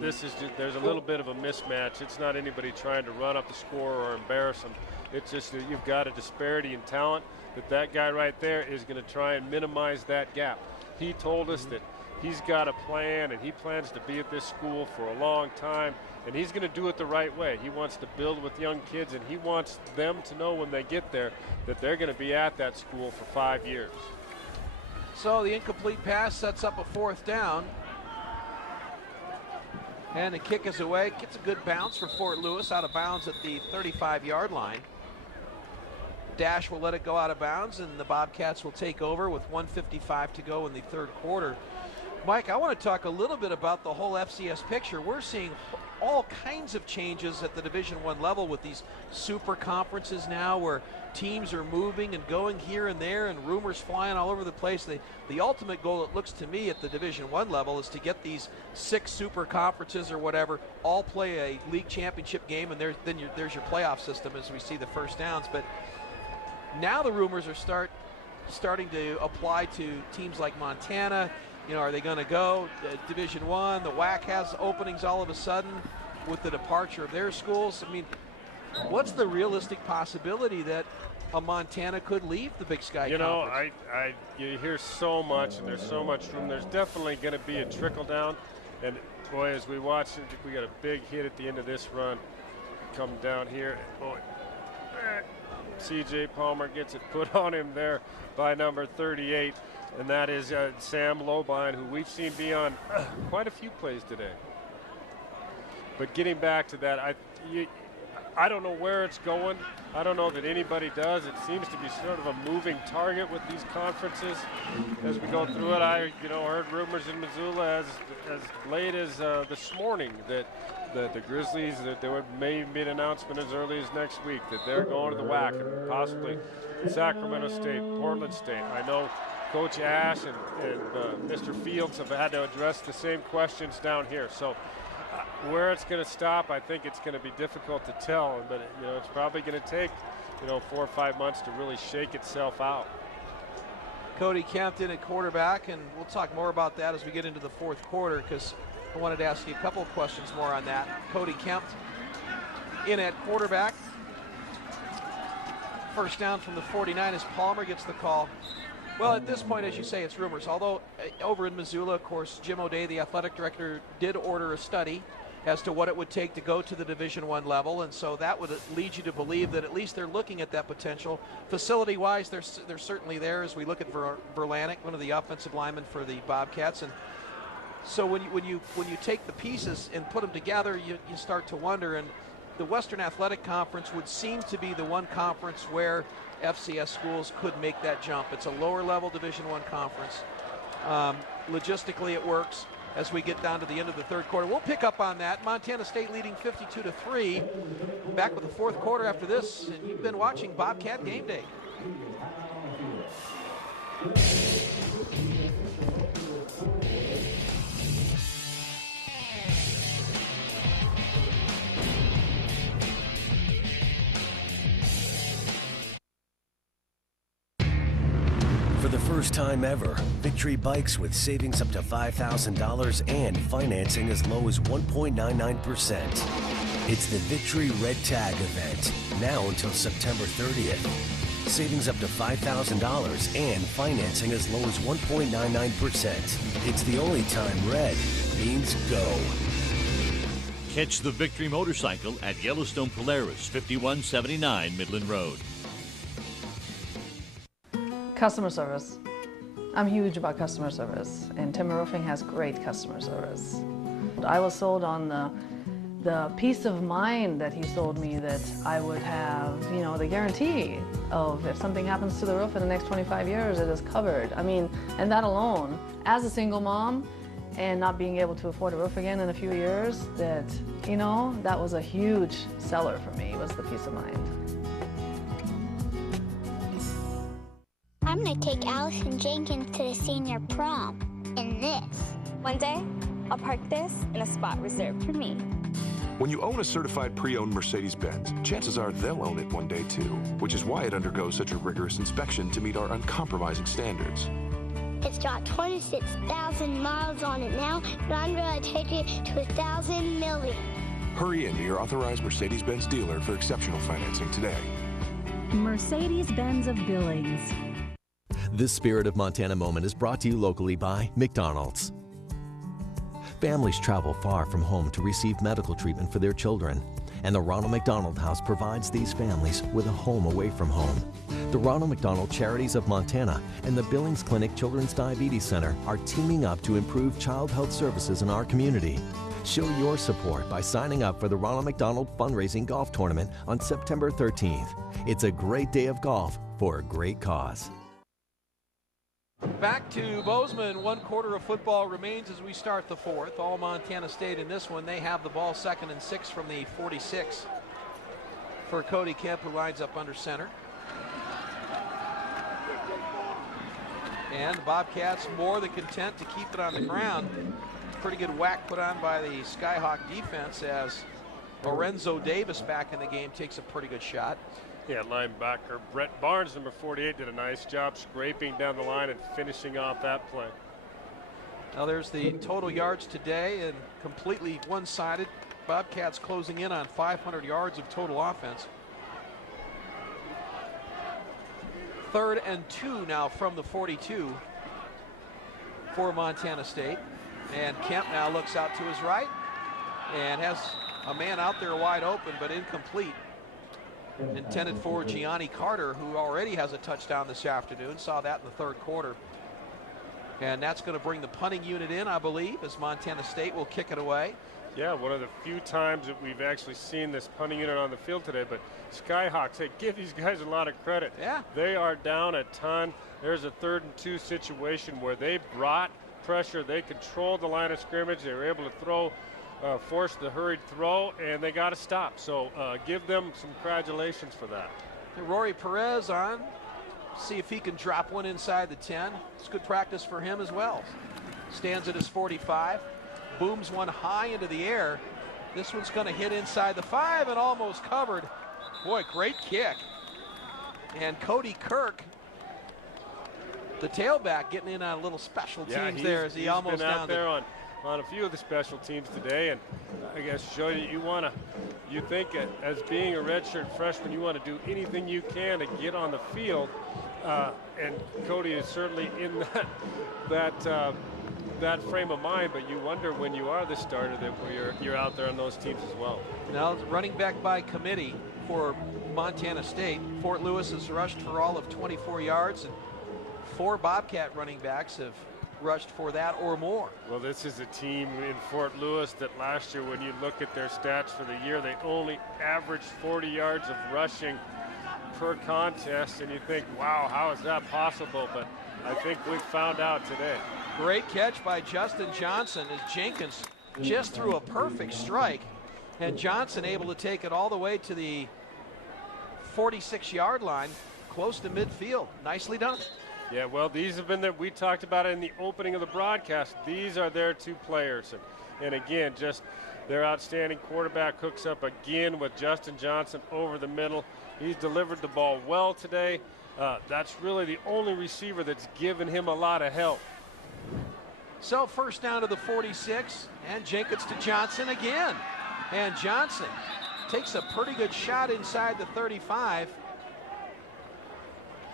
this is just, there's a little bit of a mismatch. It's not anybody trying to run up the score or embarrass them. It's just that you've got a disparity in talent, that guy right there is going to try and minimize that gap. He told us that he's got a plan, and he plans to be at this school for a long time, and he's going to do it the right way. He wants to build with young kids, and he wants them to know when they get there that they're going to be at that school for 5 years. So the incomplete pass sets up a 4th down. And the kick is away. Gets a good bounce for Fort Lewis, out of bounds at the 35-yard line. Dash will let it go out of bounds, and the Bobcats will take over with 1:55 to go in the 3rd quarter. Mike, I want to talk a little bit about the whole FCS picture. We're seeing all kinds of changes at the Division I level with these super conferences now, where teams are moving and going here and there, and rumors flying all over the place. The ultimate goal, it looks to me, at the Division I level is to get these 6 super conferences or whatever all play a league championship game, and there's your playoff system as we see the first downs. But now the rumors are starting to apply to teams like Montana. Are they going to go Division I? The WAC has openings all of a sudden with the departure of their schools. I mean, what's the realistic possibility that a Montana could leave the Big Sky Conference? You hear so much, and there's so much room. There's definitely going to be a trickle down. And boy, as we watch, we got a big hit at the end of this run. Come down here, and boy, C.J. Palmer gets it put on him there by number 38. And that is Sam Lobine, who we've seen be on quite a few plays today. But getting back to that, I don't know where it's going. I don't know that anybody does. It seems to be sort of a moving target with these conferences as we go through it. I heard rumors in Missoula as late as this morning that the Grizzlies, that there may be an announcement as early as next week that they're going to the WAC, and possibly Sacramento State, Portland State. I know Coach Ash and Mr. Fields have had to address the same questions down here. So Where it's going to stop, I think it's going to be difficult to tell, but it's probably going to take 4 or 5 months to really shake itself out. Cody Kemp in at quarterback, and we'll talk more about that as we get into the fourth quarter, because I wanted to ask you a couple of questions more on that. Cody Kemp in at quarterback. First down from the 49 as Palmer gets the call. Well, at this point, as you say, it's rumors. Although over in Missoula, of course, Jim O'Day, the athletic director, did order a study as to what it would take to go to the Division I level, and so that would lead you to believe that at least they're looking at that potential. Facility-wise, they're certainly there as we look at Verlanek, one of the offensive linemen for the Bobcats, and so when you take the pieces and put them together, you start to wonder. And the Western Athletic Conference would seem to be the one conference where FCS schools could make that jump. It's a lower-level Division I conference. Logistically, it works. As we get down to the end of the third quarter, we'll pick up on that. Montana State leading 52-3. Back with the fourth quarter after this, and you've been watching Bobcat Game Day. For the first time ever, Victory Bikes with savings up to $5,000 and financing as low as 1.99%. It's the Victory Red Tag event, now until September 30th. Savings up to $5,000 and financing as low as 1.99%. It's the only time red means go. Catch the Victory motorcycle at Yellowstone Polaris, 5179 Midland Road. Customer service. I'm huge about customer service, and Timber Roofing has great customer service. I was sold on the peace of mind that he sold me, that I would have, the guarantee of if something happens to the roof in the next 25 years, it is covered. I mean, and that alone, as a single mom and not being able to afford a roof again in a few years, that was a huge seller for me, was the peace of mind. I'm gonna take Allison Jenkins to the senior prom in this. One day, I'll park this in a spot reserved for me. When you own a certified pre-owned Mercedes-Benz, chances are they'll own it one day too, which is why it undergoes such a rigorous inspection to meet our uncompromising standards. It's got 26,000 miles on it now, but I'm gonna take it to 1,000 million. Hurry in to your authorized Mercedes-Benz dealer for exceptional financing today. Mercedes-Benz of Billings. This Spirit of Montana moment is brought to you locally by McDonald's. Families travel far from home to receive medical treatment for their children, and the Ronald McDonald House provides these families with a home away from home. The Ronald McDonald Charities of Montana and the Billings Clinic Children's Diabetes Center are teaming up to improve child health services in our community. Show your support by signing up for the Ronald McDonald Fundraising Golf Tournament on September 13th. It's a great day of golf for a great cause. Back to Bozeman. 1 quarter of football remains as we start the fourth. All Montana State in this one. They have the ball 2nd and 6 from the 46 for Cody Kemp, who lines up under center. And the Bobcats more than content to keep it on the ground. Pretty good whack put on by the Skyhawk defense as Lorenzo Davis back in the game takes a pretty good shot. Yeah, linebacker Brett Barnes, number 48, did a nice job scraping down the line and finishing off that play. Now there's the total yards today, and completely one-sided. Bobcats closing in on 500 yards of total offense. 3rd and 2 now from the 42 for Montana State. And Kemp now looks out to his right and has a man out there wide open, but incomplete. Intended for Gianni Carter, who already has a touchdown this afternoon. Saw that in the 3rd quarter. And that's going to bring the punting unit in, I believe, as Montana State will kick it away. Yeah, one of the few times that we've actually seen this punting unit on the field today. But Skyhawks, they give these guys a lot of credit. Yeah. They are down a ton. There's a 3rd and 2 situation where they brought pressure. They controlled the line of scrimmage. They were able to throw, force the hurried throw, and they got to stop. So give them some congratulations for that. And Rory Perez on. See if he can drop one inside the 10. It's good practice for him as well. Stands at his 45. Booms one high into the air. This one's going to hit inside the 5 and almost covered. Boy, great kick. And Cody Kirk, the tailback, getting in on a little special teams there as he almost been out downed there it. on a few of the special teams today, and I guess show you think as being a redshirt freshman, you want to do anything you can to get on the field, and Cody is certainly in that frame of mind. But you wonder when you are the starter that you're out there on those teams as well. Now running back by committee for Montana State. Fort Lewis has rushed for all of 24 yards, and 4 Bobcat running backs have rushed for that or more. Well, this is a team in Fort Lewis that last year, when you look at their stats for the year, they only averaged 40 yards of rushing per contest, and you think, wow, how is that possible? But I think we found out today. Great catch by Justin Johnson as Jenkins just threw a perfect strike, and Johnson able to take it all the way to the 46-yard line, close to midfield. Nicely done. Yeah, well, these have been we talked about it in the opening of the broadcast. These are their 2 players. And again, just their outstanding quarterback hooks up again with Justin Johnson over the middle. He's delivered the ball well today. That's really the only receiver that's given him a lot of help. So first down to the 46, and Jenkins to Johnson again. And Johnson takes a pretty good shot inside the 35.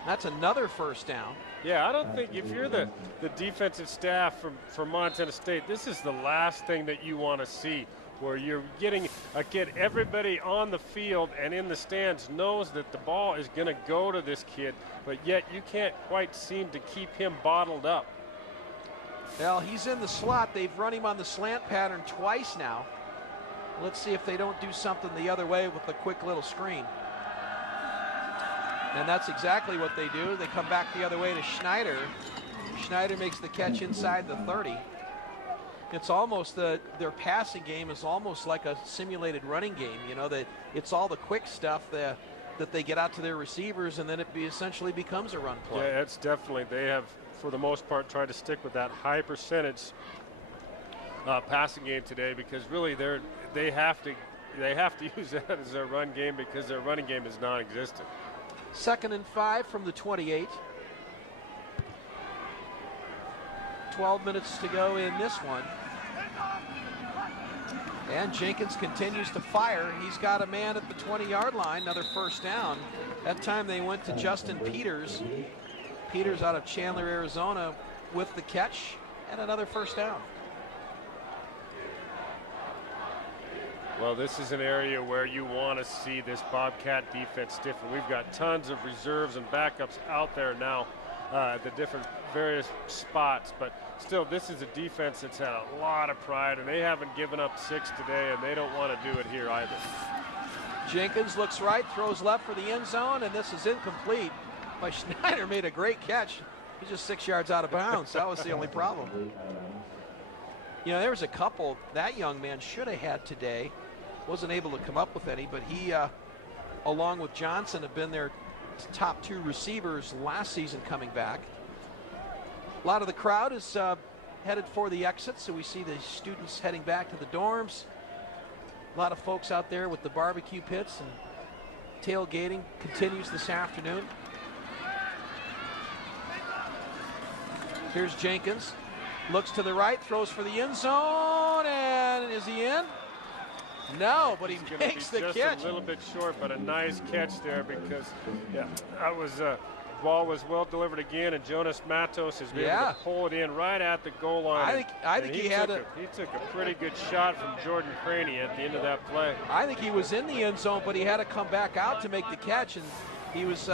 That's another first down. Yeah, I don't think if you're the defensive staff from Montana State, this is the last thing that you want to see, where you're getting everybody on the field and in the stands knows that the ball is going to go to this kid, but yet you can't quite seem to keep him bottled up. Well, he's in the slot. They've run him on the slant pattern twice now. Let's see if they don't do something the other way with a quick little screen. And that's exactly what they do. They come back the other way to Schneider. Schneider makes the catch inside the 30. It's almost their passing game is almost like a simulated running game. You know, that it's all the quick stuff that they get out to their receivers, and then it essentially becomes a run play. Yeah, it's definitely, they have, for the most part, tried to stick with that high percentage passing game today, because really they have to use that as their run game, because their running game is non-existent. 2nd and 5 from the 28. 12 minutes to go in this one. And Jenkins continues to fire. He's got a man at the 20-yard line, another first down. That time they went to Justin Peters. Peters out of Chandler, Arizona with the catch and another first down. Well, this is an area where you want to see this Bobcat defense stiffen. We've got tons of reserves and backups out there now at the different various spots, but still, this is a defense that's had a lot of pride, and they haven't given up 6 today, and they don't want to do it here either. Jenkins looks right, throws left for the end zone, and this is incomplete. But Schneider made a great catch. He's just 6 yards out of bounds. That was the only problem. You know, there was a couple that young man should have had today. Wasn't able to come up with any, but he, along with Johnson, have been their top 2 receivers last season coming back. A lot of the crowd is headed for the exit, so we see the students heading back to the dorms. A lot of folks out there with the barbecue pits, and tailgating continues this afternoon. Here's Jenkins, looks to the right, throws for the end zone, and is he in? No, but he makes the catch. Just a little bit short, but a nice catch there, because that was ball was well delivered again, and Jonas Matos has been able to pull it in right at the goal line. I think he took a pretty good shot from Jordan Craney at the end of that play. I think he was in the end zone, but he had to come back out to make the catch, and he was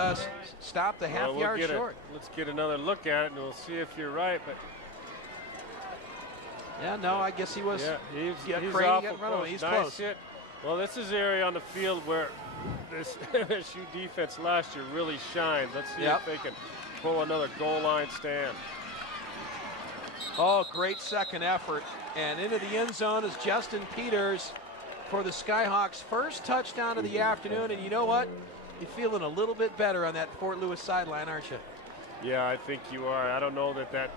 stopped a half yard short. Let's get another look at it, and we'll see if you're right. But yeah, no, I guess he was. Yeah, he's Craney close. He's nice close. Hit. Well, this is the area on the field where this MSU defense last year really shined. Let's see if they can pull another goal line stand. Oh, great second effort. And into the end zone is Justin Peters for the Skyhawks' first touchdown of the afternoon. And you know what? You're feeling a little bit better on that Fort Lewis sideline, aren't you? Yeah, I think you are. I don't know that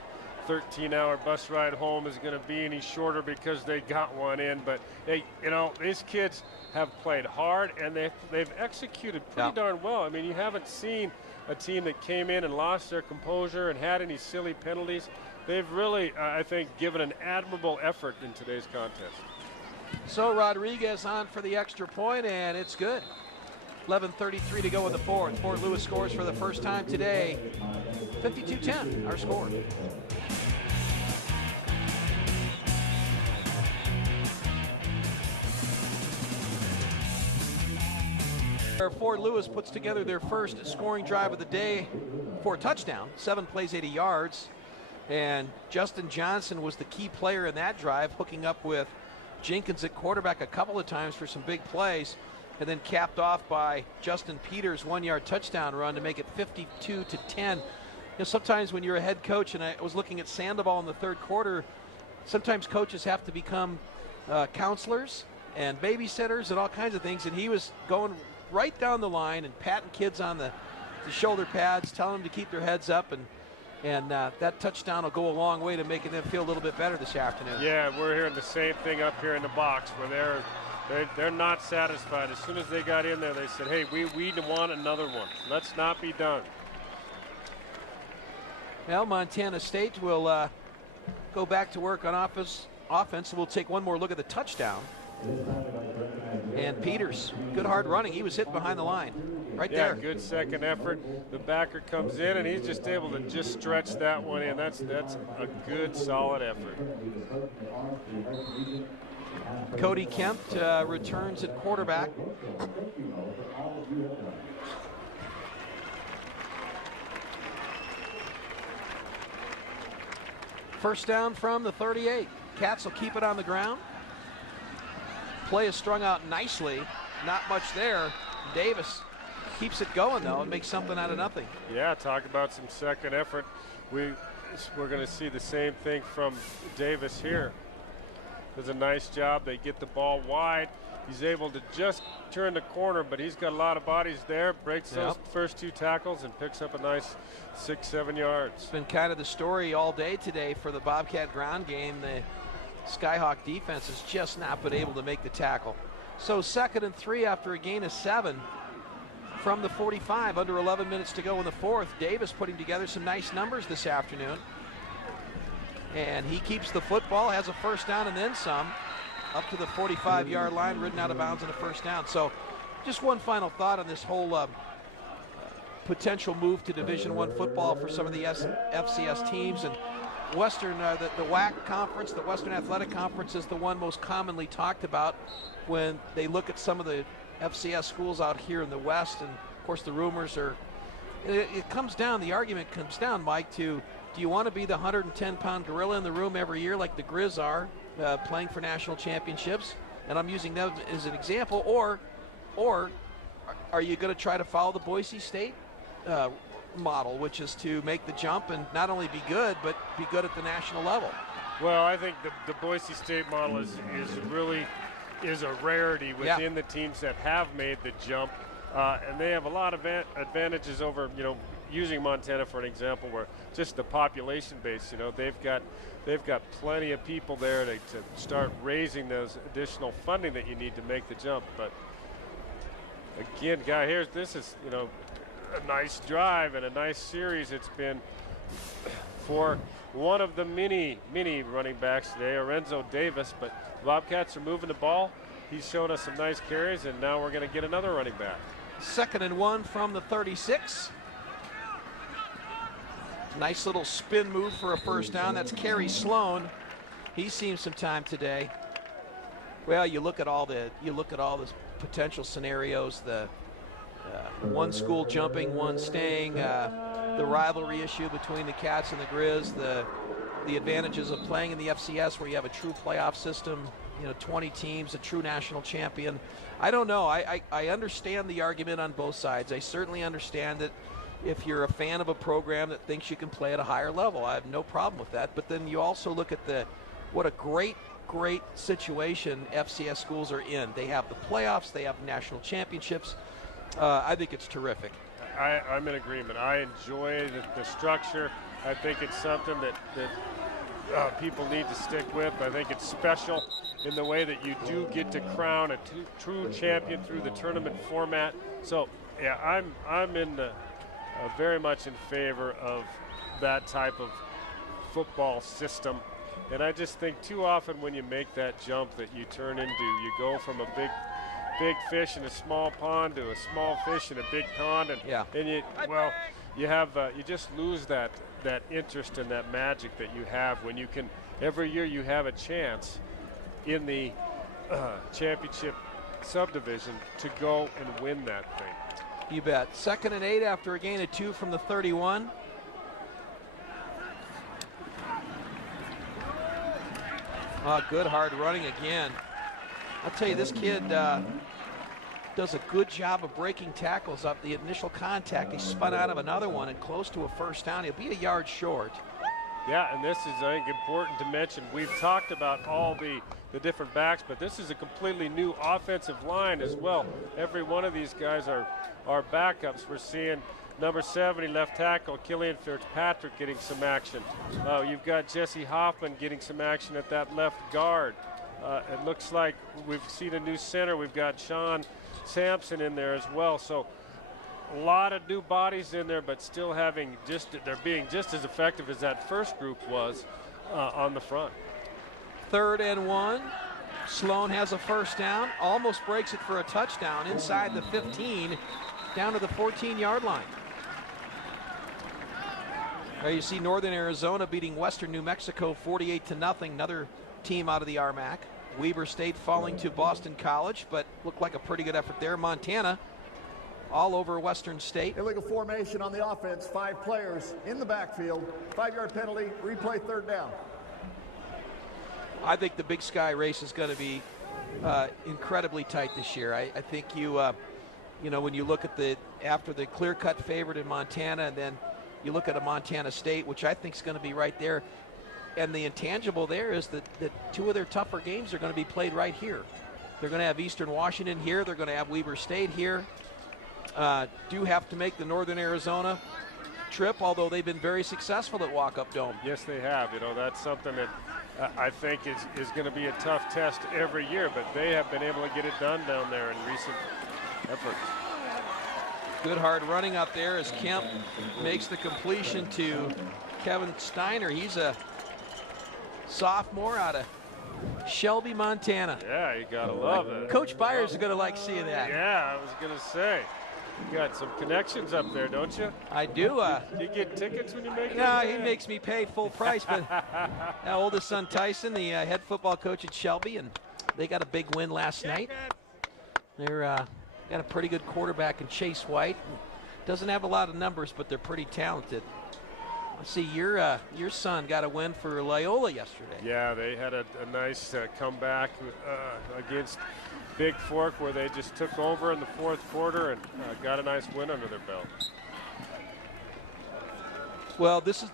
13-hour bus ride home is going to be any shorter because they got one in. But they, you know, these kids have played hard and they've executed pretty darn well. I mean, you haven't seen a team that came in and lost their composure and had any silly penalties. They've really, I think, given an admirable effort in today's contest. So Rodriguez on for the extra point, and it's good. 11:33 to go in the fourth. Fort Lewis scores for the first time today. 52-10, our score. Fort Lewis puts together their first scoring drive of the day for a touchdown. 7 plays, 80 yards. And Justin Johnson was the key player in that drive, hooking up with Jenkins at quarterback a couple of times for some big plays, and then capped off by Justin Peters' 1-yard touchdown run to make it 52-10. You know, sometimes when you're a head coach, and I was looking at Sandoval in the third quarter, sometimes coaches have to become counselors and babysitters and all kinds of things, and he was going right down the line and patting kids on the shoulder pads, telling them to keep their heads up, and that touchdown will go a long way to making them feel a little bit better this afternoon. Yeah, we're hearing the same thing up here in the box where they're not satisfied. As soon as they got in there, they said, hey, we want another one. Let's not be done. Well, Montana State will go back to work on offense. We'll take one more look at the touchdown. And Peters, good hard running. He was hit behind the line. Right there. Yeah, good second effort. The backer comes in, and he's just able to just stretch that one in. That's a good, solid effort. Cody Kemp returns at quarterback. First down from the 38. Cats will keep it on the ground. Play is strung out nicely. Not much there. Davis keeps it going, though, and makes something out of nothing. Yeah, talk about some second effort. We're going to see the same thing from Davis here. Does a nice job. They get the ball wide. He's able to just turn the corner, but he's got a lot of bodies there. Breaks those first 2 tackles and picks up a nice 6-7 yards. It's been kind of the story all day today for the Bobcat ground game. The Skyhawk defense has just not been able to make the tackle. So 2nd and 3 after a gain of 7 from the 45, under 11 minutes to go in the fourth. Davis putting together some nice numbers this afternoon. And he keeps the football, has a first down and then some, up to the 45-yard line, ridden out of bounds in a first down. So just one final thought on this whole potential move to Division I football for some of the FCS teams. And Western, the WAC conference, the Western Athletic Conference, is the one most commonly talked about when they look at some of the FCS schools out here in the West. And of course the rumors are, it comes down, the argument comes down, Mike, to do you want to be the 110-pound gorilla in the room every year like the Grizz are, playing for national championships? And I'm using them as an example. Or are you going to try to follow the Boise State model, which is to make the jump and not only be good, but be good at the national level? Well, I think the Boise State model is really a rarity within the teams that have made the jump, and they have a lot of advantages over, you know, using Montana for an example, where just the population base, you know, they've got plenty of people there to start raising those additional funding that you need to make the jump. But again, this is, you know, a nice drive and a nice series it's been for one of the many running backs today, Lorenzo Davis. But Bobcats are moving the ball. He's shown us some nice carries, and now we're going to get another running back. 2nd and 1 from the 36. Nice little spin move for a first down. That's Kerry Sloan. He's seen some time today. Well, you look at all the potential scenarios. The one school jumping, one staying. The rivalry issue between the Cats and the Grizz. The advantages of playing in the FCS, where you have a true playoff system. You know, 20 teams, a true national champion. I don't know. I understand the argument on both sides. I certainly understand that if you're a fan of a program that thinks you can play at a higher level, I have no problem with that. But then you also look at what a great situation FCS schools are in. They have the playoffs, they have national championships. I think it's terrific. I'm in agreement. I enjoy the structure. I think it's something that people need to stick with. I think it's special in the way that you do get to crown a true champion through the tournament format. So, yeah, I'm very much in favor of that type of football system. And I just think too often when you make that jump that you turn into, you go from a big fish in a small pond to a small fish in a big pond, and you just lose that interest and that magic that you have when you can every year you have a chance in the championship subdivision to go and win that thing. You bet. 2nd and 8 after a gain of 2 from the 31. Good hard running again. I'll tell you, this kid does a good job of breaking tackles up the initial contact. He spun out of another one and close to a first down. He'll be a yard short. Yeah, and this is, I think, important to mention. We've talked about all the different backs, but this is a completely new offensive line as well. Every one of these guys are backups. We're seeing number 70 left tackle Killian Fitzpatrick getting some action. You've got Jesse Hoffman getting some action at that left guard. It looks like we've seen a new center. We've got Sean Sampson in there as well. So a lot of new bodies in there, but still they're being just as effective as that first group was on the front. 3rd and 1. Sloan has a first down, almost breaks it for a touchdown inside the 15, down to the 14-yard line. There you see Northern Arizona beating Western New Mexico 48-0, another team out of the RMAC. Weber State falling to Boston College, but looked like a pretty good effort there. Montana all over Western State. Illegal formation on the offense, 5 players in the backfield, 5-yard penalty, replay 3rd down. I think the Big Sky race is going to be incredibly tight this year. I think when you look at after the clear-cut favorite in Montana, and then you look at a Montana State, which I think is going to be right there. And the intangible there is that 2 of their tougher games are going to be played right here. They're going to have Eastern Washington here. They're going to have Weber State here. Do have to make the Northern Arizona trip, although they've been very successful at Walk-Up Dome. Yes, they have. That's something that I think is going to be a tough test every year, but they have been able to get it done down there in recent efforts. Good hard running up there as Kemp makes the completion to Kevin Steiner. He's a sophomore out of Shelby, Montana. Yeah, you gotta love it. Coach Byers is gonna like seeing that. Yeah, I was gonna say. You got some connections up there, don't you? I do. Do you get tickets when you make it? No, he makes me pay full price. But our oldest son Tyson, the head football coach at Shelby, and they got a big win last night. They're got a pretty good quarterback in Chase White. Doesn't have a lot of numbers, but they're pretty talented. I see your son got a win for Loyola yesterday. Yeah, they had a nice comeback against Big Fork, where they just took over in the 4th quarter and got a nice win under their belt. Well, this is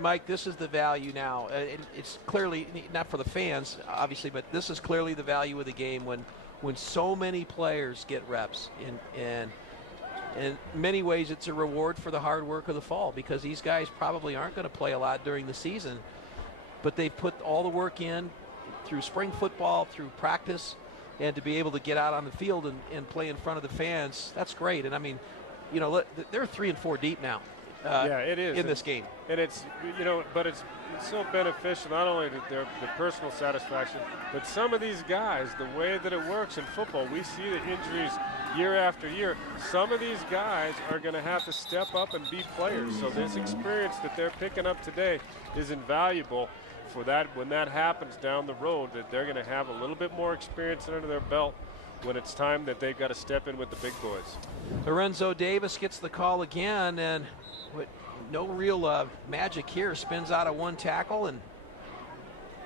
Mike, this is the value now. It's clearly not for the fans, obviously, but this is clearly the value of the game when so many players get reps. And in many ways, it's a reward for the hard work of the fall, because these guys probably aren't going to play a lot during the season, but they've put all the work in through spring football, through practice, and to be able to get out on the field and play in front of the fans, that's great. And I mean, they're 3 and 4 deep now. Yeah, it is in this game, and it's but it's so beneficial not only to their personal satisfaction, but some of these guys, the way that it works in football, we see the injuries year after year. Some of these guys are going to have to step up and be players. So this experience that they're picking up today is invaluable for that when that happens down the road. That they're going to have a little bit more experience under their belt when it's time that they've got to step in with the big boys. Lorenzo Davis gets the call again, and no real magic here. Spins out of 1 tackle and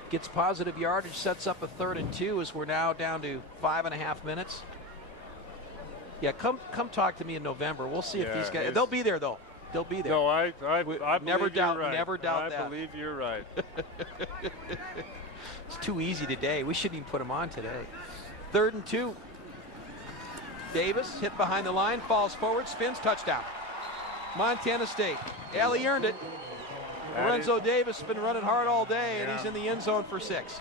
gets positive yardage, sets up a 3rd and 2 as we're now down to 5.5 minutes. Yeah, come talk to me in November. We'll see if these guys, they'll be there though. They'll be there. No, I never doubt, right. never doubt that. I believe you're right. It's too easy today. We shouldn't even put them on today. 3rd and 2. Davis hit behind the line, falls forward, spins, touchdown. Montana State. He earned it. Lorenzo Davis has been running hard all day, and he's in the end zone for 6.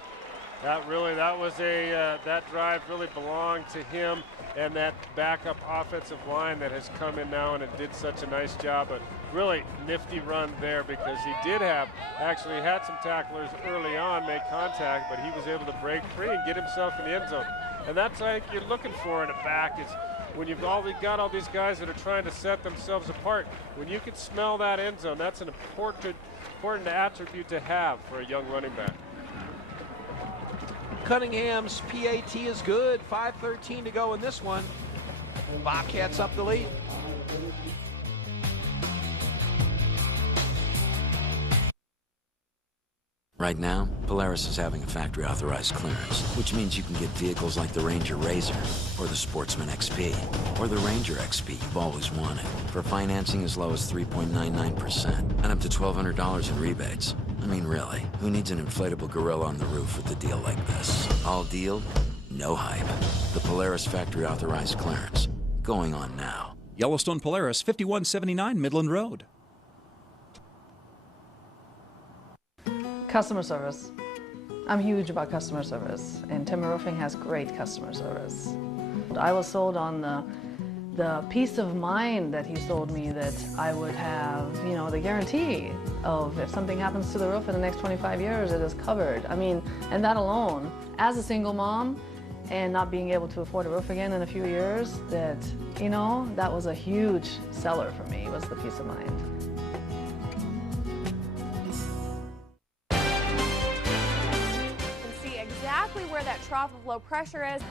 That was that drive really belonged to him and that backup offensive line that has come in now and it did such a nice job. A really nifty run there because he did actually had some tacklers early on make contact, but he was able to break free and get himself in the end zone. And that's what you're looking for in a back, is when you've got all these guys that are trying to set themselves apart. When you can smell that end zone, that's an important attribute to have for a young running back. Cunningham's PAT is good. 5:13 to go in this one. Bobcats up the lead. Right now, Polaris is having a factory-authorized clearance, which means you can get vehicles like the Ranger RZR, or the Sportsman XP, or the Ranger XP you've always wanted, for financing as low as 3.99% and up to $1,200 in rebates. I mean, really, who needs an inflatable gorilla on the roof with a deal like this? All deal, no hype. The Polaris factory-authorized clearance, going on now. Yellowstone Polaris, 5179 Midland Road. Customer service. I'm huge about customer service, and Timber Roofing has great customer service. I was sold on the peace of mind that he sold me that I would have, the guarantee of if something happens to the roof in the next 25 years, it is covered. I mean, and that alone, as a single mom and not being able to afford a roof again in a few years, that was a huge seller for me, was the peace of mind. Where that trough of low pressure is.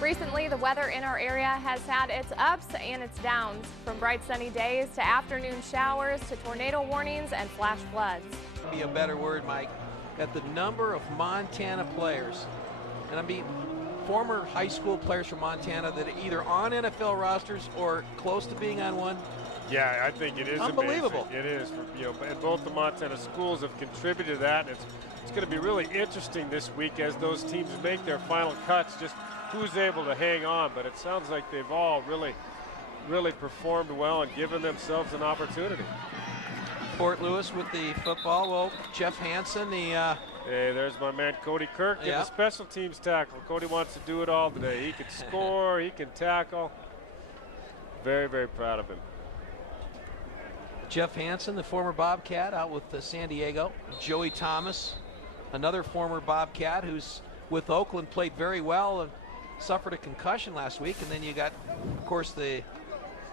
Recently, the weather in our area has had its ups and its downs, from bright sunny days to afternoon showers to tornado warnings and flash floods. Be a better word, Mike, that the number of Montana players, and I mean former high school players from Montana that are either on NFL rosters or close to being on one. Yeah, I think it is unbelievable. Amazing. It is, and both the Montana schools have contributed to that. It's going to be really interesting this week as those teams make their final cuts, just who's able to hang on. But it sounds like they've all really performed well and given themselves an opportunity. Fort Lewis with the football. Well, Jeff Hansen, the... Hey, there's my man Cody Kirk in the special teams tackle. Cody wants to do it all today. He can score, he can tackle. Very, very proud of him. Jeff Hansen, the former Bobcat out with San Diego. Joey Thomas, another former Bobcat who's with Oakland, played very well and suffered a concussion last week. And then you got, of course, the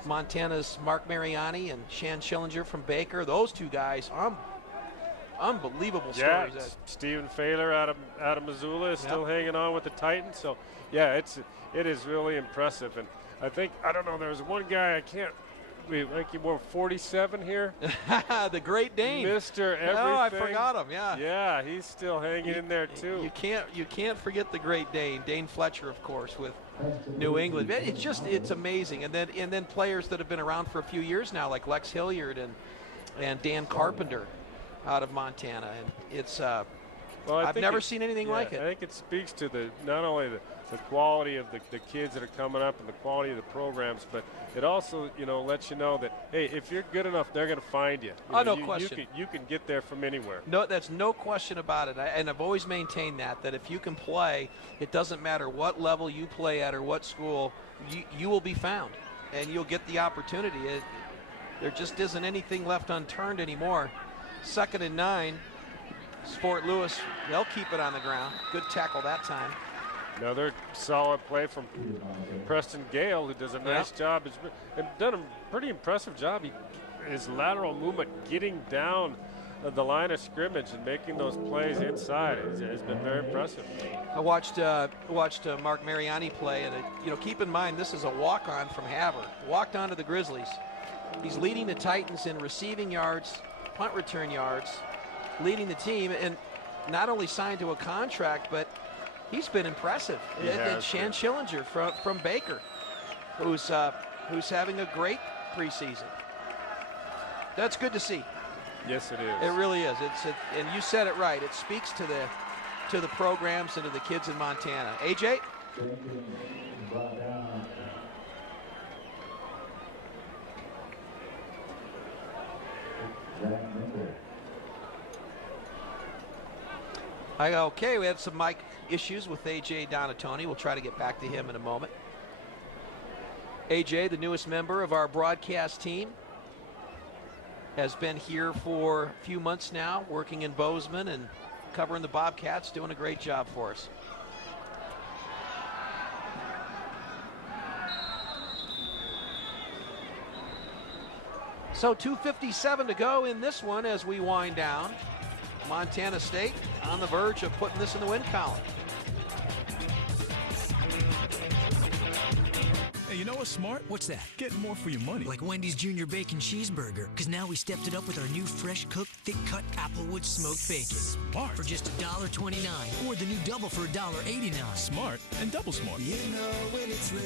Montana's Mark Mariani and Shan Schillinger from Baker. Those two guys, unbelievable stories. Yeah, Stephen Failer out of Missoula is still hanging on with the Titans. So, yeah, it is really impressive. And I don't know, there's one guy I think he wore 47 here. The Great Dane. Mr. Everything. Oh, I forgot him, yeah. Yeah, he's still hanging in there, too. You can't forget the Great Dane. Dane Fletcher, of course, with New England. It's amazing. And then players that have been around for a few years now, like Lex Hilliard and Dan Carpenter out of Montana. And it's I've never seen anything like it. I think it speaks to not only the quality of the kids that are coming up and the quality of the programs, but it also, lets you know that, hey, if you're good enough, they're going to find you. No question. You can get there from anywhere. No, that's no question about it. And I've always maintained that if you can play, it doesn't matter what level you play at or what school, you will be found and you'll get the opportunity. There just isn't anything left unturned anymore. 2nd and 9. Fort Lewis, they'll keep it on the ground. Good tackle that time. Another solid play from Preston Gale, who does a nice job. He's done a pretty impressive job. His lateral movement, getting down the line of scrimmage and making those plays inside has been very impressive. I watched Mark Mariani play, and keep in mind this is a walk-on from Havre. Walked on to the Grizzlies. He's leading the Titans in receiving yards, punt return yards, leading the team, and not only signed to a contract, but he's been impressive. Shan Schillinger from Baker, who's having a great preseason. That's good to see. Yes, it is. It really is. And you said it right. It speaks to the programs and to the kids in Montana. AJ? Okay, we had some mic issues with AJ Donatoni. We'll try to get back to him in a moment. AJ, the newest member of our broadcast team, has been here for a few months now, working in Bozeman and covering the Bobcats, doing a great job for us. So 2:57 to go in this one as we wind down. Montana State on the verge of putting this in the win column. Hey, you know what's smart? What's that? Getting more for your money. Like Wendy's Junior Bacon Cheeseburger. Because now we stepped it up with our new fresh cooked, thick-cut Applewood smoked bacon. Smart. For just $1.29. Or the new double for $1.89. Smart and double smart. You know when it's real.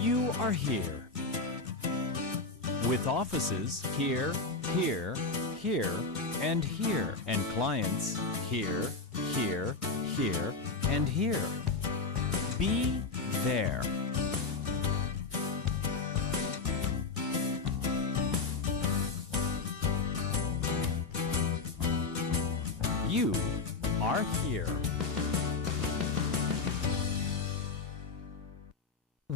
You are here. With offices here, here, here, and here, and clients here, here, here, and here. Be there. You are here.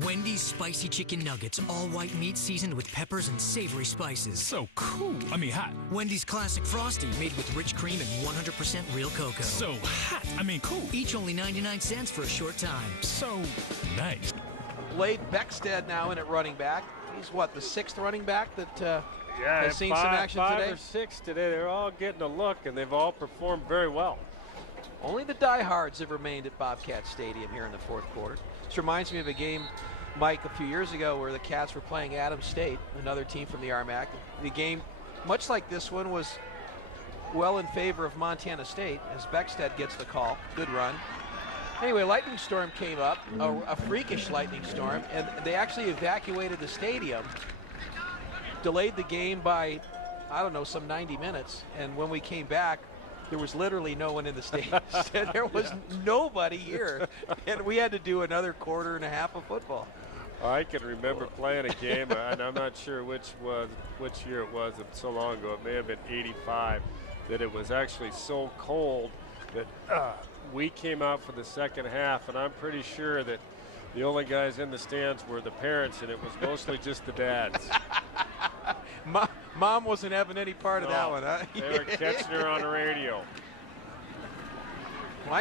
Wendy's spicy chicken nuggets, all white meat seasoned with peppers and savory spices. So cool. I mean hot. Wendy's classic frosty, made with rich cream and 100% real cocoa. So hot. I mean cool. Each only 99 cents for a short time. So nice. Blade Beckstead now in at running back. He's what, the 6th running back that has seen some action five today? Or 6 today. They're all getting a look, and they've all performed very well. Only the diehards have remained at Bobcat Stadium here in the 4th quarter. This reminds me of a game, Mike, a few years ago where the Cats were playing Adams State, another team from the RMAC. The game, much like this one, was well in favor of Montana State as Beckstead gets the call. Good run. Anyway, lightning storm came up, a freakish lightning storm, and they actually evacuated the stadium, delayed the game by, I don't know, some 90 minutes. And when we came back, there was literally no one in the stadium. There was nobody here, and we had to do another quarter and a half of football. I can remember playing a game, and I'm not sure which year it was. It's so long ago. It may have been '85. That it was actually so cold that we came out for the second half, and I'm pretty sure that the only guys in the stands were the parents, and it was mostly just the dads. Mom wasn't having any part of that one, huh? They were catching her on the radio. Well,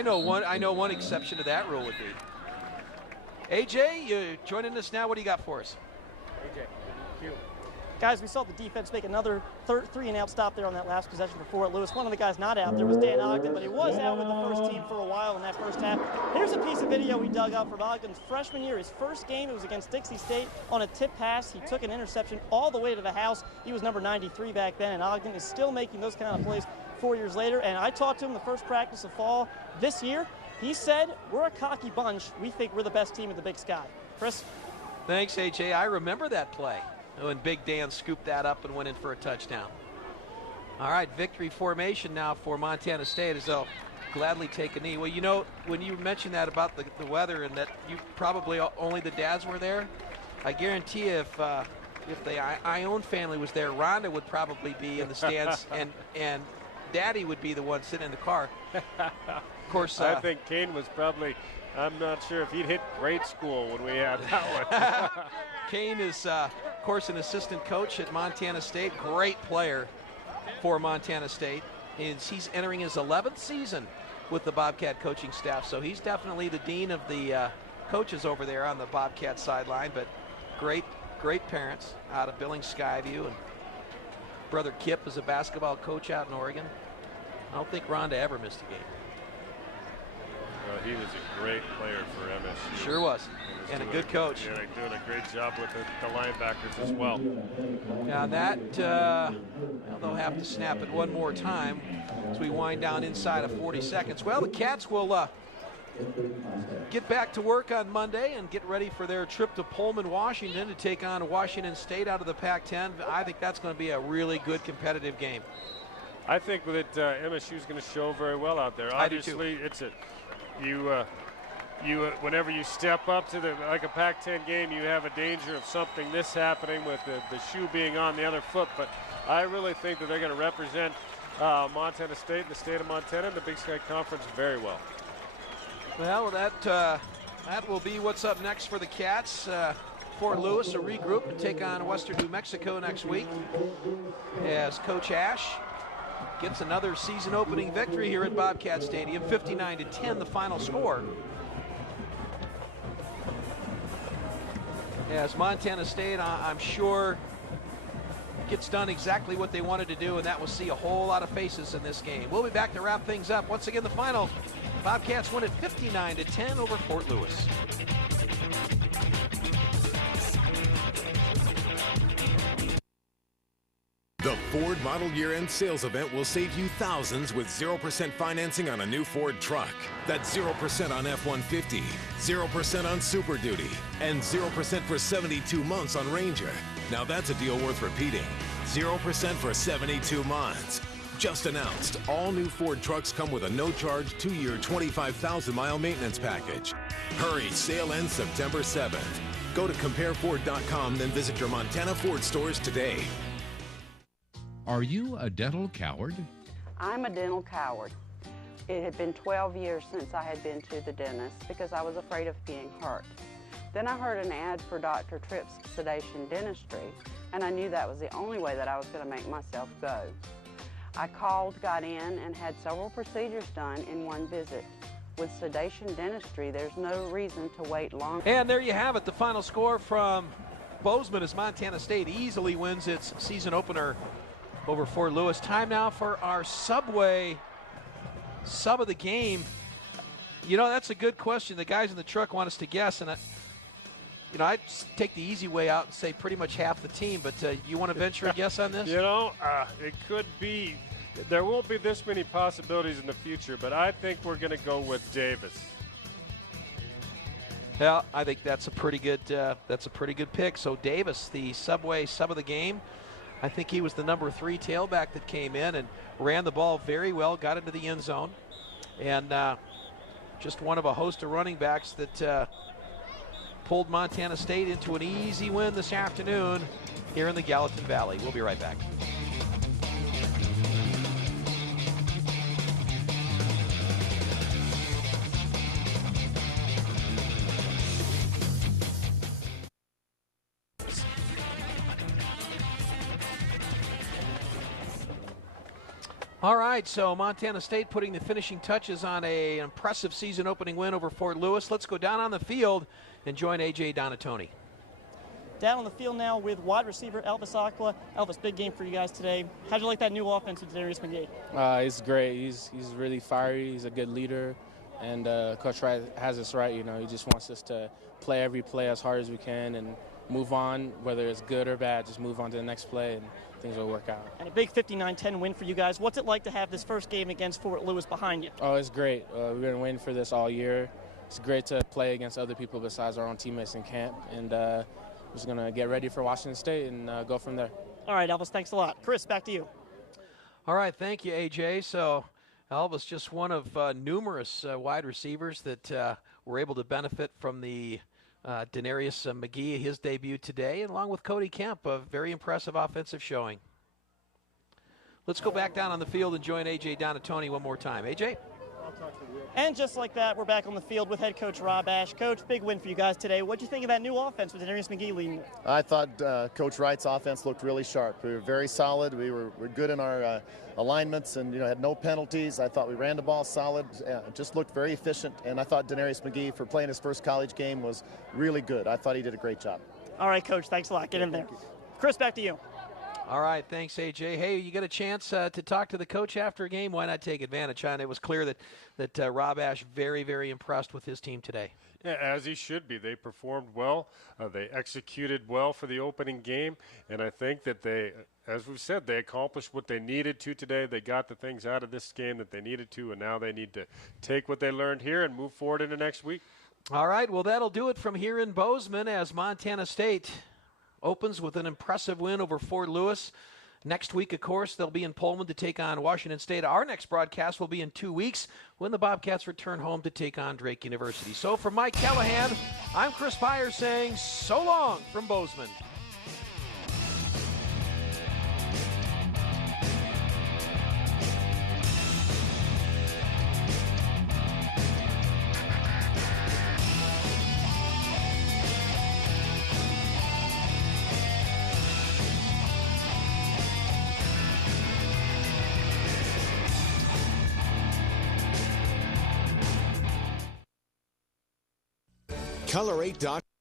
I know one exception to that rule would be. AJ, you joining us now. What do you got for us? AJ, cue. Guys, we saw the defense make another 3-and-out stop there on that last possession for Fort Lewis. One of the guys not out there was Dan Ogden, but he was out with the first team for a while in that first half. Here's a piece of video we dug up from Ogden's freshman year. His first game, it was against Dixie State. On a tip pass, he took an interception all the way to the house. He was number 93 back then, and Ogden is still making those kind of plays 4 years later. And I talked to him the first practice of fall this year. He said, we're a cocky bunch. We think we're the best team in the Big Sky. Chris? Thanks, AJ. I remember that play when Big Dan scooped that up and went in for a touchdown. All right, victory formation now for Montana State as they'll gladly take a knee. Well, you know, when you mentioned that about the weather and that you probably only the dads were there, I guarantee you if the Ione family was there, Rhonda would probably be in the stands and Daddy would be the one sitting in the car. Of course, I think Kane was probably, I'm not sure if he'd hit grade school when we had that one. Kane is, of course, an assistant coach at Montana State. Great player for Montana State. He's entering his 11th season with the Bobcat coaching staff, so he's definitely the dean of the coaches over there on the Bobcat sideline, but great parents out of Billings Skyview, and brother Kip is a basketball coach out in Oregon. I don't think Rhonda ever missed a game. he was a great player for MSU. Sure was. And a good coach. Yeah, they're doing a great job with the linebackers as well. Now that, well, they'll have to snap it one more time as we wind down inside of 40 seconds. Well, the Cats will get back to work on Monday and get ready for their trip to Pullman, Washington to take on Washington State out of the Pac-10. I think that's going to be a really good competitive game. I think that MSU is going to show very well out there. Obviously, it's whenever you step up to like a Pac-10 game, you have a danger of something this happening with the shoe being on the other foot. But I really think that they're going to represent Montana State and the state of Montana and the Big Sky Conference very well. Well, that will be what's up next for the Cats. Fort Lewis will regroup and take on Western New Mexico next week as Coach Ash gets another season-opening victory here at Bobcat Stadium, 59-10, the final score. As Montana State, I'm sure, gets done exactly what they wanted to do, and that was see a whole lot of faces in this game. We'll be back to wrap things up. Once again, the final, Bobcats win at 59-10 over Fort Lewis. The Ford Model Year-End Sales Event will save you thousands with 0% financing on a new Ford truck. That's 0% on F-150, 0% on Super Duty, and 0% for 72 months on Ranger. Now that's a deal worth repeating. 0% for 72 months. Just announced, all new Ford trucks come with a no-charge 2-year 25,000-mile maintenance package. Hurry, sale ends September 7th. Go to CompareFord.com, then visit your Montana Ford stores today. Are you a dental coward? I'm a dental coward. It had been 12 years since I had been to the dentist because I was afraid of being hurt. Then I heard an ad for Dr. Tripp's sedation dentistry, and I knew that was the only way that I was going to make myself go. I called, got in, and had several procedures done in one visit. With sedation dentistry, there's no reason to wait long. And there you have it, the final score from Bozeman as Montana State easily wins its season opener over Fort Lewis. Time now for our Subway sub of the game. You know, that's a good question. The guys in the truck want us to guess, and I'd take the easy way out and say pretty much half the team, but you want to venture a guess on this? You know, it could be. There won't be this many possibilities in the future, but I think we're going to go with Davis. Yeah, I think that's a pretty good pick. So Davis, the Subway sub of the game. I think he was the number 3 tailback that came in and ran the ball very well, got into the end zone, and just one of a host of running backs that pulled Montana State into an easy win this afternoon here in the Gallatin Valley. We'll be right back. All right, so Montana State putting the finishing touches on an impressive season-opening win over Fort Lewis. Let's go down on the field and join A.J. Donatoni. Down on the field now with wide receiver Elvis Aquila. Elvis, big game for you guys today. How'd you like that new offense with Darius McGee? It's great. He's really fiery. He's a good leader. And Coach Wright has us right. You know, he just wants us to play every play as hard as we can and move on, whether it's good or bad, just move on to the next play and things will work out. And a big 59-10 win for you guys. What's it like to have this first game against Fort Lewis behind you? Oh, it's great. We've been waiting for this all year. It's great to play against other people besides our own teammates in camp. And we're just going to get ready for Washington State and go from there. All right, Elvis, thanks a lot. Chris, back to you. All right, thank you, A.J. So Elvis, just one of numerous wide receivers that were able to benefit from the Denarius McGee, his debut today, and along with Cody Kemp, a very impressive offensive showing. Let's go back down on the field and join A.J. Donatoni one more time. A.J.? And just like that, we're back on the field with head coach Rob Ash. Coach, big win for you guys today. What'd you think of that new offense with Denarius McGee leading it? I thought Coach Wright's offense looked really sharp. We were very solid. We were good in our alignments and had no penalties. I thought we ran the ball solid. Just looked very efficient. And I thought Denarius McGee, for playing his first college game, was really good. I thought he did a great job. All right, Coach. Thanks a lot. Get in there. Chris, back to you. All right, thanks, AJ. Hey, you get a chance to talk to the coach after a game. Why not take advantage? And it was clear that Rob Ash very, very impressed with his team today. Yeah, as he should be. They performed well. They executed well for the opening game, and I think that they, as we've said, they accomplished what they needed to today. They got the things out of this game that they needed to, and now they need to take what they learned here and move forward into next week. All right, well, that'll do it from here in Bozeman as Montana State opens with an impressive win over Fort Lewis. Next week, of course, they'll be in Pullman to take on Washington State. Our next broadcast will be in 2 weeks when the Bobcats return home to take on Drake University. So for Mike Callahan, I'm Chris Pyer saying so long from Bozeman. Color8.com